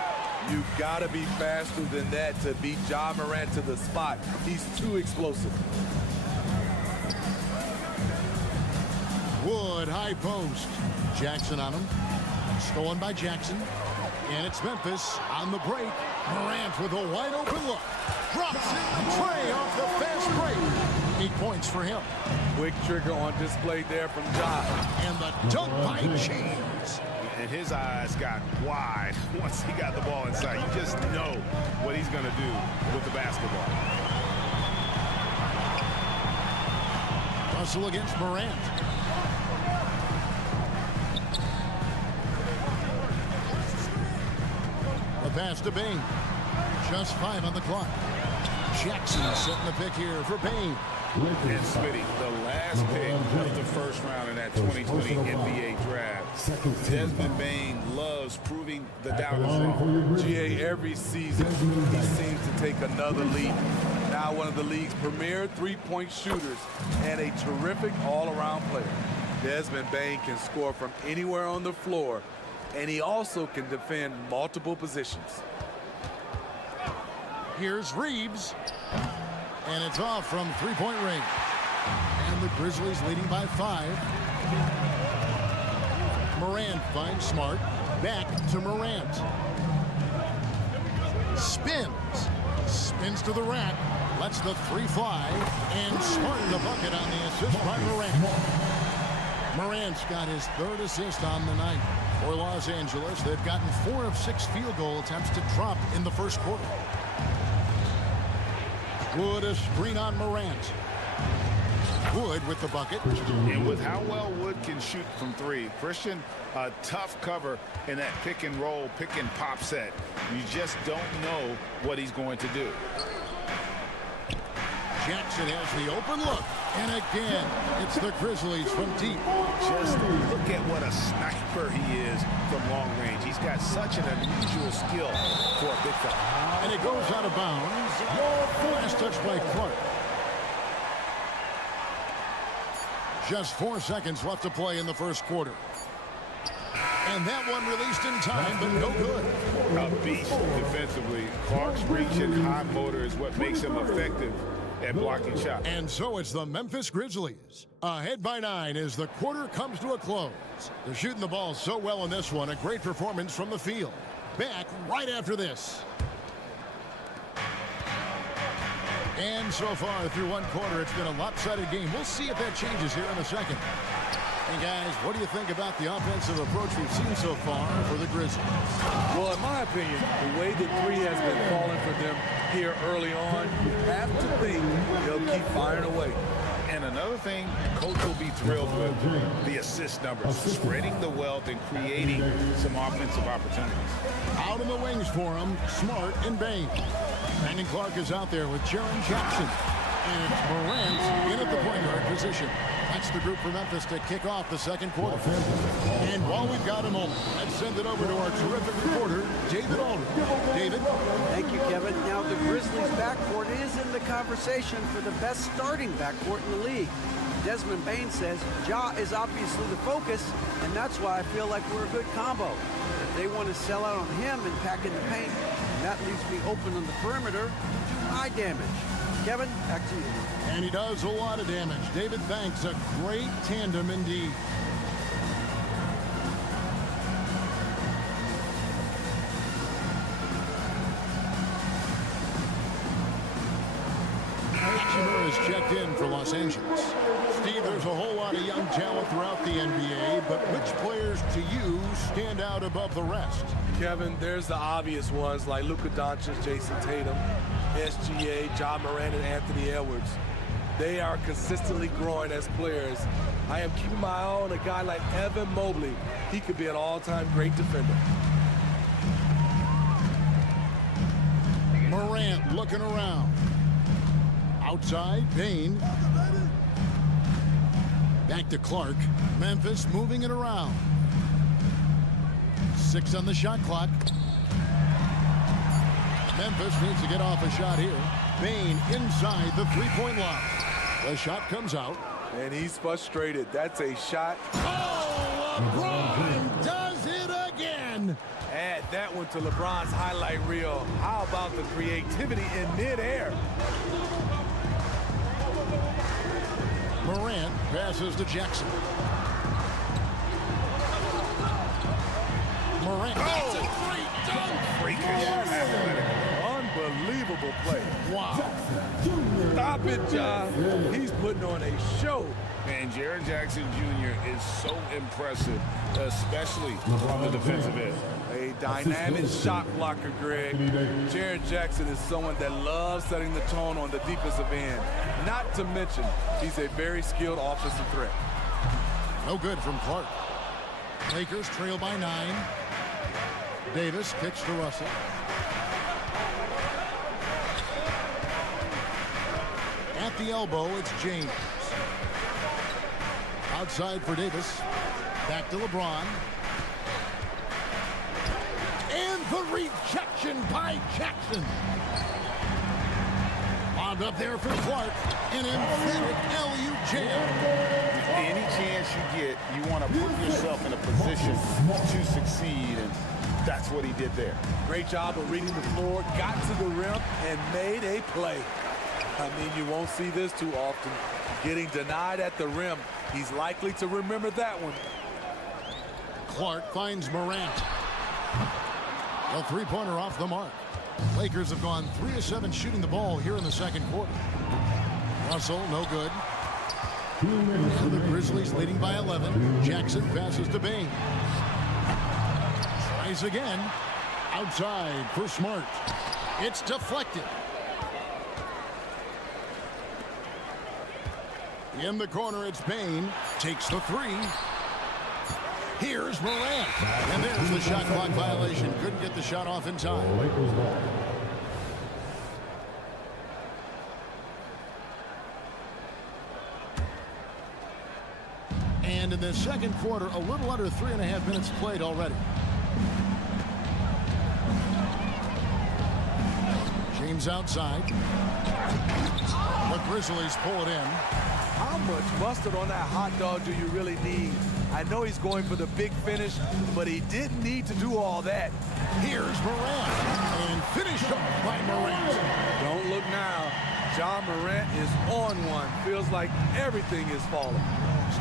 You've got to be faster than that to beat Ja Morant to the spot. He's too explosive. Wood, high post. Jackson on him. Stolen by Jackson. And it's Memphis on the break. Morant with a wide open look. Drops in the tray off the fast break. 8 points for him. Quick trigger on display there from Ja. And the dunk by James. And his eyes got wide once he got the ball inside. You just know what he's going to do with the basketball. Russell against Morant. The pass to Bain. Just 5 on the clock. Jackson setting the pick here for Bain. And Smitty, the last pick of the first round in that 2020 NBA draft. Desmond Bain loves proving the doubters wrong. GA, every season, he seems to take another leap. Now one of the league's premier three-point shooters and a terrific all-around player. Desmond Bain can score from anywhere on the floor, and he also can defend multiple positions. Here's Reeves. And it's off from three-point range. And the Grizzlies leading by 5. Morant finds Smart. Back to Morant. Spins to the rack. Lets the 3 fly. And Smart the bucket on the assist by Morant. Morant's got his 3rd assist on the night. For Los Angeles, they've gotten 4 of 6 field goal attempts to drop in the first quarter. Wood a screen on Morant. Wood with the bucket. And with how well Wood can shoot from 3, Christian, a tough cover in that pick and roll, pick and pop set. You just don't know what he's going to do. Jackson has the open look. And again, it's the Grizzlies from deep. Just look at what a sniper he is from long range. He's got such an unusual skill for a big fella. And it goes out of bounds. Last touch by Clark. Just 4 seconds left to play in the first quarter. And that one released in time, but no good. A beast defensively. Clark's reach and high motor is what makes him effective at blocking shots. And so it's the Memphis Grizzlies ahead by 9 as the quarter comes to a close. They're shooting the ball so well in this one. A great performance from the field. Back right after this. And so far through one quarter, it's been a lopsided game. We'll see if that changes here in a second. Hey guys, what do you think about the offensive approach we've seen so far for the Grizzlies? Well, in my opinion, the way the 3 has been falling for them here early on, you have to think they'll keep firing away. And another thing, coach will be thrilled with the assist numbers, spreading the wealth and creating some offensive opportunities. Out in the wings for him, Smart and Bain. Brandon Clark is out there with Jaren Jackson. And it's Morant in at the point guard position. That's the group for Memphis to kick off the second quarter. And while we've got a moment, let's send it over to our terrific reporter, David Aldridge. David? Thank you, Kevin. Now, the Grizzlies' backcourt is in the conversation for the best starting backcourt in the league. Desmond Bain says Ja is obviously the focus, and that's why I feel like we're a good combo. If they want to sell out on him and pack in the paint, that leaves me open on the perimeter to do my damage. Kevin, back to you. And he does a lot of damage. David, thanks. A great tandem indeed. Hachimura is checked in for Los Angeles. Steve, there's a whole lot of young talent throughout the NBA, but which players to you stand out above the rest? Kevin, there's the obvious ones like Luka Doncic, Jason Tatum, SGA, Ja Morant, and Anthony Edwards. They are consistently growing as players. I am keeping my eye on a guy like Evan Mobley. He could be an all-time great defender. Morant looking around. Outside, Bain. Back to Clark. Memphis moving it around. 6 on the shot clock. Memphis needs to get off a shot here. Bain inside the three-point line. The shot comes out. And he's frustrated. That's a shot. Oh, LeBron does it again. Add that one to LeBron's highlight reel. How about the creativity in midair? Morant passes to Jackson. Morant. That's a great dunk. Freakish. Unbelievable play. Wow. Stop it, Ja. He's putting on a show. And Jaren Jackson Jr. is so impressive, especially on the defensive end. A dynamic shot blocker, Greg. Jaren Jackson is someone that loves setting the tone on the defensive end. Not to mention, he's a very skilled offensive threat. No good from Clark. Lakers trail by 9. Davis kicks to Russell. At the elbow, it's James. Outside for Davis. Back to LeBron. And the rejection by Jackson. Lobbed up there for Clark. An emphatic LU jam. Any chance you get, you want to put yourself in a position to succeed, and that's what he did there. Great job of reading the floor, got to the rim, and made a play. I mean, you won't see this too often. Getting denied at the rim. He's likely to remember that one. Clark finds Morant. A three-pointer off the mark. Lakers have gone 3 of 7 shooting the ball here in the second quarter. Russell, no good. The Grizzlies leading by 11. Jackson passes to Bain. Tries again. Outside for Smart. It's deflected. In the corner, it's Bain. Takes the 3. Here's Morant. And there's the shot clock violation. Couldn't get the shot off in time. And in the second quarter, a little under 3.5 minutes played already. James outside. The Grizzlies pull it in. How much mustard on that hot dog do you really need? I know he's going for the big finish, but he didn't need to do all that. Here's Morant. And finished off by Morant. Don't look now. Ja Morant is on one. Feels like everything is falling.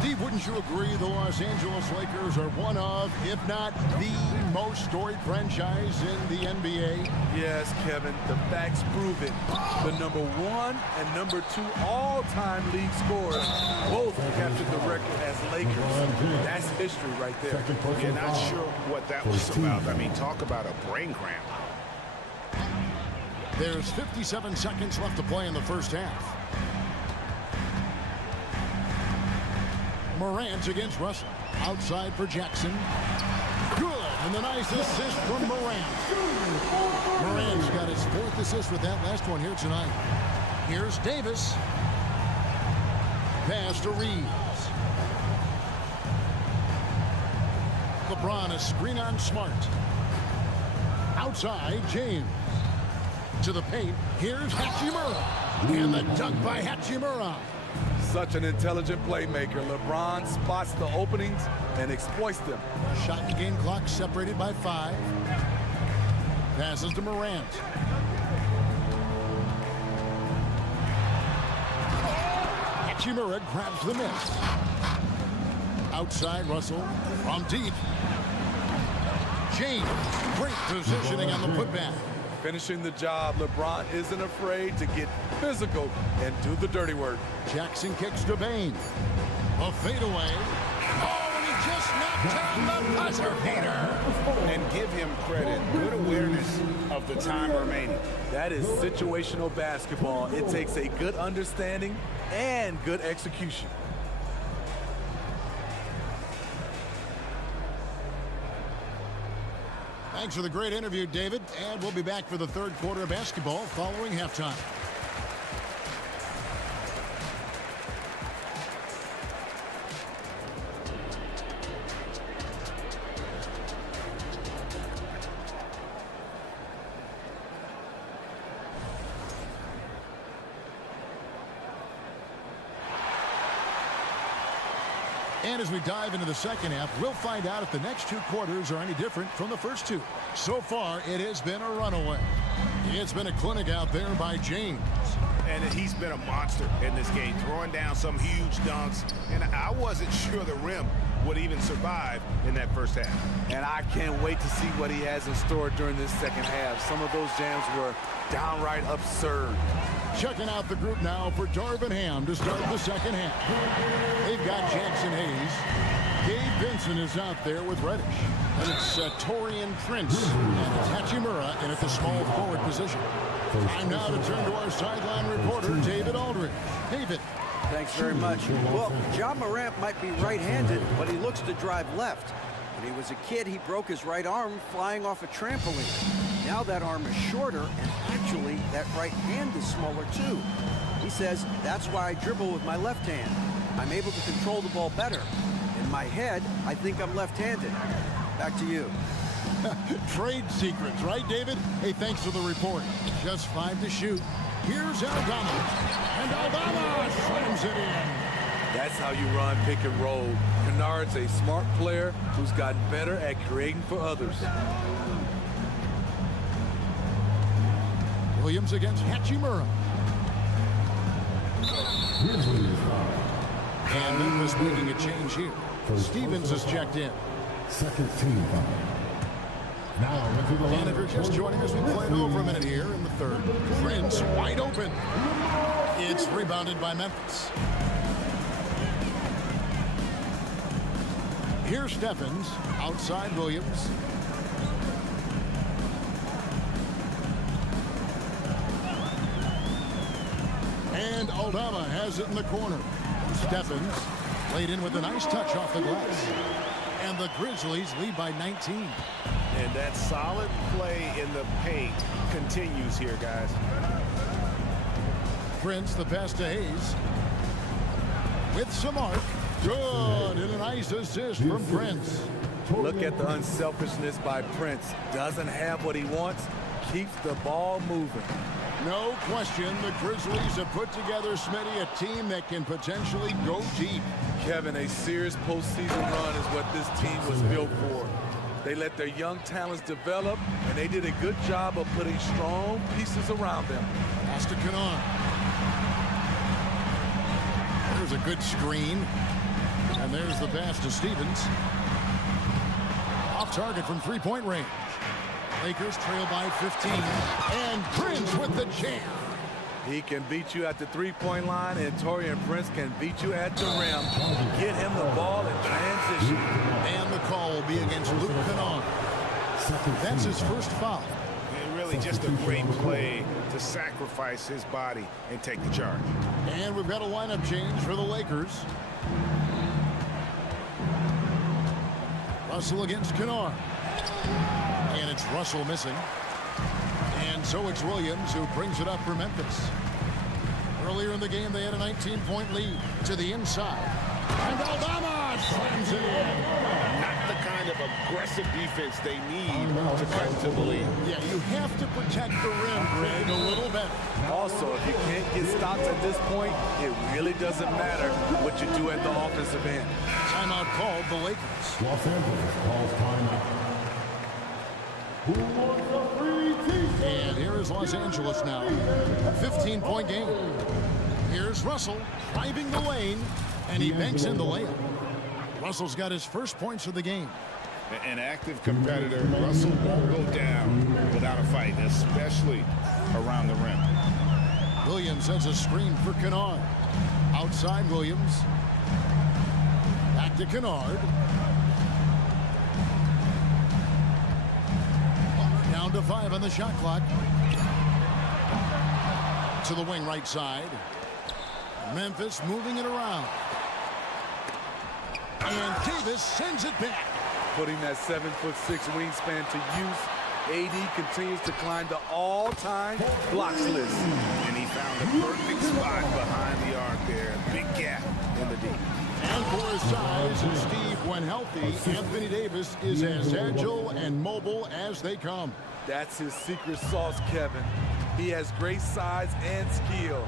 Steve, wouldn't you agree the Los Angeles Lakers are one of, if not the most storied franchise in the NBA? Yes, Kevin, the facts prove it. The #1 and #2 all-time league scorers both captured the record as Lakers. That's history right there. You're not sure what that was about. I mean, talk about a brain cramp. There's 57 seconds left to play in the first half. Morant against Russell. Outside for Jackson. Good. And the nice assist from Morant. Morant's got his 4th assist with that last one here tonight. Here's Davis. Pass to Reeves. LeBron, a screen on Smart. Outside, James. To the paint. Here's Hachimura. And the dunk by Hachimura. Such an intelligent playmaker. LeBron spots the openings and exploits them. Shot and game clock separated by 5. Passes to Morant. Hachimura grabs the miss. Outside, Russell from deep. James, great positioning on the putback. Finishing the job, LeBron isn't afraid to get physical and do the dirty work. Jackson kicks to Bain. A fadeaway. Oh, and he just knocked down the buzzer beater. And give him credit. Good awareness of the time remaining. That is situational basketball. It takes a good understanding and good execution. Thanks for the great interview, David. And we'll be back for the third quarter of basketball following halftime. And as we dive into the second half, we'll find out if the next 2 quarters are any different from the first 2. So far, it has been a runaway. It's been a clinic out there by James. And he's been a monster in this game, throwing down some huge dunks. And I wasn't sure the rim would even survive in that first half. And I can't wait to see what he has in store during this second half. Some of those jams were downright absurd. Checking out the group now for Darvin Ham to start the second half. They've got Jackson Hayes. Gabe Benson is out there with Reddish. And it's Torian Prince and Hachimura in at the small forward position. Time now to turn to our sideline reporter, David Aldridge. David. Thanks very much. Well, Ja Morant might be right-handed, but he looks to drive left. When he was a kid, he broke his right arm flying off a trampoline. Now that arm is shorter, and actually, that right hand is smaller too. He says, that's why I dribble with my left hand. I'm able to control the ball better. In my head, I think I'm left-handed. Back to you. Trade secrets, right, David? Hey, thanks for the report. Just 5 to shoot. Here's Aldama. And Aldama slams it in. That's how you run pick and roll. Kennard's a smart player who's gotten better at creating for others. Williams against Hachimura. And Memphis making a change here. Stevens is checked in. Second team foul. Now into the And if you're just joining us, we played over a minute here in the third. Prince wide open. It's rebounded by Memphis. Here's Stephens. Outside Williams. And Aldama has it in the corner. Stephens laid in with a nice touch off the glass. And the Grizzlies lead by 19. And that solid play in the paint continues here, guys. Prince, the pass to Hayes. With some arc. Good. And a nice assist from Prince. Look at the unselfishness by Prince. Doesn't have what he wants. Keeps the ball moving. No question, the Grizzlies have put together, Smitty, a team that can potentially go deep. Kevin, a serious postseason run is what this team was built for. They let their young talents develop, and they did a good job of putting strong pieces around them. Pass to Kennard. There's a good screen. And there's the pass to Stevens. Off target from three-point range. Lakers trail by 15. And Prince with the jam. He can beat you at the three-point line, and Torian Prince can beat you at the rim. Get him the ball in transition. And the call will be against Luke Kennard. That's his first foul. And really just a great play to sacrifice his body and take the charge. And we've got a lineup change for the Lakers. Russell against Kennard. And it's Russell missing. And so it's Williams who brings it up for Memphis. Earlier in the game, they had a 19-point lead to the inside. And Aldama slams it in. Not the kind of aggressive defense they need to cut into the lead. Yeah, you have to protect the rim, Greg, a little better. Also, if you can't get stops at this point, it really doesn't matter what you do at the offensive end. Timeout called the Lakers. Los Angeles calls timeout. Who wants a free team? And here is Los Angeles now. 15-point game. Here's Russell driving the lane, and he banks in the layup. Russell's got his first points of the game. An active competitor. Russell won't go down without a fight, especially around the rim. Williams has a screen for Kennard. Outside Williams. Back to Kennard. Down to 5 on the shot clock. To the wing right side. Memphis moving it around. And Davis sends it back. Putting that 7'6" wingspan to use, AD continues to climb the all-time blocks list. And he found a perfect spot behind the arc there. Big gap in the deep. And for his size, and Steve, when healthy, Anthony Davis is as agile and mobile as they come. That's his secret sauce, Kevin. He has great size and skill,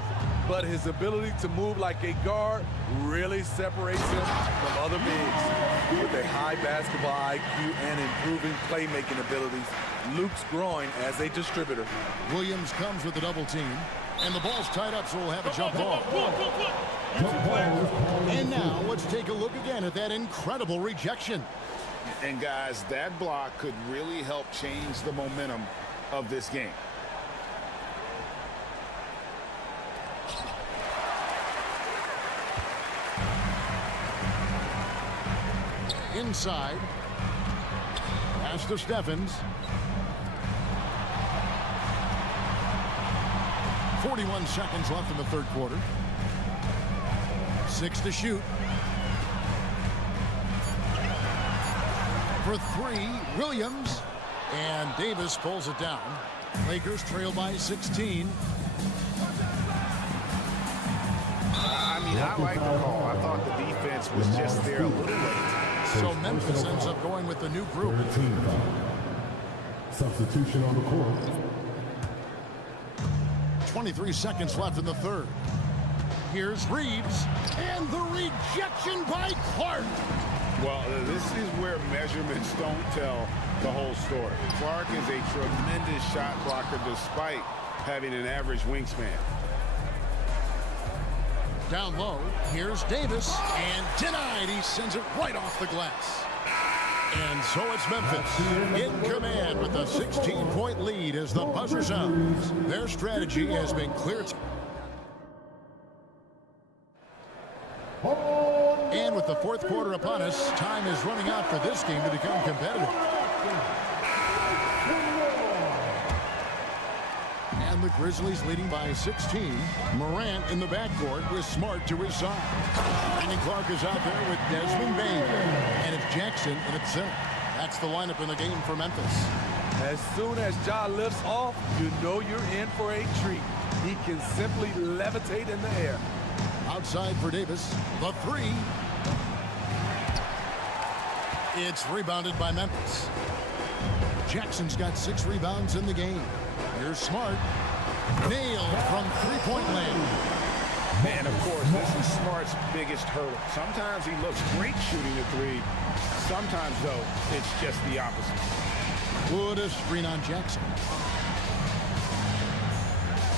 but his ability to move like a guard really separates him from other bigs. With a high basketball IQ and improving playmaking abilities, Luke's growing as a distributor. Williams comes with the double team. And the ball's tied up, so we'll have a jump ball. And now let's take a look again at that incredible rejection. And guys, that block could really help change the momentum of this game. Inside. Pass to Steffens. 41 seconds left in the third quarter. 6 to shoot. For 3, Williams. And Davis pulls it down. Lakers trail by 16. I like the call. I thought the defense was just there a little late. So Memphis ends up going with the new group. Substitution on the court. 23 seconds left in the third. Here's Reeves. And the rejection by Clark. Well, this is where measurements don't tell the whole story. Clark is a tremendous shot blocker despite having an average wingspan. Down low, here's Davis, and denied. He sends it right off the glass. And so it's Memphis in command with a 16-point lead as the buzzer sounds. Their strategy has been clear. And with the fourth quarter upon us, time is running out for this game to become competitive. And the Grizzlies leading by 16. Morant in the backcourt with Smart to his side. Brandon Clark is out there with Desmond Bain. And it's Jackson in its center. That's the lineup in the game for Memphis. As soon as Ja lifts off, you know you're in for a treat. He can simply levitate in the air. Outside for Davis. The 3. It's rebounded by Memphis. Jackson's got 6 rebounds in the game. Here's Smart. Nailed from three-point land. And, of course, this is Smart's biggest hurdle. Sometimes he looks great shooting the 3. Sometimes, though, it's just the opposite. Wood a screen on Jackson.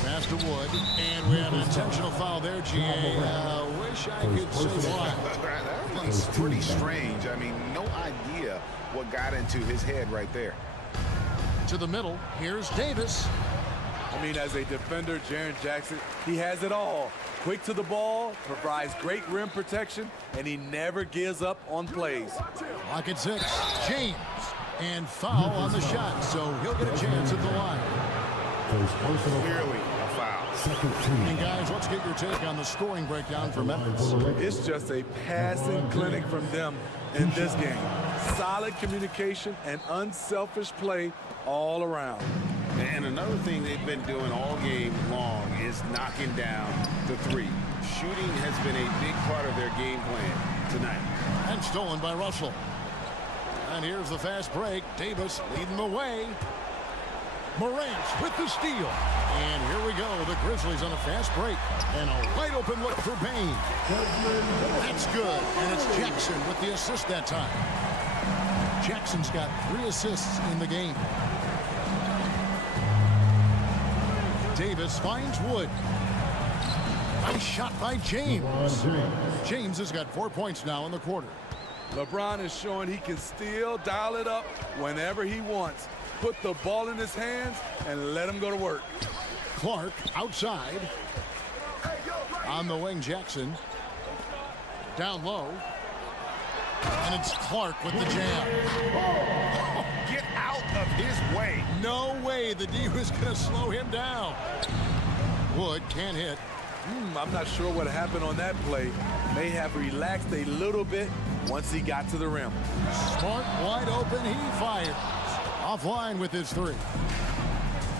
Pass to Wood. And we have an intentional foul there, G.A. Wish I could say why. That one's pretty strange. I mean, no idea what got into his head right there. To the middle, here's Davis. I mean, as a defender, Jaren Jackson, he has it all. Quick to the ball, provides great rim protection, and he never gives up on plays. Clock at 6. James. And foul on the shot, so he'll get a chance at the line. Clearly a foul. And guys, let's get your take on the scoring breakdown for Memphis. It's just a passing clinic from them in this game. Solid communication and unselfish play all around. And another thing they've been doing all game long is knocking down the 3. Shooting has been a big part of their game plan tonight. And stolen by Russell. And here's the fast break. Davis leading the way. Morant with the steal. And here we go. The Grizzlies on a fast break. And a wide open look for Bain. That's good. And it's Jackson with the assist that time. Jackson's got 3 assists in the game. Davis finds Wood. Nice shot by James. James has got 4 points now in the quarter. LeBron is showing he can still dial it up whenever he wants. Put the ball in his hands and let him go to work. Clark outside. On the wing, Jackson. Down low. And it's Clark with the jam. Get out of his way. No way the D was going to slow him down. Wood can't hit. I'm not sure what happened on that play. May have relaxed a little bit once he got to the rim. Smart wide open. He fires. Offline with his 3.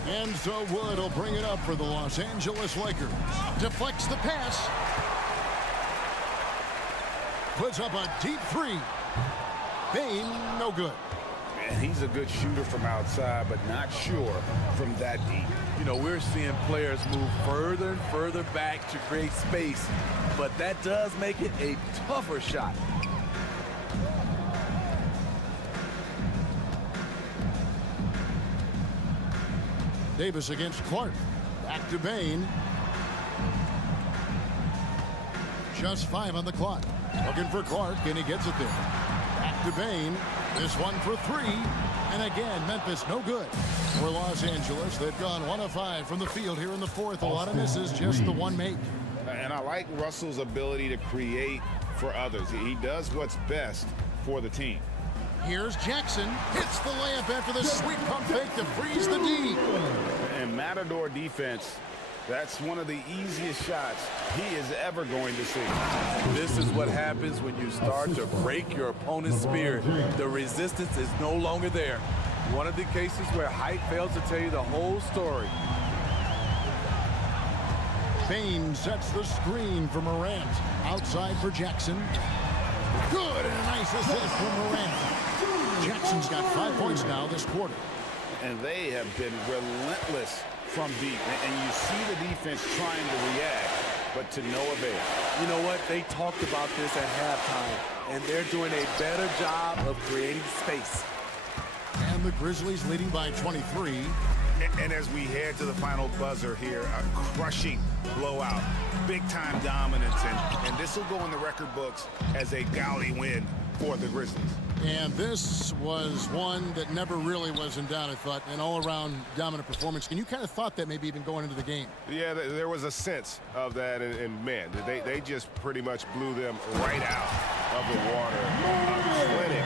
And so Wood will bring it up for the Los Angeles Lakers. Deflects the pass. Puts up a deep 3. Bain, no good. Man, he's a good shooter from outside, but not sure from that deep. You know, we're seeing players move further and further back to create space, but that does make it a tougher shot. Davis against Clark. Back to Bain. Just 5 on the clock. Looking for Clark, and he gets it there. Back to Bain. This one for 3. And again, Memphis no good. For Los Angeles, they've gone 1 of 5 from the field here in the fourth. A lot of misses, just the one make. And I like Russell's ability to create for others. He does what's best for the team. Here's Jackson. Hits the layup after the sweet pump fake to freeze the D. And Matador defense, that's one of the easiest shots he is ever going to see. This is what happens when you start to break your opponent's spirit. The resistance is no longer there. One of the cases where height fails to tell you the whole story. Bain sets the screen for Morant. Outside for Jackson. Good, and a nice assist from Morant. Jackson's got 5 points now this quarter. And they have been relentless from deep. And you see the defense trying to react, but to no avail. You know what? They talked about this at halftime, and they're doing a better job of creating space. And the Grizzlies leading by 23. And as we head to the final buzzer here, a crushing blowout, big-time dominance, and this will go in the record books as a gaudy win for the Grizzlies. And this was one that never really was in doubt, I thought, an all-around dominant performance. And you kind of thought that maybe even going into the game. Yeah, there was a sense of that, and man, they just pretty much blew them right out of the water. A clinic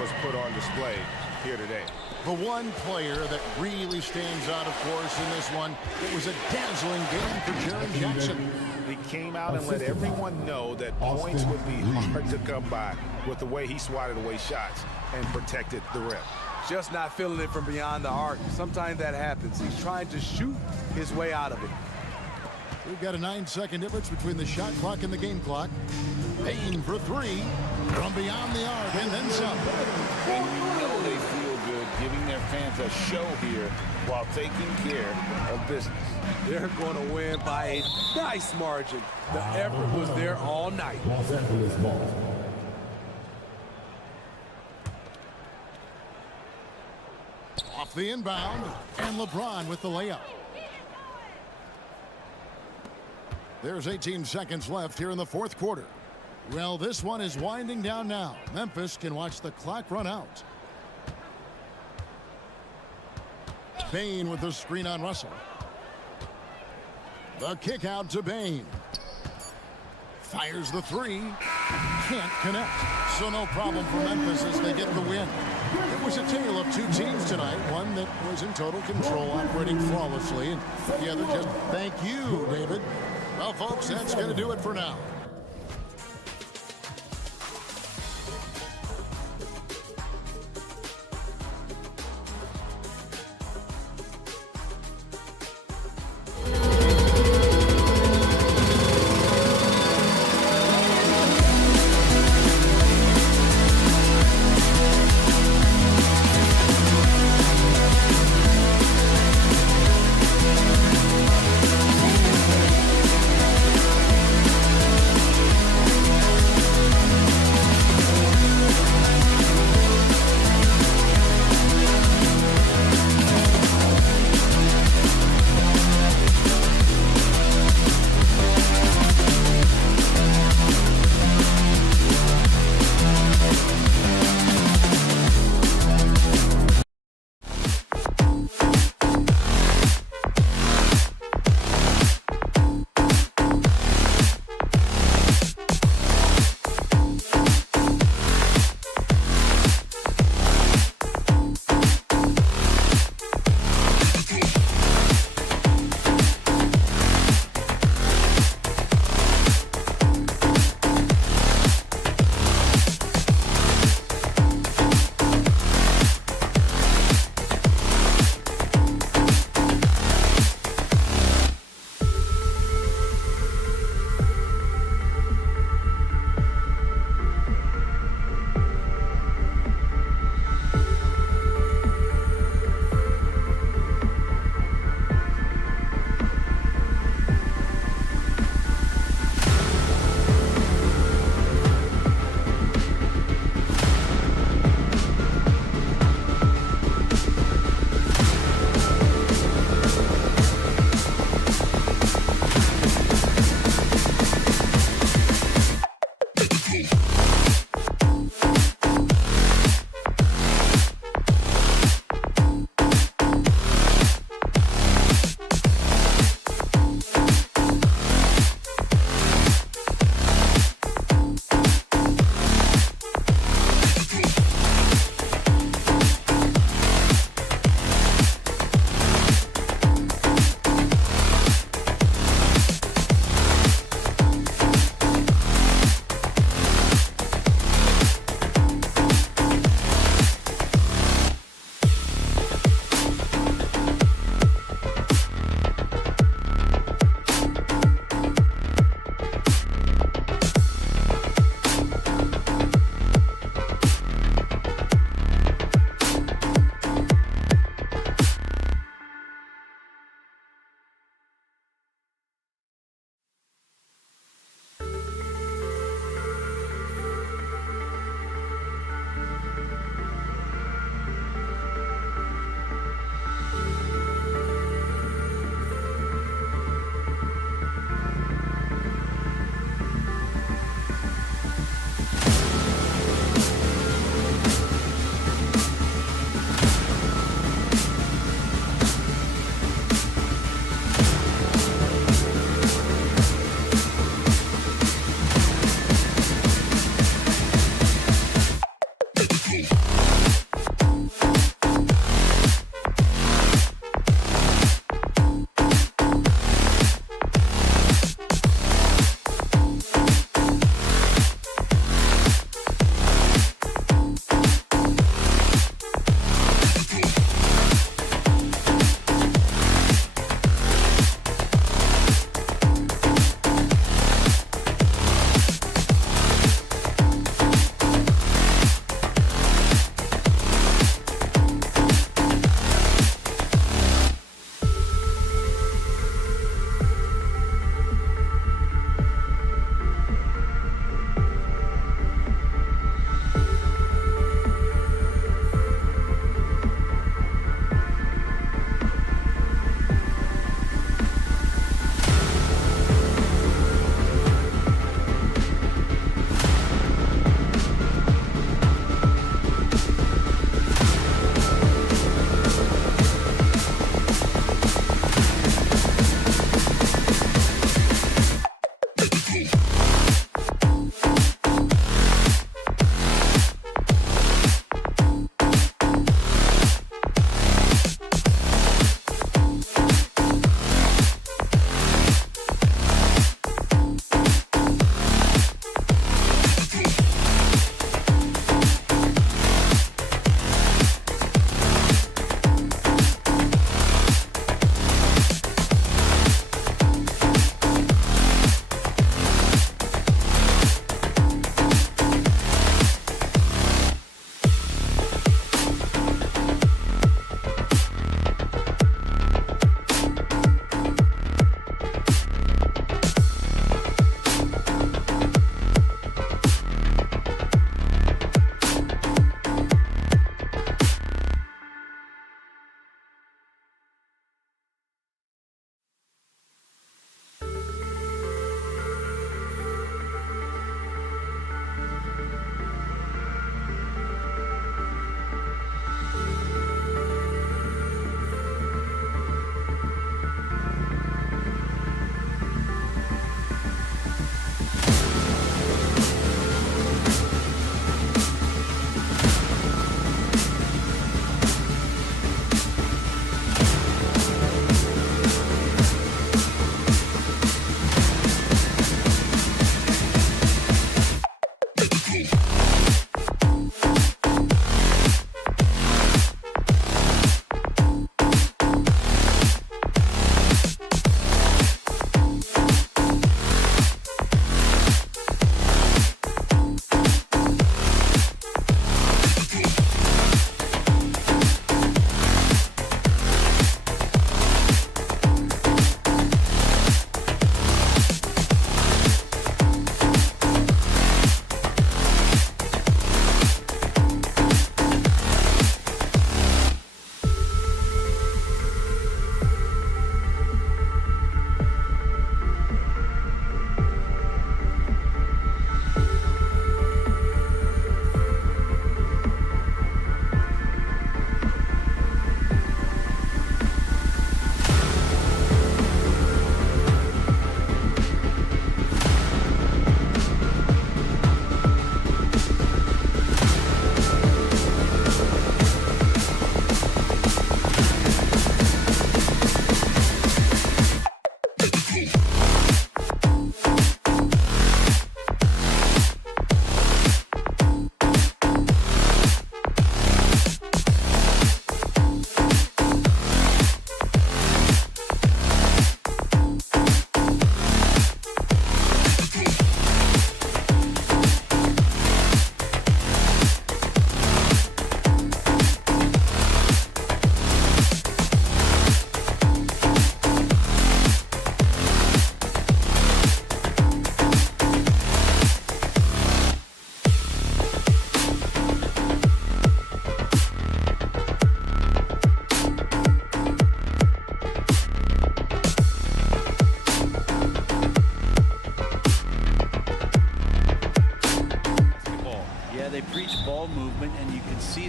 was put on display here today. The one player that really stands out, of course, in this one, it was a dazzling game for Jaren Jackson. He came out and let everyone know that points would be hard to come by with the way he swatted away shots and protected the rim. Just not feeling it from beyond the arc. Sometimes that happens. He's trying to shoot his way out of it. We've got a 9-second difference between the shot clock and the game clock. Bain for 3 from beyond the arc and then some. And you know they feel good giving their fans a show here while taking care of business. They're going to win by a nice margin. The effort was there all night. Los Angeles ball. Off the inbound, and LeBron with the layup. There's 18 seconds left here in the fourth quarter. Well, this one is winding down now. Memphis can watch the clock run out. Bain with the screen on Russell. The kick out to Bain. Fires the 3. Can't connect. So no problem for Memphis as they get the win. It was a tale of 2 teams tonight. One that was in total control, operating flawlessly, and the other just, thank you, David. Well, folks, that's going to do it for now.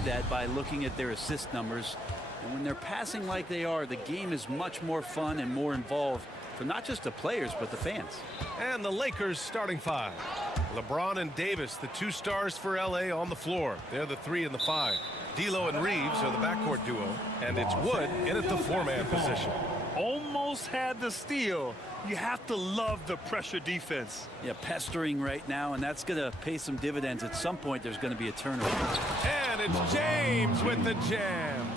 that by looking at their assist numbers. And when they're passing like they are, the game is much more fun and more involved for not just the players, but the fans. And the Lakers starting five. LeBron and Davis, the 2 stars for LA on the floor. They're the 3 and the 5. D'Lo and Reeves are the backcourt duo. And it's Wood in at the 4-man position. Almost had the steal. You have to love the pressure defense. Yeah, pestering right now, and that's going to pay some dividends. At some point, there's going to be a turnover. And it's James with the jam.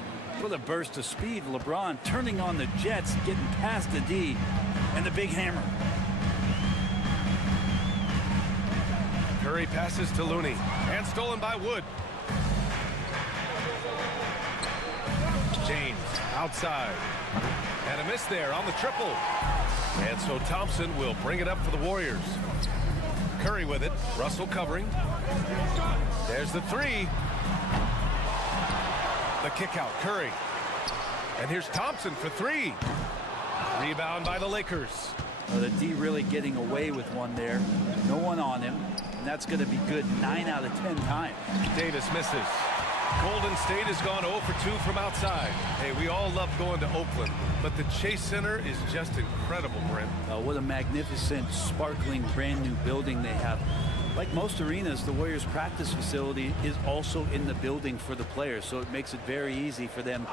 With a burst of speed, LeBron turning on the Jets, getting past the D, and the big hammer. Curry passes to Looney, and stolen by Wood. James outside, and a miss there on the triple. And so Thompson will bring it up for the Warriors. Curry with it, Russell covering. There's the 3. The kick out, Curry. And here's Thompson for 3. Rebound by the Lakers. Well, the D really getting away with one there. No one on him. And that's going to be good 9 out of 10 times. Davis misses. Golden State has gone 0 for 2 from outside. Hey, we all love going to Oakland, but the Chase Center is just incredible, Brent. What a magnificent, sparkling, brand new building they have. Like most arenas, the Warriors practice facility is also in the building for the players, so it makes it very easy for them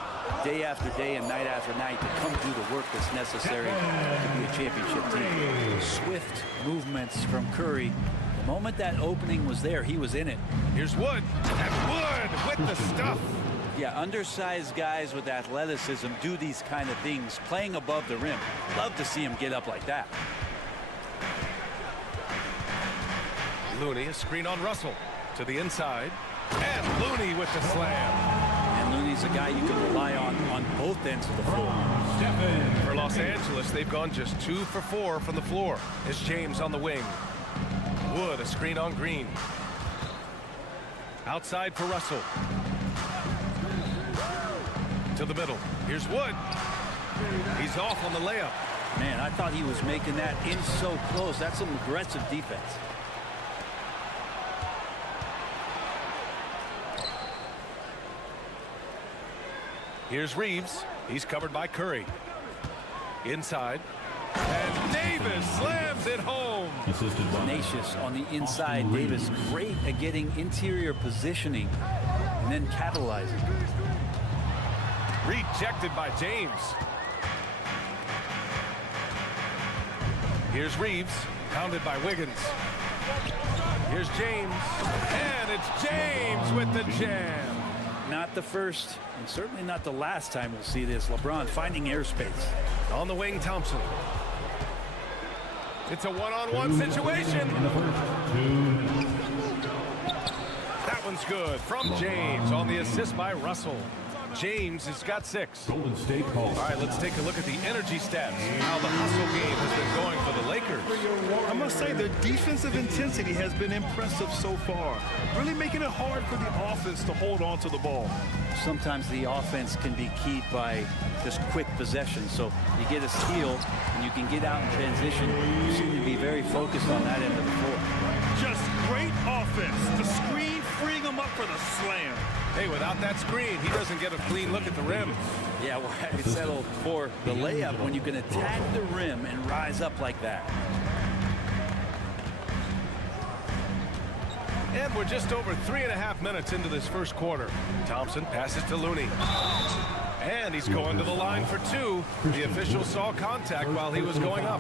day after day and night after night to come do the work that's necessary to be a championship team. Swift movements from Curry. The moment that opening was there, he was in it. Here's Wood, and Wood with the stuff. Yeah, undersized guys with athleticism do these kind of things, playing above the rim. Love to see him get up like that. Looney, a screen on Russell to the inside, and Looney with the slam. And Looney's a guy you can rely on both ends of the floor. For Los Angeles, they've gone just 2 for 4 from the floor. It's James on the wing. Wood, a screen on Green. Outside for Russell. To the middle. Here's Wood. He's off on the layup. Man, I thought he was making that in so close. That's some aggressive defense. Here's Reeves. He's covered by Curry. Inside. And Davis slams it home. Tenacious on the inside. Davis great at getting interior positioning and then capitalizing. Rejected by James. Here's Reeves. Pounded by Wiggins. Here's James. And it's James with the jam. Not the first, and certainly not the last time we'll see this. LeBron finding airspace. On the wing, Thompson. It's a one-on-one situation. That one's good from James on the assist by Russell. James has got 6. Golden State calls. All right, let's take a look at the energy stats. How the hustle game has been going for the Lakers. I must say their defensive intensity has been impressive so far. Really making it hard for the offense to hold on to the ball. Sometimes the offense can be keyed by just quick possession. So you get a steal and you can get out in transition. You seem to be very focused on that end of the floor. Just great offense. The screen freeing them up for the slam. Hey, without that screen, he doesn't get a clean look at the rim. Yeah, well, I settled for the layup when you can attack the rim and rise up like that. And we're just over 3.5 minutes into this first quarter. Thompson passes to Looney. And he's going to the line for 2. The official saw contact while he was going up.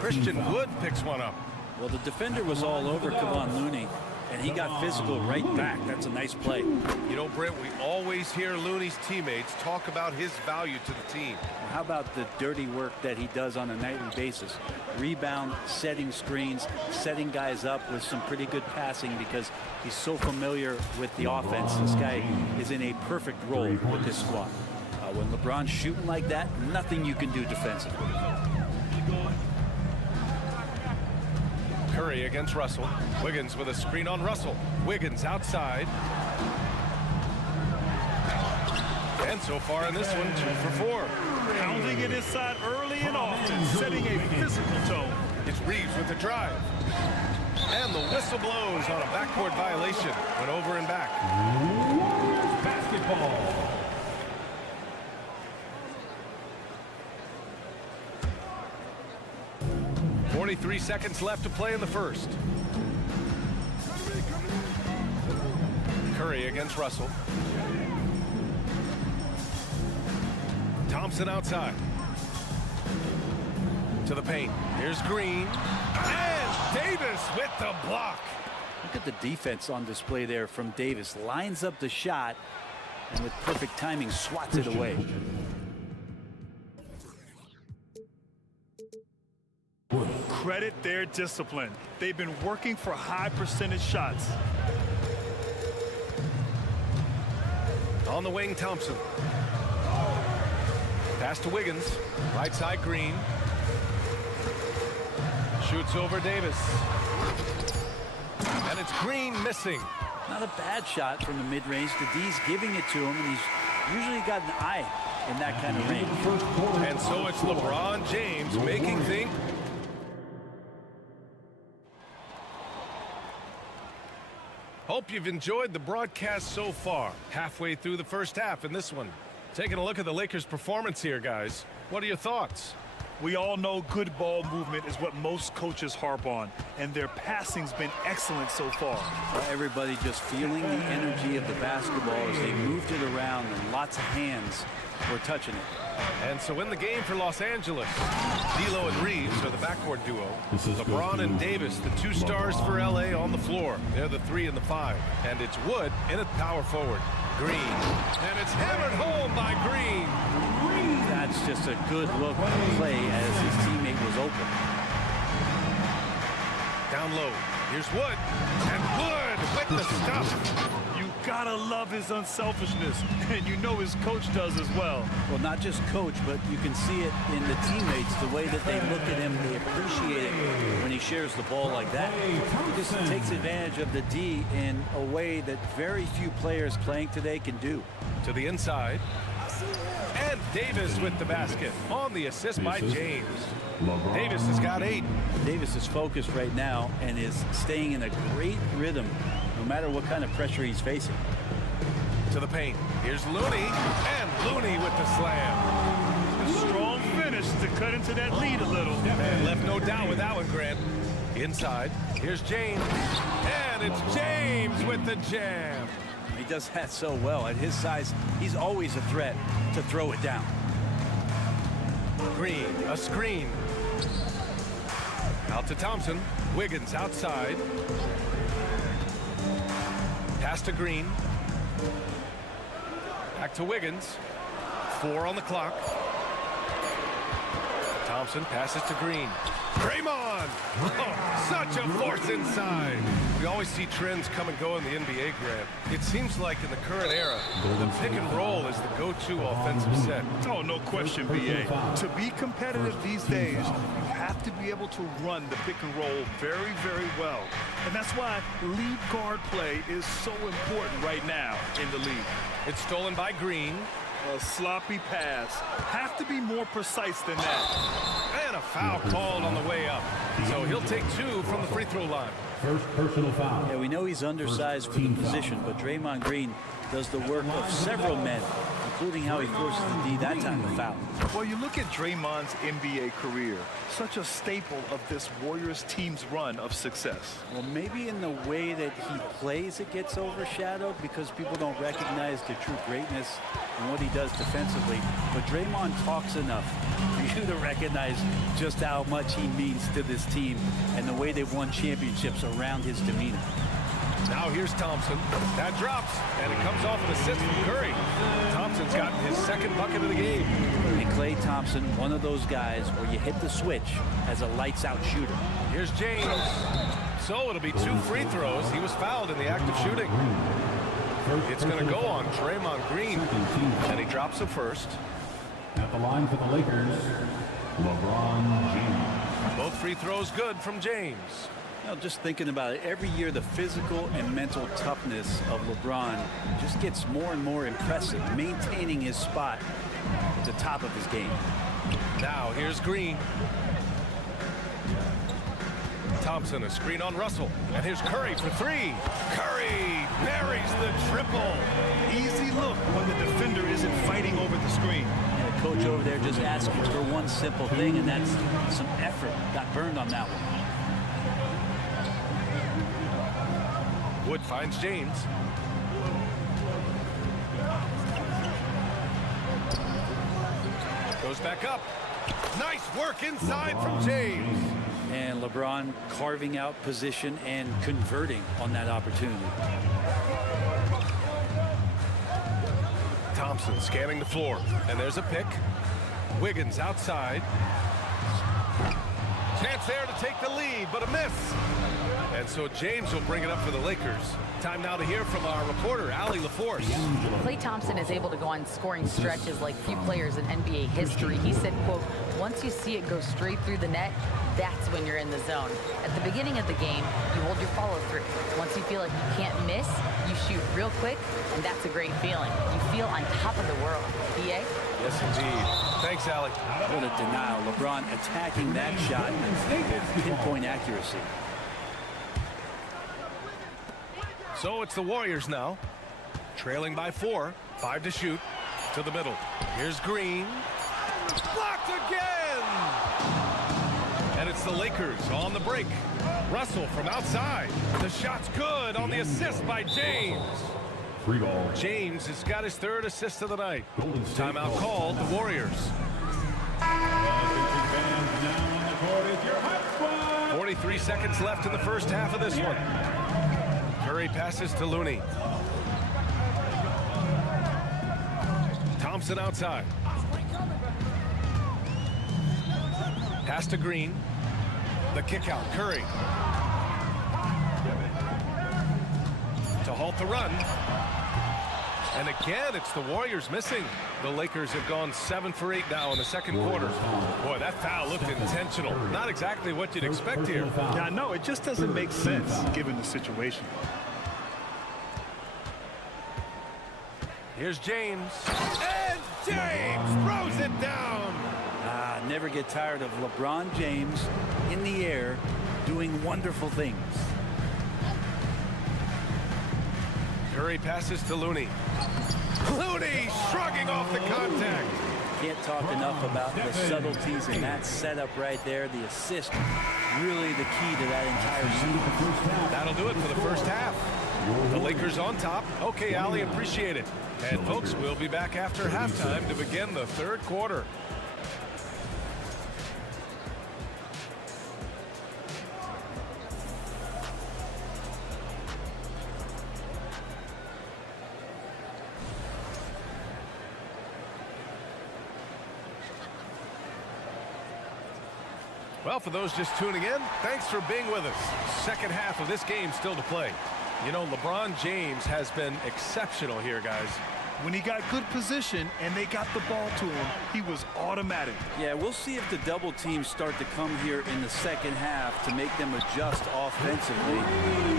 Christian Wood picks one up. Well, the defender was all over Kevon Looney, and he got physical right back. That's a nice play. You know, Brent, we always hear Looney's teammates talk about his value to the team. How about the dirty work that he does on a nightly basis? Rebound, setting screens, setting guys up with some pretty good passing because he's so familiar with the offense. This guy is in a perfect role with this squad. When LeBron's shooting like that, nothing you can do defensively. Curry against Russell. Wiggins with a screen on Russell. Wiggins outside. And so far in this one, 2 for 4. Pounding it inside early and often, setting a physical tone. It's Reeves with the drive. And the whistle blows on a backcourt violation. Went over and back. Warriors basketball. 43 seconds left to play in the first. Curry against Russell. Thompson outside. To the paint. Here's Green. And Davis with the block. Look at the defense on display there from Davis. Lines up the shot and with perfect timing swats it away. Credit their discipline. They've been working for high percentage shots. On the wing, Thompson. Pass to Wiggins. Right side, Green. Shoots over Davis. And it's Green missing. Not a bad shot from the mid-range. The D's giving it to him, and he's usually got an eye in that kind of range. And so it's LeBron James making things. Hope you've enjoyed the broadcast so far. Halfway through the first half in this one. Taking a look at the Lakers' performance here, guys. What are your thoughts? We all know good ball movement is what most coaches harp on, and their passing's been excellent so far. Everybody just feeling the energy of the basketball as they moved it around, and lots of hands were touching it. And so in the game for Los Angeles, D'Lo and Reeves are the backcourt duo. LeBron and Davis, the two stars for LA on the floor. They're the 3 and the 5. And it's Wood in at power forward. Green. And it's hammered home by Green. That's just a good look play as his teammate was open. Down low. Here's Wood. And Wood with the stuff. You gotta love his unselfishness, and you know his coach does as well. Well, not just coach, but you can see it in the teammates, the way that they look at him. They appreciate it when he shares the ball like that. He just takes advantage of the D in a way that very few players playing today can do. To the inside. And Davis with the basket on the assist by James. Davis has got 8. Davis is focused right now and is staying in a great rhythm no matter what kind of pressure he's facing. To the paint. Here's Looney. And Looney with the slam. A strong finish to cut into that lead a little. And left no doubt with that one, Grant. Inside. Here's James. And it's James with the jam. He does that so well. At his size, he's always a threat to throw it down. Green, a screen. Out to Thompson. Wiggins outside. Pass to Green. Back to Wiggins. 4 on the clock. Thompson passes to Green. Draymond! Oh, such a force inside. We always see trends come and go in the NBA, Grant. It seems like in the current era, the pick and roll is the go-to offensive set. Oh, no question, B.A. To be competitive these days, you have to be able to run the pick and roll very, very well. And that's why lead guard play is so important right now in the league. It's stolen by Green. A sloppy pass. Have to be more precise than that. And a foul called on the way up. So he'll take 2 from the free throw line. First personal foul. Yeah, we know he's undersized for the position, but Draymond Green does the work of several men, including how he forces the D that time to foul. Well, you look at Draymond's NBA career, such a staple of this Warriors team's run of success. Well, maybe in the way that he plays it gets overshadowed because people don't recognize the true greatness and what he does defensively. But Draymond talks enough for you to recognize just how much he means to this team and the way they've won championships around his demeanor. Now here's Thompson. That drops, and it comes off an assist from Curry. Thompson's gotten his second bucket of the game. And Klay Thompson, one of those guys where you hit the switch as a lights-out shooter. Here's James. So it'll be 2 free throws. He was fouled in the act of shooting. It's going to go on Draymond Green, and he drops the first. At the line for the Lakers, LeBron James. Both free throws good from James. You know, just thinking about it, every year the physical and mental toughness of LeBron just gets more and more impressive, maintaining his spot at the top of his game. Now here's Green. Thompson, a screen on Russell. And here's Curry for three. Curry buries the triple. Easy look when the defender isn't fighting over the screen. And the coach over there just asking for one simple thing, and that's some effort. Got burned on that one. Wood finds James. Goes back up. Nice work inside from James. And LeBron carving out position and converting on that opportunity. Thompson scanning the floor. And there's a pick. Wiggins outside. Chance there to take the lead, but a miss. And so James will bring it up for the Lakers. Time now to hear from our reporter, Allie LaForce. Klay Thompson is able to go on scoring stretches like few players in NBA history. He said, quote, once you see it go straight through the net, that's when you're in the zone. At the beginning of the game, you hold your follow through. Once you feel like you can't miss, you shoot real quick, and that's a great feeling. You feel on top of the world. BA? Yes, indeed. Thanks, Allie. What a denial. LeBron attacking that shot with pinpoint accuracy. So it's the Warriors now, trailing by 4, 5 to shoot, to the middle. Here's Green, blocked again! And it's the Lakers on the break. Russell from outside. The shot's good on the assist by James. Free ball. James has got his 3rd assist of the night. Timeout called, the Warriors. 43 seconds left in the first half of this one. Curry passes to Looney. Thompson outside. Pass to Green. The kick out, Curry. To halt the run. And again, it's the Warriors missing. The Lakers have gone 7 for 8 now in the second quarter. Boy, that foul looked intentional. Not exactly what you'd expect here. Yeah, no, it just doesn't make sense given the situation. Here's James. And James throws it down. Never get tired of LeBron James in the air doing wonderful things. Curry passes to Looney. Looney shrugging off the contact. Can't talk enough about the subtleties in that setup right there. The assist, really the key to that entire scene. That'll do it for the first half. The Lakers on top. Okay, Allie, appreciate it. And folks, we'll be back after halftime to begin the third quarter. Well, for those just tuning in, thanks for being with us. Second half of this game still to play. You know, LeBron James has been exceptional here, guys. When he got good position and they got the ball to him, he was automatic. Yeah, we'll see if the double teams start to come here in the second half to make them adjust offensively.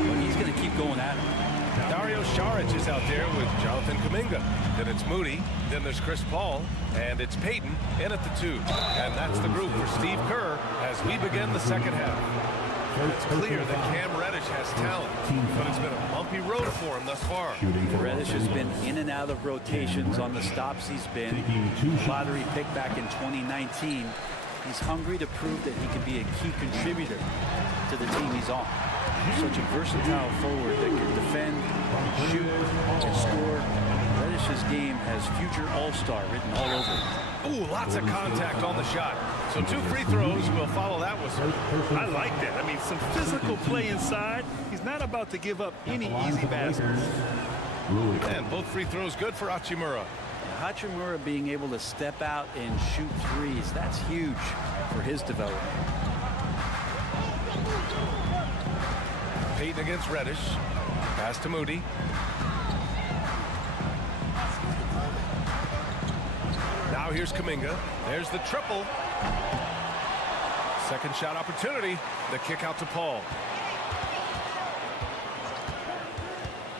But he's going to keep going at it. Dario Saric is out there with Jonathan Kuminga. Then it's Moody. Then there's Chris Paul. And it's Peyton in at the 2. And that's the group for Steve Kerr as we begin the second half. It's clear that Cam Reddish has talent, but it's been a bumpy road for him thus far. Reddish has been in and out of rotations on the stops he's been. Lottery pick back in 2019. He's hungry to prove that he can be a key contributor to the team he's on. Such a versatile forward that can defend, shoot, and score. Reddish's game has future all-star written all over it. Ooh, lots of contact on the shot. So 2 free throws will follow that whistle. I like that. I mean, some physical play inside. He's not about to give up any easy baskets. And both free throws good for Hachimura. Hachimura being able to step out and shoot threes, that's huge for his development. Peyton against Reddish. Pass to Moody. Now here's Kuminga. There's the triple. Second shot opportunity. The kick out to Paul.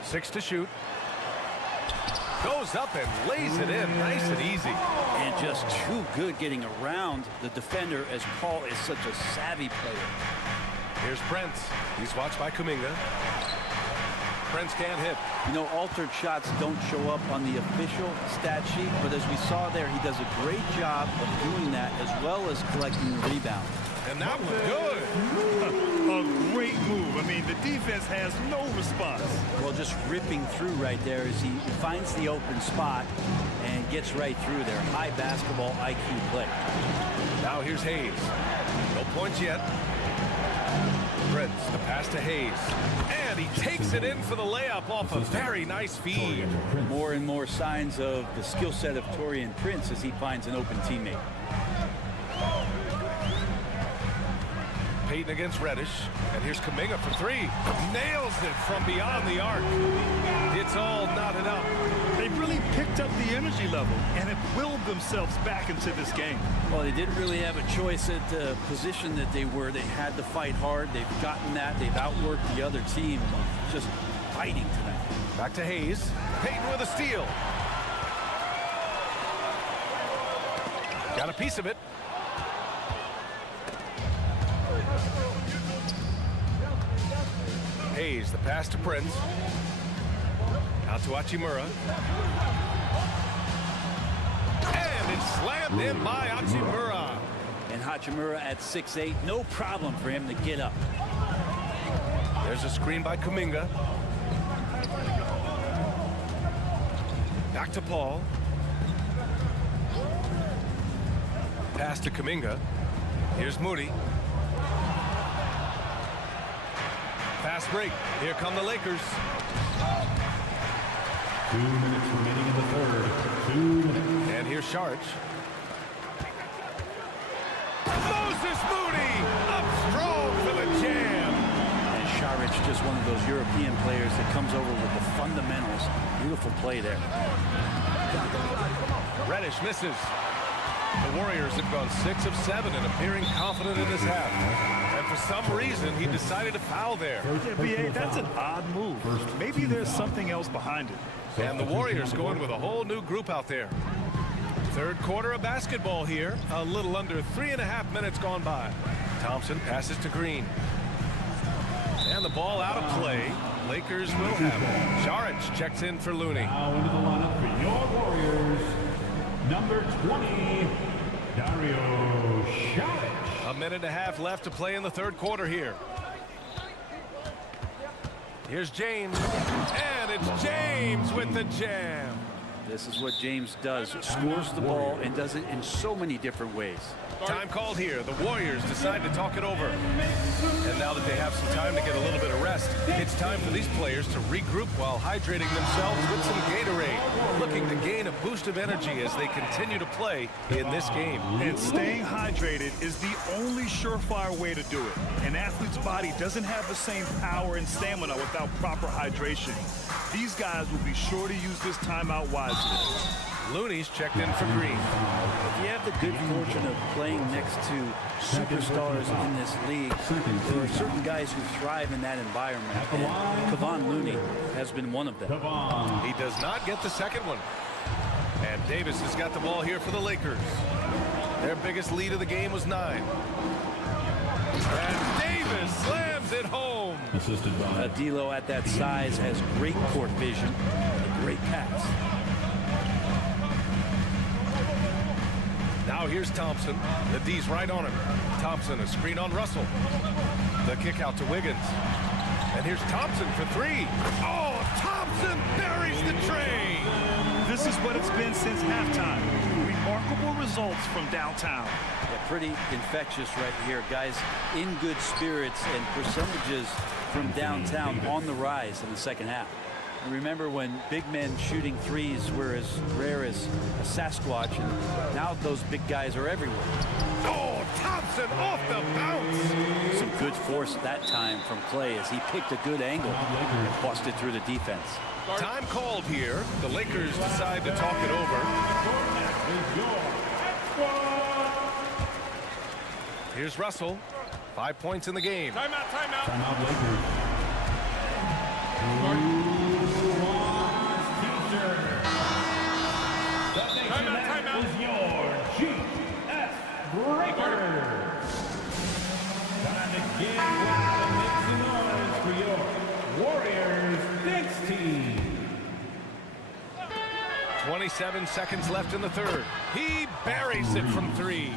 6 to shoot. Goes up and lays it in nice and easy. And just too good getting around the defender as Paul is such a savvy player. Here's Prince. He's watched by Kuminga. Prince can't hit. You know, altered shots don't show up on the official stat sheet, but as we saw there, he does a great job of doing that as well as collecting the rebound. And that was good. A great move. I mean, the defense has no response. Well, just ripping through right there as he finds the open spot and gets right through there. High basketball IQ play. Now here's Hayes. No points yet. Prince, the pass to Hayes. And he takes it in for the layup off a very nice feed. More and more signs of the skill set of Taurean Prince as he finds an open teammate. Payton against Reddish. And here's Kuminga for three. Nails it from beyond the arc. It's all knotted up. They really picked up the energy level and have willed themselves back into this game. Well, they didn't really have a choice at the position that they were. They had to fight hard. They've gotten that. They've outworked the other team. Just fighting tonight. Back to Hayes. Payton with a steal. Got a piece of it. Hayes, the pass to Prince. Out to Hachimura. And it's slammed in by Hachimura. And Hachimura at 6'8", no problem for him to get up. There's a screen by Kuminga. Back to Paul. Pass to Kuminga. Here's Moody. Fast break. Here come the Lakers. 2 minutes remaining in the third. 2 minutes. And here's Sharch. Moses Moody up strong for the jam. And Sharch, just one of those European players that comes over with the fundamentals. Beautiful play there. Reddish misses. The Warriors have gone 6 of 7 and appearing confident in this half. And for some reason, he decided to foul there. Yeah, BA, that's an odd move. Maybe there's something else behind it. And the Warriors going with a whole new group out there. Third quarter of basketball here. A little under 3.5 minutes gone by. Thompson passes to Green. And the ball out of play. Lakers will have it. Saric checks in for Looney. Now into the lineup for your Warriors. Number 20, Dario Saric. A minute and a half left to play in the third quarter here. Here's James. And it's James with the jam. This is what James does. Scores the ball and does it in so many different ways. Time called here. The Warriors decide to talk it over. And now that they have some time to get a little bit of rest, it's time for these players to regroup while hydrating themselves with some Gatorade, looking to gain a boost of energy as they continue to play in this game. And staying hydrated is the only surefire way to do it. An athlete's body doesn't have the same power and stamina without proper hydration. These guys will be sure to use this timeout wisely. Looney's checked in for Green. If you have the good fortune of playing next to superstars in this league, there are certain guys who thrive in that environment. And Kevon Looney has been one of them. He does not get the second one. And Davis has got the ball here for the Lakers. Their biggest lead of the game was 9. And Davis slams it home. Assisted by D'Lo at that size has great court vision, a great pass. Now here's Thompson. The D's right on him. Thompson, a screen on Russell. The kick out to Wiggins. And here's Thompson for 3. Oh, Thompson buries the tray. This is what it's been since halftime. Remarkable results from downtown. Yeah, pretty infectious right here. Guys in good spirits and percentages from downtown on the rise in the second half. And remember when big men shooting threes were as rare as a Sasquatch, and now those big guys are everywhere. Oh, Thompson off the bounce. Some good force that time from Clay as he picked a good angle and busted through the defense. Time called here. The Lakers decide to talk it over. Here's Russell. 5 points in the game. Timeout, timeout. Timeout Lakers. Timeout. Is your GS Breaker. Time to get 27 seconds left in the third. He buries it from 3.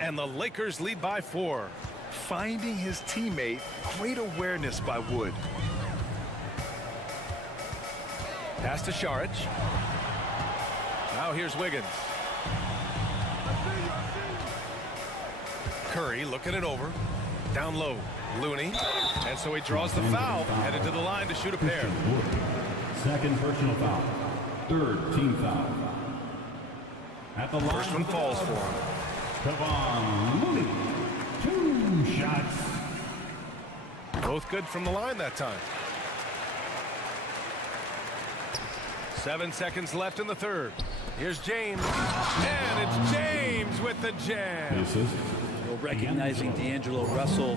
And the Lakers lead by 4. Finding his teammate, great awareness by Wood. Pass to Saric. Now here's Wiggins. Curry looking it over. Down low. Looney. And so he draws the foul. Headed to the line to shoot a pair. Second personal foul. Third team foul. At the line. First one falls for him. Kevon Looney. 2 shots. Both good from the line that time. 7 seconds left in the third. Here's James. And it's James with the jam. Well, recognizing D'Angelo Russell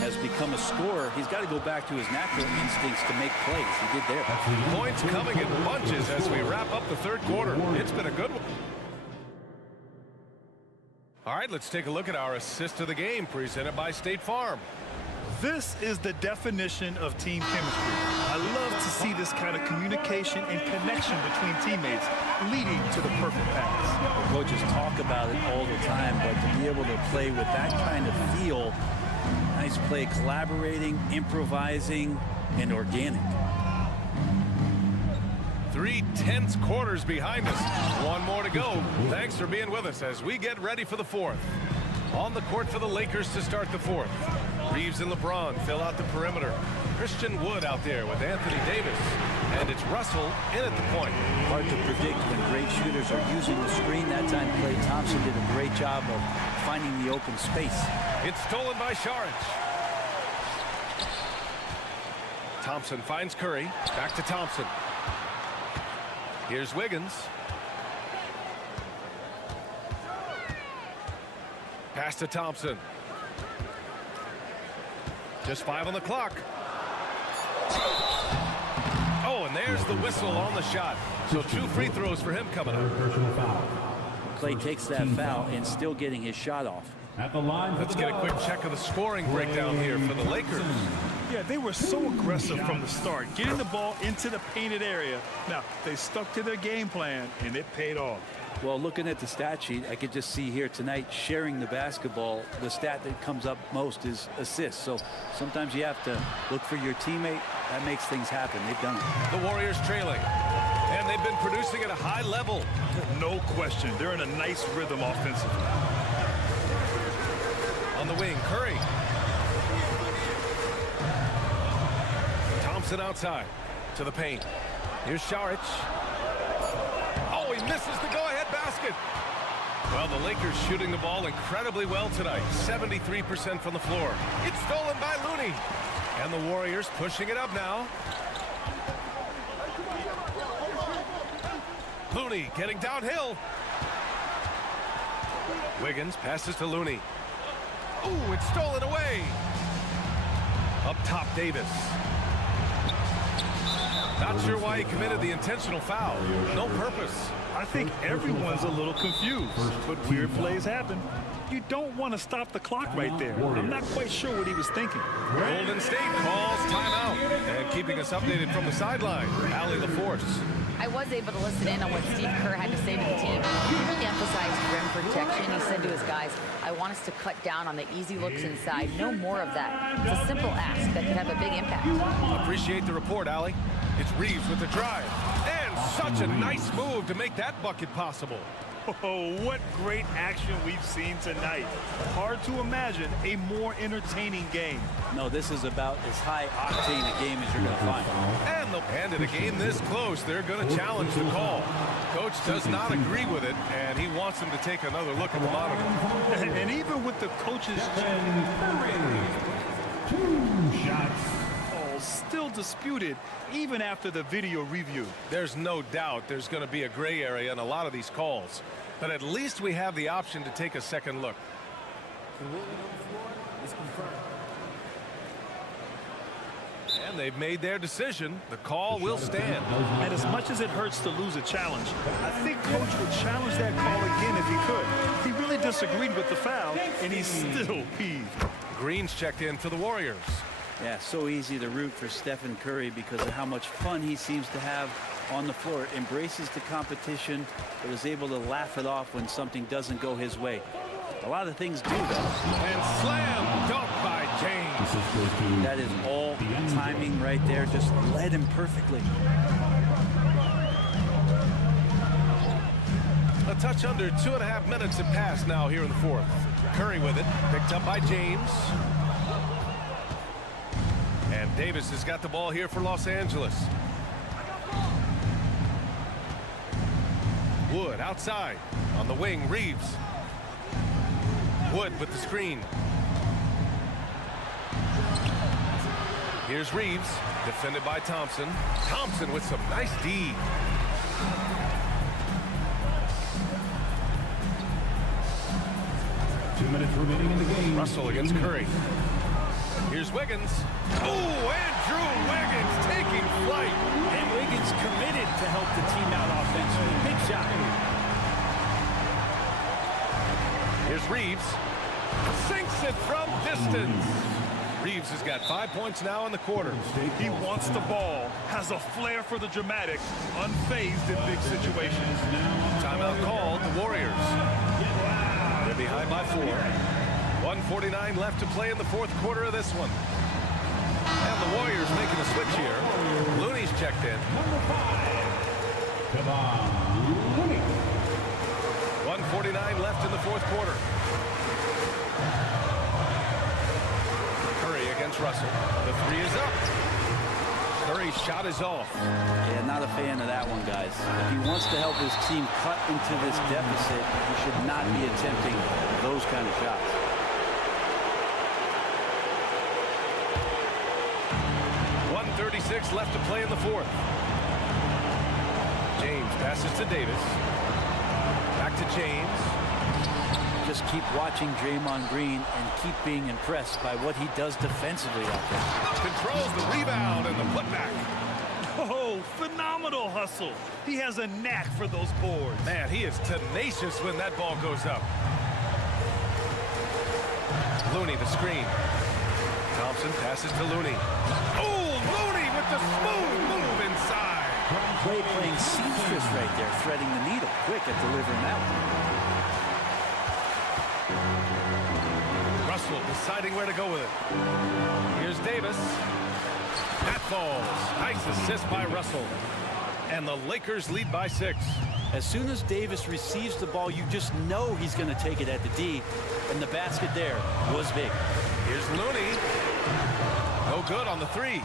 has become a scorer, he's got to go back to his natural instincts to make plays. He did there. Points coming in bunches as we wrap up the third quarter. It's been a good one. All right, let's take a look at our assist of the game presented by State Farm. This is the definition of team chemistry. I love to see this kind of communication and connection between teammates leading to the perfect pass. The coaches talk about it all the time, but to be able to play with that kind of feel, nice play, collaborating, improvising, and organic. 3 tense quarters behind us. One more to go. Thanks for being with us as we get ready for the fourth. On the court for the Lakers to start the fourth. Reeves and LeBron fill out the perimeter. Christian Wood out there with Anthony Davis. And it's Russell in at the point. Hard to predict when great shooters are using the screen. That time Klay Thompson did a great job of finding the open space. It's stolen by Saric. Thompson finds Curry. Back to Thompson. Here's Wiggins. Pass to Thompson. Just 5 on the clock. Oh, and there's the whistle on the shot. So 2 free throws for him coming up. Klay takes that foul and still getting his shot off. At the line. Let's get a quick check of the scoring breakdown here for the Lakers. Yeah, they were so aggressive from the start, getting the ball into the painted area. Now, they stuck to their game plan, and it paid off. Well, looking at the stat sheet, I could just see here tonight sharing the basketball. The stat that comes up most is assists. So sometimes you have to look for your teammate. That makes things happen. They've done it. The Warriors trailing. And they've been producing at a high level. No question. They're in a nice rhythm offensively. On the wing, Curry. Thompson outside to the paint. Here's Saric. Oh, he misses the go-ahead basket. Well, the Lakers shooting the ball incredibly well tonight. 73% from the floor. It's stolen by Looney. And the Warriors pushing it up now. Looney getting downhill. Wiggins passes to Looney. Ooh, it's stolen away. Up top, Davis. Not sure why he committed the intentional foul. No purpose. I think everyone's a little confused, but weird plays happen. You don't want to stop the clock right there. I'm not quite sure what he was thinking. Golden State calls timeout. And keeping us updated from the sideline, Allie LaForce. I was able to listen in on what Steve Kerr had to say to the team. He really emphasized rim protection. He said to his guys, I want us to cut down on the easy looks inside. No more of that. It's a simple ask that could have a big impact. Appreciate the report, Allie. It's Reeves with the drive. And such a nice move to make that bucket possible. Oh, what great action we've seen tonight. Hard to imagine a more entertaining game. No, this is about as high octane a game as you're going to find. And in a game this close, they're going to challenge the call. Coach does not agree with it, and he wants them to take another look at the monitor. And even with the coaches' 2 shots. still disputed even after the video review. There's no doubt there's going to be a gray area in a lot of these calls, but at least we have the option to take a second look. And they've made their decision. The call will stand. And as much as it hurts to lose a challenge, I think Coach would challenge that call again if he could. He really disagreed with the foul, and he's still peeved. Green's checked in for the Warriors. Yeah, so easy to root for Stephen Curry because of how much fun he seems to have on the floor, embraces the competition, but is able to laugh it off when something doesn't go his way. A lot of things do that. And slam dunk by James. That is all timing right there. Just led him perfectly. A touch under 2.5 minutes have passed now here in the fourth. Curry with it, picked up by James. And Davis has got the ball here for Los Angeles. Wood outside on the wing. Reeves. Wood with the screen. Here's Reeves, defended by Thompson. Thompson with some nice D. Remaining in the game. Russell against Curry. Here's Wiggins. Oh, Andrew Wiggins taking flight. And Wiggins committed to help the team out offensively. Big shot. Here's Reeves. Sinks it from distance. Reeves has got 5 points now in the quarter. He wants the ball, has a flair for the dramatic, unfazed in big situations. Timeout called, the Warriors. They're behind by 4. 1:49 left to play in the fourth quarter of this one. And the Warriors making a switch here. Looney's checked in. Number 5. Come on, Looney. 1:49 left in the fourth quarter. Curry against Russell. The three is up. Curry's shot is off. Yeah, not a fan of that one, guys. If he wants to help his team cut into this deficit, he should not be attempting those kind of shots. .136 left to play in the fourth. James passes to Davis. Back to James. Just keep watching Draymond Green and keep being impressed by what he does defensively out there. Controls the rebound and the putback. Oh, phenomenal hustle. He has a knack for those boards. Man, he is tenacious when that ball goes up. Looney the screen. Thompson passes to Looney. Oh, Looney with the smooth move inside. Play playing seamstress right there, threading the needle. Quick at delivering that one. Russell deciding where to go with it. Here's Davis. That falls. Nice assist by Russell. And the Lakers lead by 6. As soon as Davis receives the ball, you just know he's going to take it at the D. And the basket there was big. Here's Looney. No good on the 3.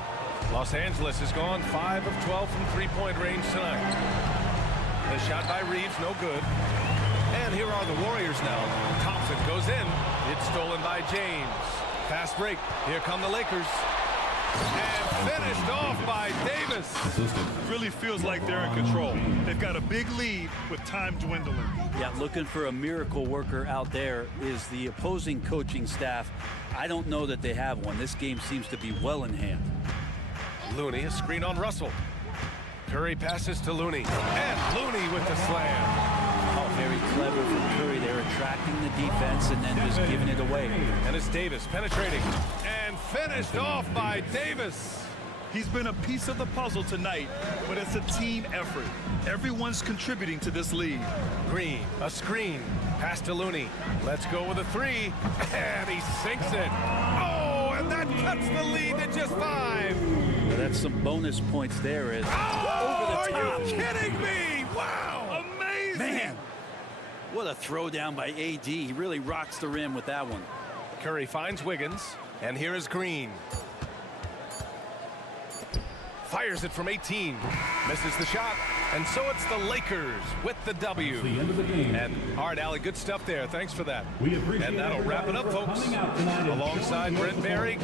Los Angeles has gone 5 of 12 from three-point range tonight. The shot by Reeves, no good. And here are the Warriors now. Thompson goes in. It's stolen by James. Fast break. Here come the Lakers. And finished off by Davis. Really feels like they're in control. They've got a big lead with time dwindling. Yeah, looking for a miracle worker out there is the opposing coaching staff. I don't know that they have one. This game seems to be well in hand. Looney, a screen on Russell. Curry passes to Looney. And Looney with the slam. Oh, very clever from Curry. They're attracting the defense and then just giving it away. And it's Davis penetrating. And finished off by Davis. He's been a piece of the puzzle tonight, but it's a team effort. Everyone's contributing to this lead. Green, a screen. Pass to Looney. Let's go with a 3. And he sinks it. Oh, and that cuts the lead to just 5. Well, that's some bonus points there. Over the top. Are you kidding me? Wow. Amazing. Man, what a throwdown by AD. He really rocks the rim with that one. Curry finds Wiggins, and here is Green. Fires it from 18. Misses the shot, and so it's the Lakers with the W. The end of the game. And Art, Alley, good stuff there. Thanks for that. We appreciate and that'll wrap it up, folks. Alongside Brent Barry.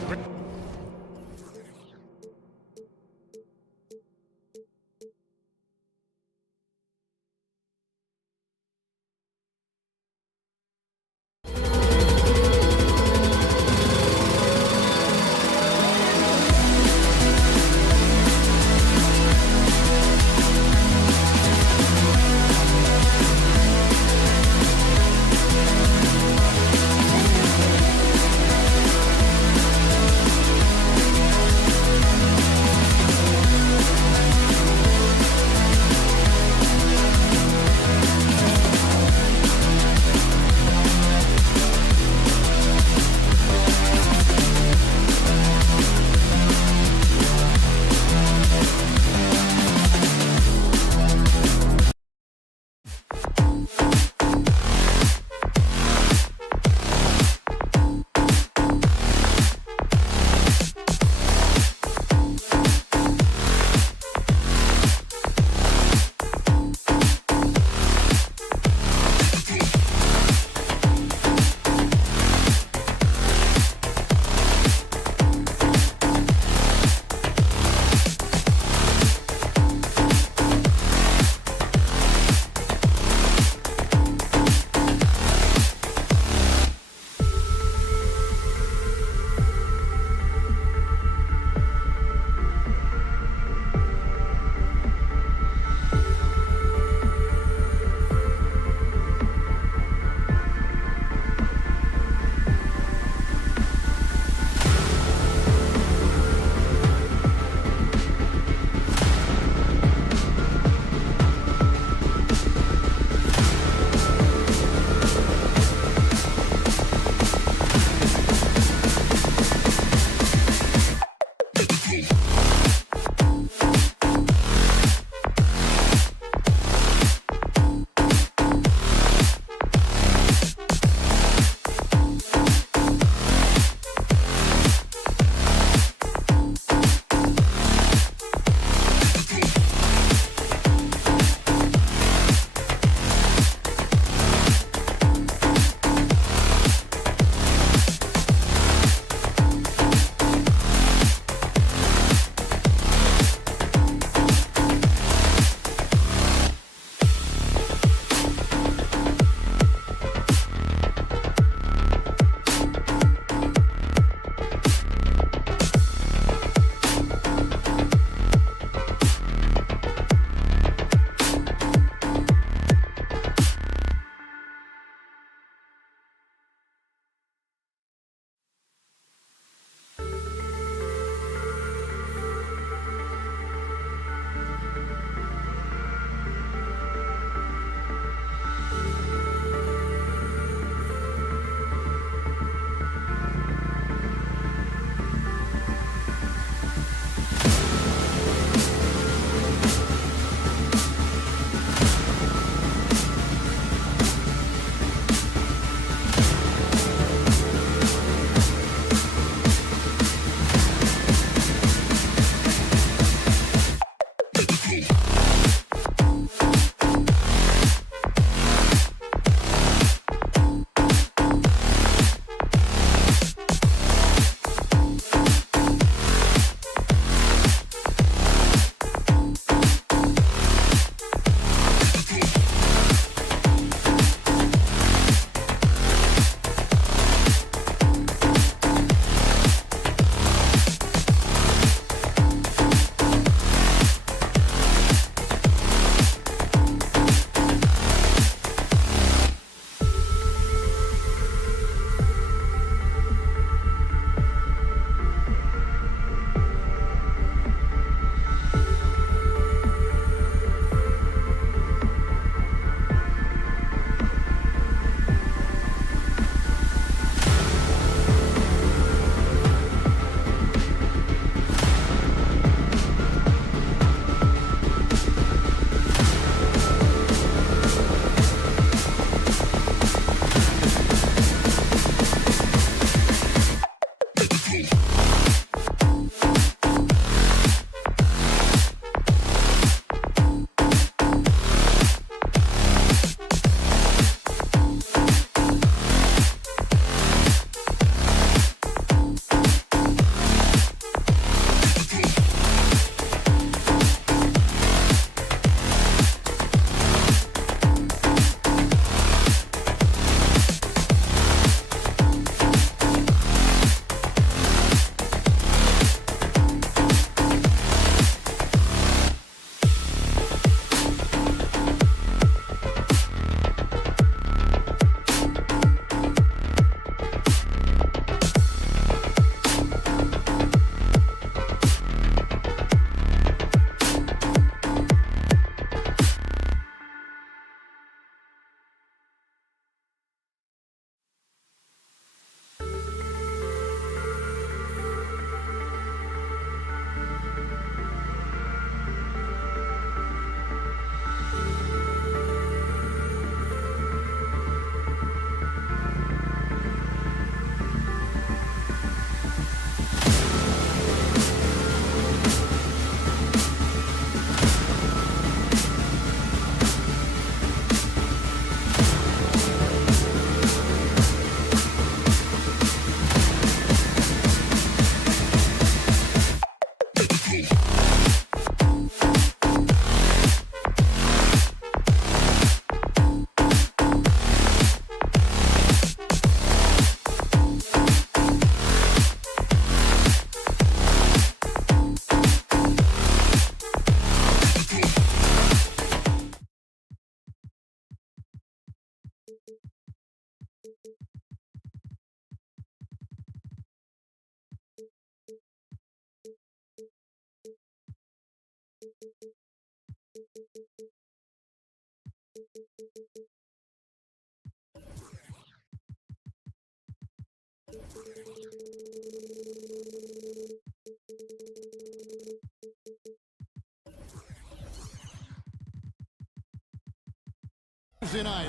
Tuesday night.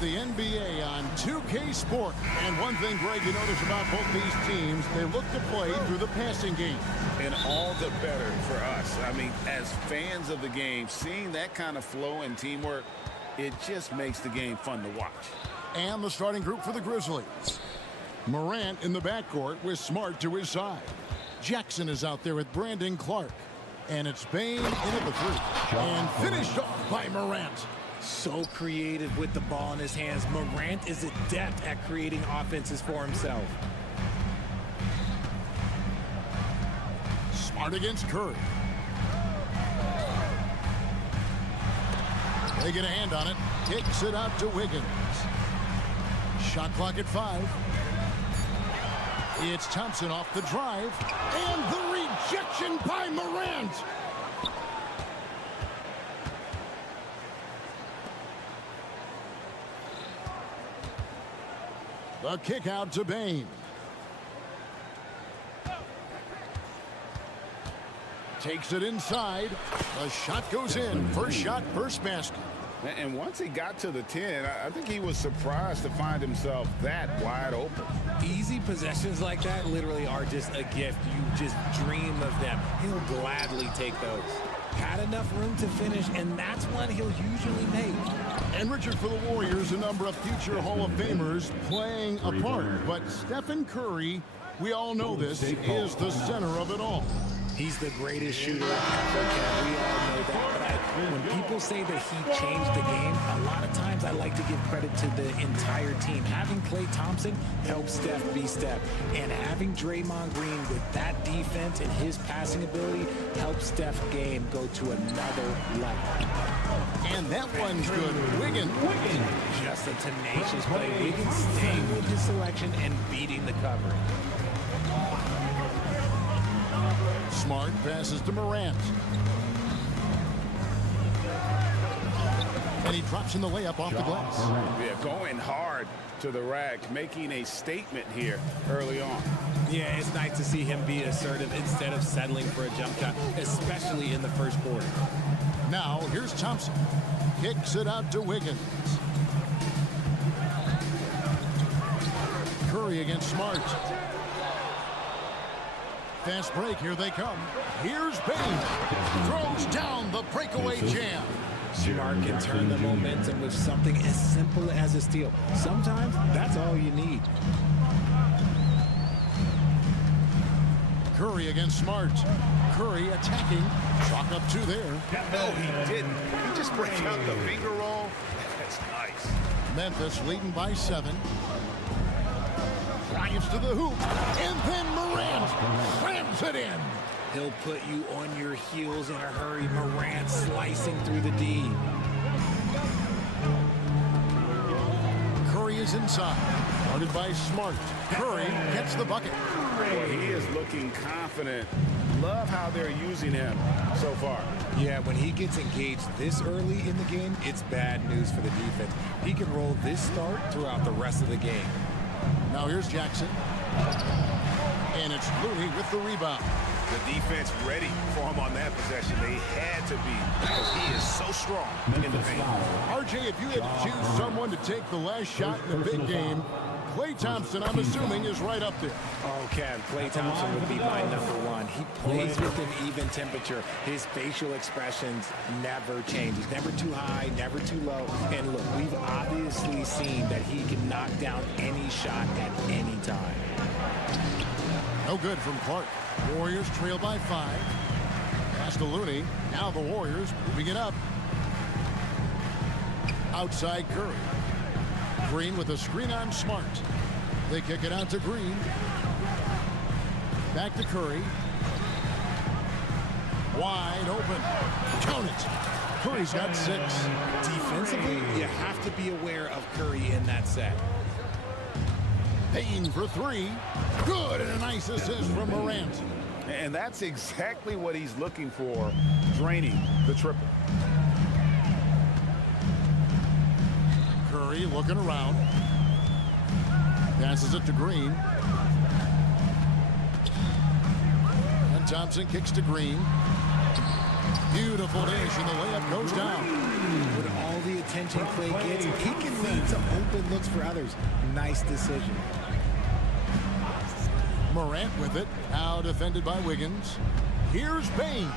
The NBA on 2K Sport. And one thing, Greg, you notice about both these teams, they look to play through the passing game. And all the better for us. I mean, as fans of the game, seeing that kind of flow and teamwork, it just makes the game fun to watch. And the starting group for the Grizzlies. Morant in the backcourt with Smart to his side. Jackson is out there with Brandon Clark. And it's Bane in at the three. And finished off by Morant. So creative with the ball in his hands. Morant is adept at creating offenses for himself. Smart against Curry. They get a hand on it. Kicks it out to Wiggins. Shot clock at 5. It's Thompson off the drive. And the rejection by Morant. The kick out to Bane. Takes it inside. The shot goes in. First shot, first basket. And once he got to the 10, I think he was surprised to find himself that wide open. Easy possessions like that literally are just a gift. You just dream of them. He'll gladly take those. Had enough room to finish, and that's one he'll usually make. And Richard, for the Warriors, a number of future Hall of Famers playing a part. But Stephen Curry, we all know this, is the center of it all. He's the greatest shooter ever, Ken. We all know that. But when people say that he changed the game, a lot of times I like to give credit to the entire team. Having Klay Thompson helped Steph be Steph. And having Draymond Green with that defense and his passing ability helped Steph's game go to another level. And that one's good. Wiggins. Just a tenacious play. Wiggins staying with his selection and beating the cover. Smart passes to Morant. And he drops in the layup off the glass. Yeah, going hard to the rack, making a statement here early on. Yeah, it's nice to see him be assertive instead of settling for a jump shot, especially in the first quarter. Now, here's Thompson. Kicks it out to Wiggins. Curry against Smart. Fast break, here they come. Here's Bane. Throws down the breakaway jam. Smart can turn the momentum with something as simple as a steal. Sometimes that's all you need. Curry against Smart. Curry attacking. Chalk up 2 there. No, he didn't. He just breaks out the finger roll. That's nice. Memphis leading by 7. Drives to the hoop. And then Morant slams it in. He'll put you on your heels in a hurry. Morant slicing through the D. Curry is inside. Guarded by Smart. Curry gets the bucket. Boy, he is looking confident. Love how they're using him so far. Yeah, when he gets engaged this early in the game, it's bad news for the defense. He can roll this start throughout the rest of the game. Now here's Jackson. And it's Looney with the rebound. The defense ready for him on that possession. They had to be because he is so strong in the paint. RJ, if you had to choose someone to take the last shot in a big game, Klay Thompson, I'm assuming, is right up there. Oh, Kev, Klay Thompson would be my #1. He plays with an even temperature. His facial expressions never change. He's never too high, never too low. And look, we've obviously seen that he can knock down any shot at any time. No good from Clark. Warriors trail by 5. Pass to Looney. Now the Warriors moving it up. Outside Curry. Green with a screen on Smart. They kick it out to Green. Back to Curry. Wide open. Count it. Curry's got 6. Defensively, you have to be aware of Curry in that set. Payne for 3. Good, and a nice assist from Morant. And that's exactly what he's looking for, draining the triple. Curry looking around. Passes it to Green. And Thompson kicks to Green. Beautiful dish, and the layup goes down. With all the attention Clay gets, he can lead to open looks for others. Nice decision. Morant with it. Now defended by Wiggins. Here's Payne.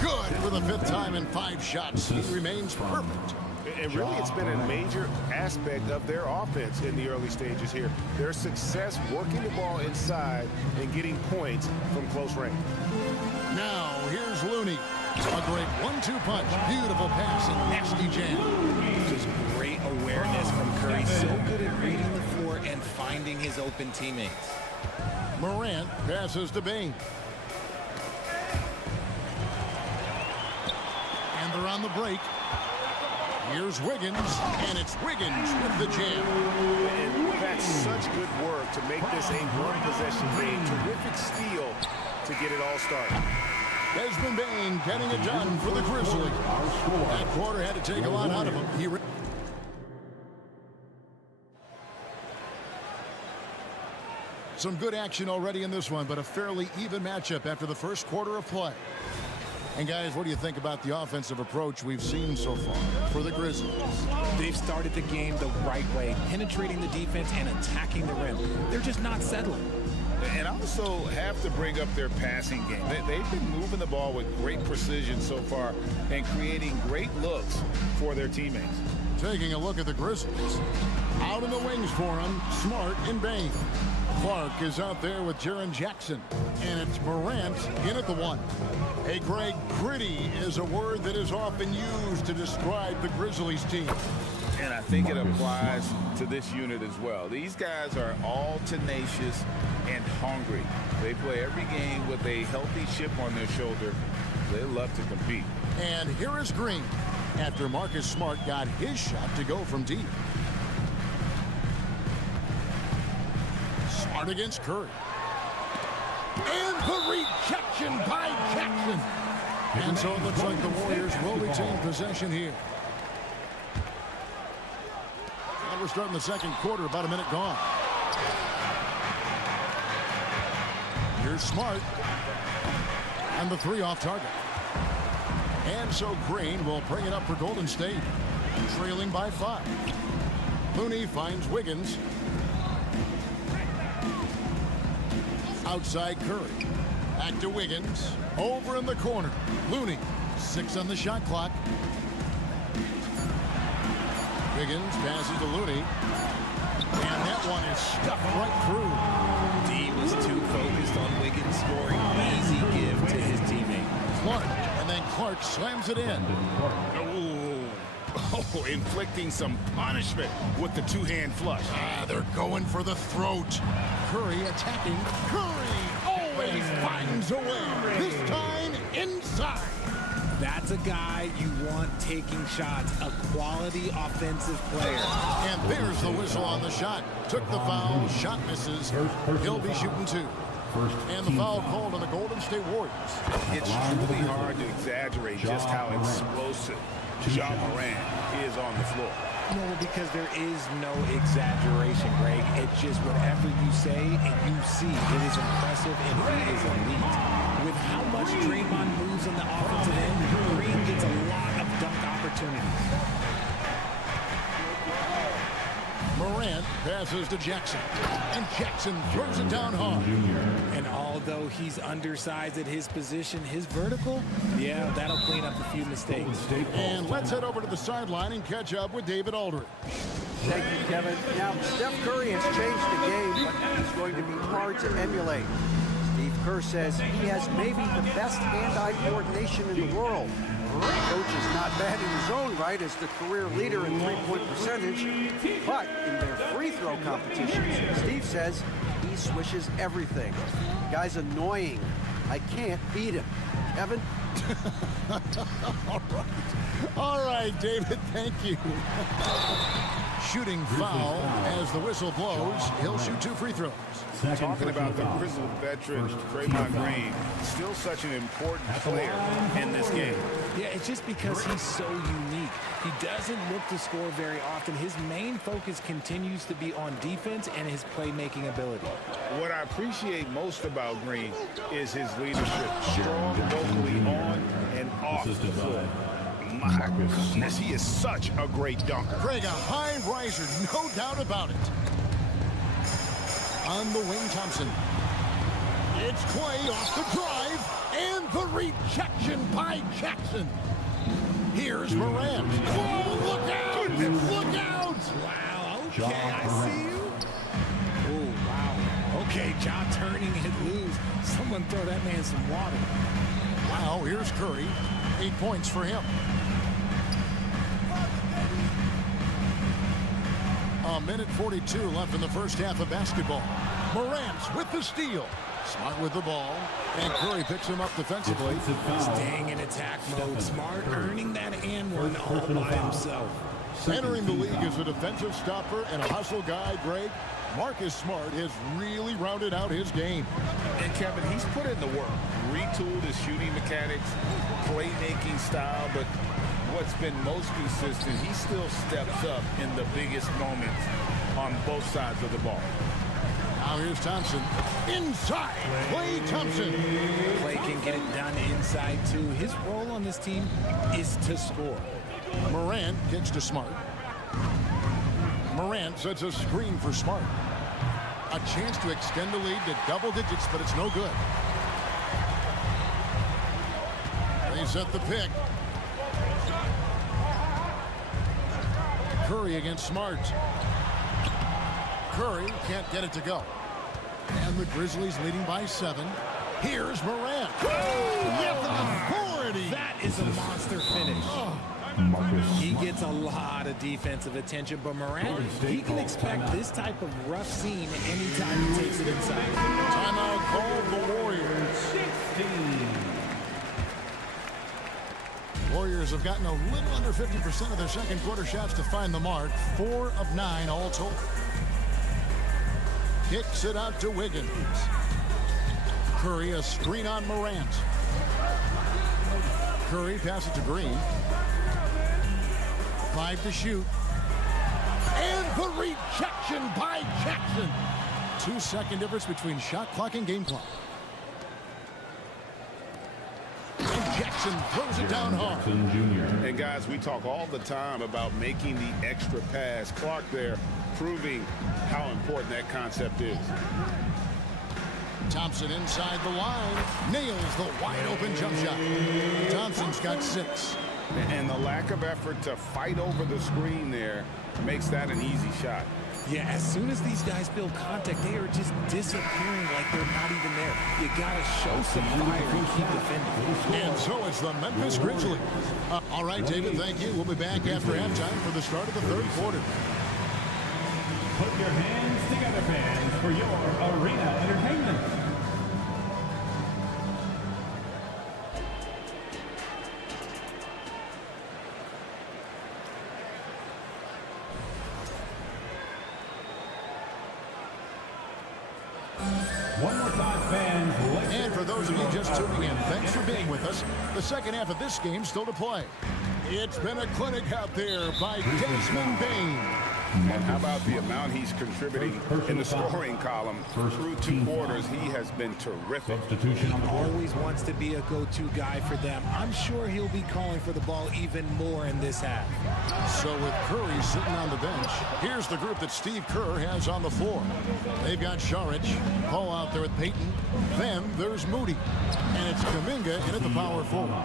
Good for the 5th time in 5 shots. He remains perfect. And really, it's been a major aspect of their offense in the early stages here. Their success working the ball inside and getting points from close range. Now, here's Looney. A great 1-2 punch. Beautiful pass and nasty jam. Just great awareness from Curry. So good at reading the floor and finding his open teammates. Morant passes to Bane. And they're on the break. Here's Wiggins, and it's Wiggins with the jam. And that's such good work to make this a one-possession game. Terrific steal to get it all started. Desmond Bane getting it done for the Grizzlies. That quarter had to take a lot out of him. Some good action already in this one, but a fairly even matchup after the first quarter of play. And guys, what do you think about the offensive approach we've seen so far for the Grizzlies? They've started the game the right way, penetrating the defense and attacking the rim. They're just not settling. And also have to bring up their passing game. They've been moving the ball with great precision so far and creating great looks for their teammates. Taking a look at the Grizzlies. Out in the wings for them, Smart and Bane. Clark is out there with Jaren Jackson. And it's Morant in at the 1. Hey, Greg, gritty is a word that is often used to describe the Grizzlies team. And I think it applies to this unit as well. These guys are all tenacious and hungry. They play every game with a healthy chip on their shoulder. They love to compete. And here is Green after Marcus Smart got his shot to go from deep. Smart against Curry. And the rejection by Jackson. And so it looks like the Warriors will retain possession here. And we're starting the second quarter, about a minute gone. Here's Smart. And the 3 off target. And so Green will bring it up for Golden State. Trailing by 5. Looney finds Wiggins. Outside Curry. Back to Wiggins. Over in the corner. Looney. 6 on the shot clock. Wiggins passes to Looney. And that one is stuck right through. D was too focused on Wiggins scoring. Easy give to his teammate. Clark. And then Clark slams it in. Oh, inflicting some punishment with the 2-hand flush. They're going for the throat. Curry attacking. Curry always finds a way. This time inside. That's a guy you want taking shots, a quality offensive player. And there's the whistle on the shot. Took the foul, shot misses. He'll be shooting 2. And the foul called on the Golden State Warriors. It's truly hard to exaggerate just how explosive Ja Morant is on the floor. No, because there is no exaggeration, Greg. It's just whatever you say and you see. It is impressive and he is elite. With how much Draymond moves on the offensive end, Green gets a lot of dunk opportunities. Morant passes to Jackson. And Jackson throws it down hard. And although he's undersized at his position, his vertical, yeah, that'll clean up a few mistakes. And let's head over to the sideline and catch up with David Aldridge. Thank you, Kevin. Now, Steph Curry has changed the game, but it's going to be hard to emulate. Steve Kerr says he has maybe the best hand-eye coordination in the world. Coach is not bad in his own right as the career leader in three-point percentage, but in their free throw competitions, Steve says he swishes everything. Guy's annoying. I can't beat him. Evan? All right, David, thank you. Shooting foul as the whistle blows. He'll shoot 2 free throws. Talking about the Grizzlies veteran, Draymond Green, still such an important player in this game. Yeah, it's just because he's so unique. He doesn't look to score very often. His main focus continues to be on defense and his playmaking ability. What I appreciate most about Green is his leadership. Strong vocally on and off the floor. My goodness, he is such a great dunker. Craig, a high riser, no doubt about it. On the wing, Thompson. It's Clay off the drive, and the rejection by Jackson. Here's Morant. Oh, look out! Look out! Wow, okay, I see you. Oh, wow. Okay, Ja turning it loose. Someone throw that man some water. Wow, here's Curry. 8 points for him. A minute 42 left in the first half of basketball. Morant with the steal. Smart with the ball. And Curry picks him up defensively. Staying in attack mode. Smart earning that and one all by himself. Entering the league as a defensive stopper and a hustle guy, Greg, Marcus Smart has really rounded out his game. And Kevin, he's put in the work. Retooled his shooting mechanics, playmaking style, but what's been most consistent, he still steps up in the biggest moments on both sides of the ball. Now here's Thompson. Inside, Klay Thompson. Klay can get it done inside, too. His role on this team is to score. Morant gets to Smart. Morant sets a screen for Smart. A chance to extend the lead to double digits, but it's no good. They set the pick. Curry against Smart. Curry can't get it to go. And the Grizzlies leading by 7. Here's Morant. With authority. That is a monster finish. He gets a lot of defensive attention, but Morant, he can expect this type of rough scene anytime he takes it inside. Timeout called the Warriors. 16. Warriors have gotten a little under 50% of their second quarter shots to find the mark. 4 of 9 all told. Kicks it out to Wiggins. Curry, a screen on Morant. Curry passes to Green. 5 to shoot. And the rejection by Jackson. 2-second difference between shot clock and game clock. Jackson throws it down hard. And guys, we talk all the time about making the extra pass. Clark there proving how important that concept is. Thompson inside the line. Nails the wide open jump shot. Thompson's got 6. And the lack of effort to fight over the screen there makes that an easy shot. Yeah, as soon as these guys feel contact, they are just disappearing like they're not even there. You gotta show some fire and keep defending. And so it's the Memphis Grizzlies. All right, David, thank you. We'll be back after halftime for the start of the third quarter. Put your hands together, fans, for your arena entertainment. One more time, fans. And for those of you just tuning in, thanks for being with us. The second half of this game still to play. It's been a clinic out there by Desmond Bane. And how about the amount he's contributing in the scoring column through 2 quarters? He has been terrific. He always wants to be a go-to guy for them. I'm sure he'll be calling for the ball even more in this half. So with Curry sitting on the bench, here's the group that Steve Kerr has on the floor. They've got Saric, Paul out there with Payton. Then there's Moody. And it's Kuminga in at the power forward.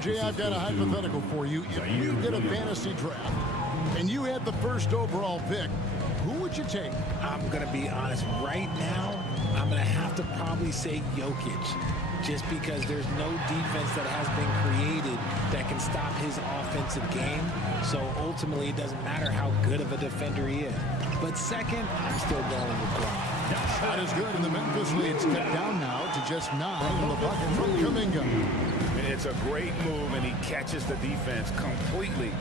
Jay, I've got a hypothetical for you. If you did a fantasy draft, And you had the first overall pick. Who would you take? I'm going to be honest. Right now, I'm going to have to probably say Jokic, just because there's no defense that has been created that can stop his offensive game. So ultimately, it doesn't matter how good of a defender he is. But second, I'm still going with Bron. Shot is good, and the Memphis lead's cut down now to just 9 on the bucket from Kuminga. And it's a great move, and he catches the defense completely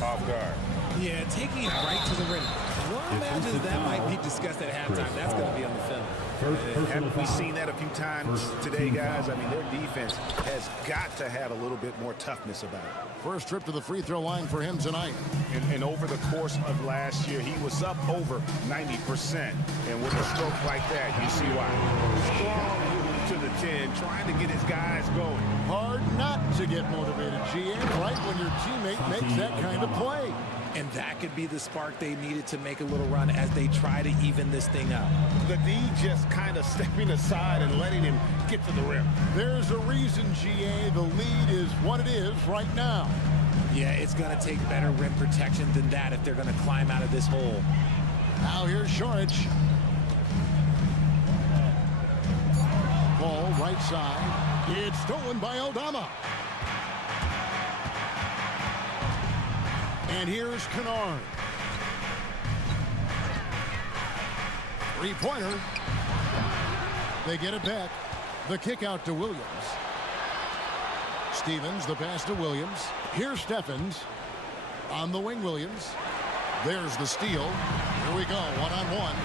off guard. Yeah, taking it right to the rim. Well, imagine that might be discussed at halftime. That's going to be on the film. Haven't we seen that a few times today, guys? I mean, their defense has got to have a little bit more toughness about it. First trip to the free throw line for him tonight. And over the course of last year, he was up over 90%. And with a stroke like that, you see why. Strong to the 10, trying to get his guys going. Hard not to get motivated, GA, right when your teammate makes that kind of play. And that could be the spark they needed to make a little run as they try to even this thing up. The D just kind of stepping aside and letting him get to the rim. There's a reason, GA, the lead is what it is right now. Yeah, it's going to take better rim protection than that if they're going to climb out of this hole. Now here's Saric. Ball right side. It's stolen by Aldama. And here's Kennard. Three-pointer. They get it back. The kick out to Williams. Stevens, the pass to Williams. Here's Steffens. On the wing, Williams. There's the steal. Here we go, one-on-one.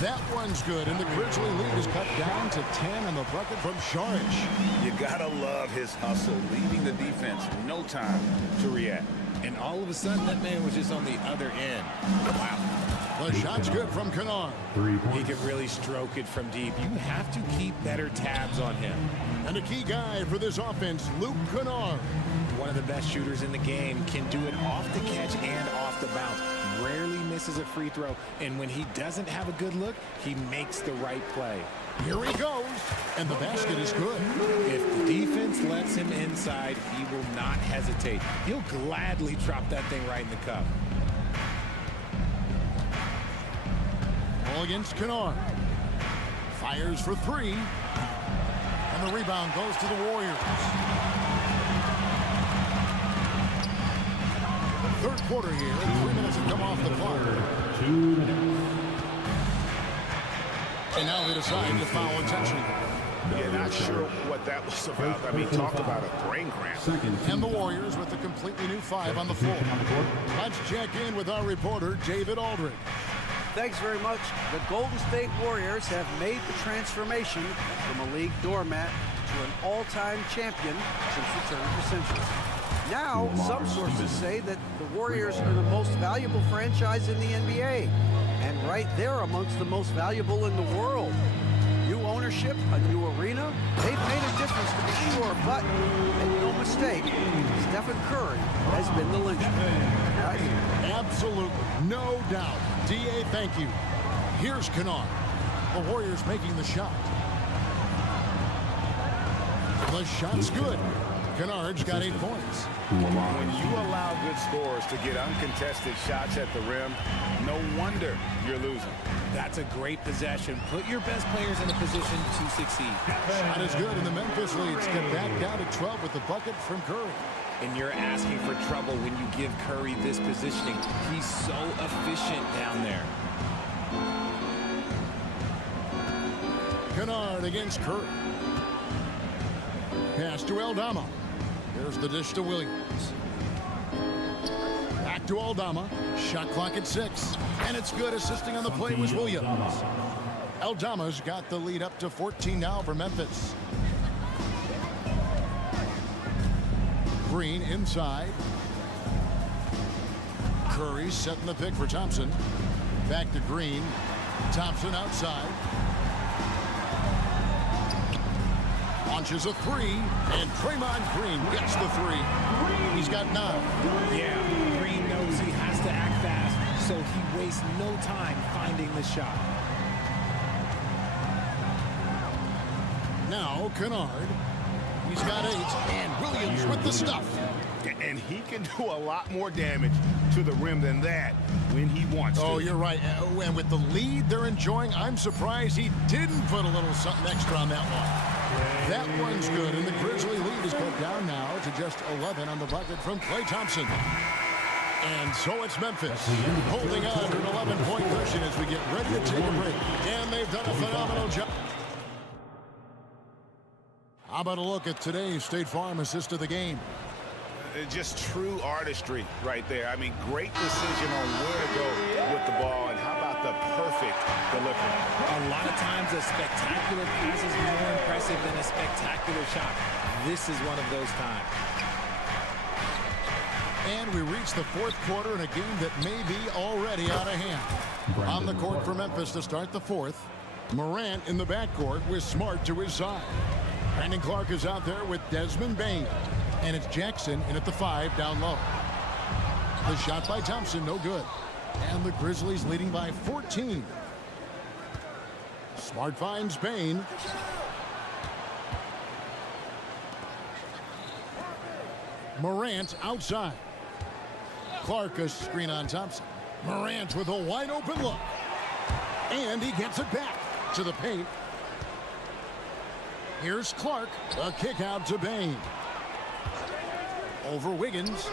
That one's good, and the Grizzly lead is cut down to 10 on the bucket from Saric. You gotta love his hustle, leaving the defense no time to react. And all of a sudden, that man was just on the other end. Wow. The shot's good from Kennard. He can really stroke it from deep. You have to keep better tabs on him. And a key guy for this offense, Luke Kennard. One of the best shooters in the game, can do it off the catch and off the bounce. Rarely misses a free throw, and when he doesn't have a good look, he makes the right play. Here he goes, and the basket is good. If the defense lets him inside, he will not hesitate. He'll gladly drop that thing right in the cup. Ball against Kennard. Fires for three. And the rebound goes to the Warriors. Third quarter here. 3 minutes have come off the clock. 2 minutes. And now they decide to foul intentionally. Yeah, not sure what that was about. I mean, talk about a brain cramp. And the Warriors with a completely new 5 on the floor. Let's check in with our reporter, David Aldridge. Thanks very much. The Golden State Warriors have made the transformation from a league doormat to an all-time champion since the turn of the century. Now, some sources say that the Warriors are the most valuable franchise in the NBA. And right there amongst the most valuable in the world. New ownership, a new arena. They've made a difference to be sure, but make no mistake, Stephen Curry has been the linchpin. Right? Absolutely, no doubt. D.A., thank you. Here's Kennard. The Warriors making the shot. The shot's good. Kennard's got 8 points. When you allow good scorers to get uncontested shots at the rim, no wonder you're losing. That's a great possession. Put your best players in a position to succeed. Shot is good, and the Memphis leads get back down to 12 with the bucket from Curry. And you're asking for trouble when you give Curry this positioning. He's so efficient down there. Kennard against Curry. Pass to Aldama. There's the dish to Williams. Back to Aldama. Shot clock at 6. And it's good. Assisting on the play was Williams. Aldama's got the lead up to 14 now for Memphis. Green inside. Curry setting the pick for Thompson. Back to Green. Thompson outside. Launches a 3, and Draymond Green gets the 3. He's got 9. Yeah, Green knows he has to act fast, so he wastes no time finding the shot. Now Kennard. He's got 8, and Williams with the stuff. And he can do a lot more damage to the rim than that when he wants to. Oh, you're right. And with the lead they're enjoying, I'm surprised he didn't put a little something extra on that one. That one's good, and the Grizzly lead is cut down now to just 11 on the bucket from Klay Thompson. And so it's Memphis holding on to an 11-point cushion as we get ready to take a break. And they've done a phenomenal job. How about a look at today's State Farm assist of the game? Just true artistry right there. I mean, great decision on where to go with the ball, and how about the perfect delivery? A lot of times a spectacular pass is more impressive than a spectacular shot. This is one of those times. And we reach the fourth quarter in a game that may be already out of hand. On the court for Memphis to start the fourth. Morant in the backcourt with Smart to his side. Brandon Clark is out there with Desmond Bane. And it's Jackson in at the 5 down low. The shot by Thompson, no good. And the Grizzlies leading by 14. Smart finds Bane. Morant outside. Clark a screen on Thompson. Morant with a wide open look. And he gets it back to the paint. Here's Clark. A kick out to Bane. Over Wiggins.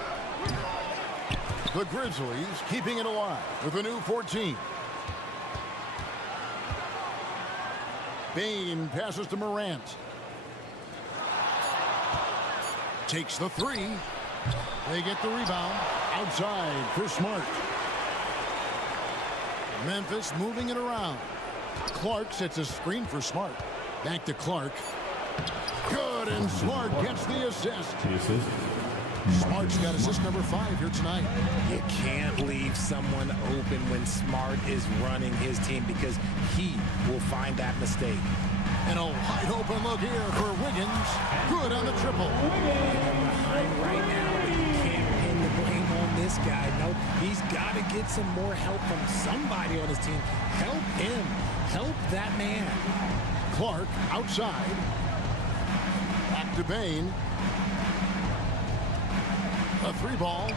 The Grizzlies keeping it alive with a new 14. Bane passes to Morant. Takes the 3. They get the rebound. Outside for Smart. Memphis moving it around. Clark sets a screen for Smart. Back to Clark. Good, and Smart gets the assist. Smart's got assist number 5 here tonight. You can't leave someone open when Smart is running his team because he will find that mistake. And a wide open look here for Wiggins. Good on the triple. Behind right now, but you can't pin the blame on this guy. No, he's got to get some more help from somebody on his team. Help him. Help that man. Clark outside. Back to Bane. A 3 ball.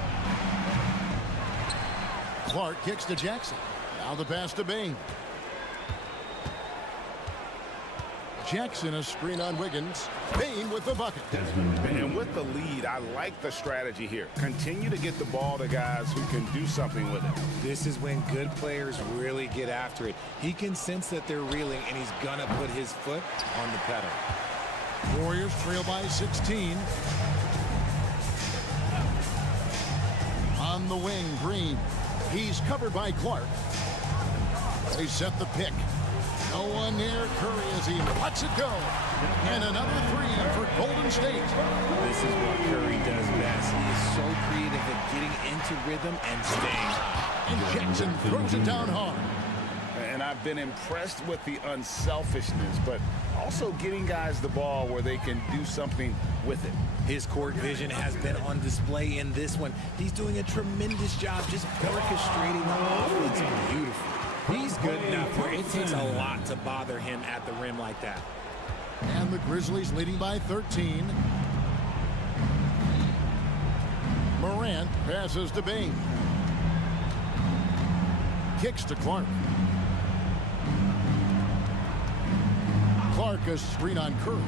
Clark kicks to Jackson. Now the pass to Bane. Jackson a screen on Wiggins. Bane with the bucket. And with the lead, I like the strategy here. Continue to get the ball to guys who can do something with it. This is when good players really get after it. He can sense that they're reeling, and he's going to put his foot on the pedal. Warriors trail by 16. On the wing, Green. He's covered by Clark. They set the pick. No one near Curry as he lets it go. And another 3 for Golden State. This is what Curry does best. He is so creative at getting into rhythm and staying high. And Jackson throws it down hard. And I've been impressed with the unselfishness, but also getting guys the ball where they can do something with it. His court vision has been on display in this one. He's doing a tremendous job just orchestrating the offense. Beautiful. He's good enough where it takes a lot to bother him at the rim like that. And the Grizzlies leading by 13. Morant passes to Bane. Kicks to Clark. Clark a screen on Curry.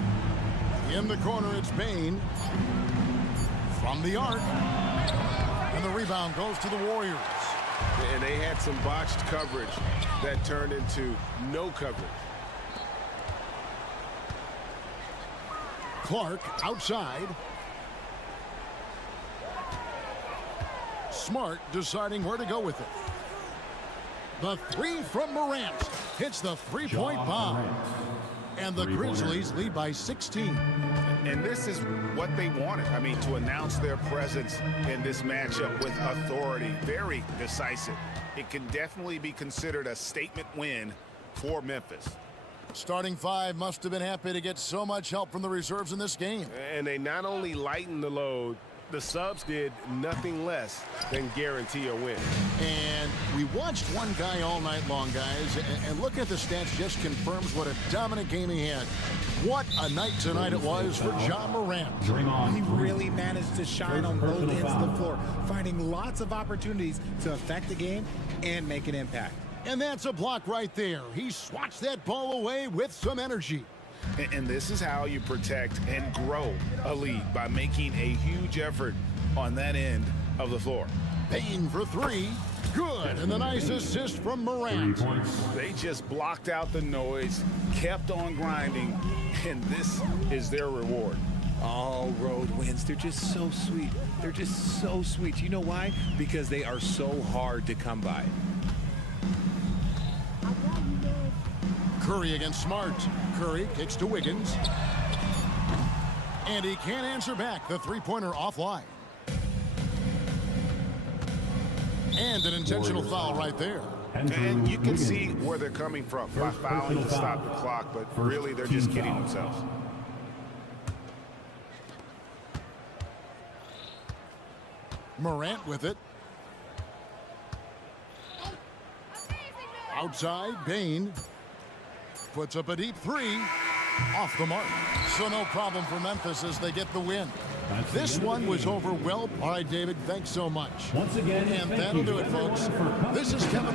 In the corner, it's Bane. From the arc. And the rebound goes to the Warriors. And they had some botched coverage that turned into no coverage. Clark outside. Smart deciding where to go with it. The 3 from Morant hits the 3-point bomb. And the Grizzlies lead by 16. And this is what they wanted. I mean, to announce their presence in this matchup with authority, very decisive. It can definitely be considered a statement win for Memphis. Starting 5 must have been happy to get so much help from the reserves in this game. And they not only lighten the load, The subs did nothing less than guarantee a win. And we watched one guy all night long, guys, and looking at the stats just confirms what a dominant game he had. What a night tonight it was for Ja Morant. He really managed to shine on both ends of the floor, finding lots of opportunities to affect the game and make an impact. And that's a block right there. He swats that ball away with some energy. And this is how you protect and grow a lead, by making a huge effort on that end of the floor. Payne for three. Good. And the nice assist from Morant. They just blocked out the noise, kept on grinding, and this is their reward. All road wins. They're just so sweet. They're just so sweet. You know why? Because they are so hard to come by. Curry against Smart. Curry kicks to Wiggins. And he can't answer back. The three-pointer offline. And an intentional foul right there. And you can see where they're coming from by fouling to stop the clock, but really they're just kidding themselves. Morant with it. Outside, Bane puts up a deep three. Off the mark. So no problem for Memphis as they get the win. This one was over well. All right, David, thanks so much. Once again, and that'll do it, folks. This is Kevin.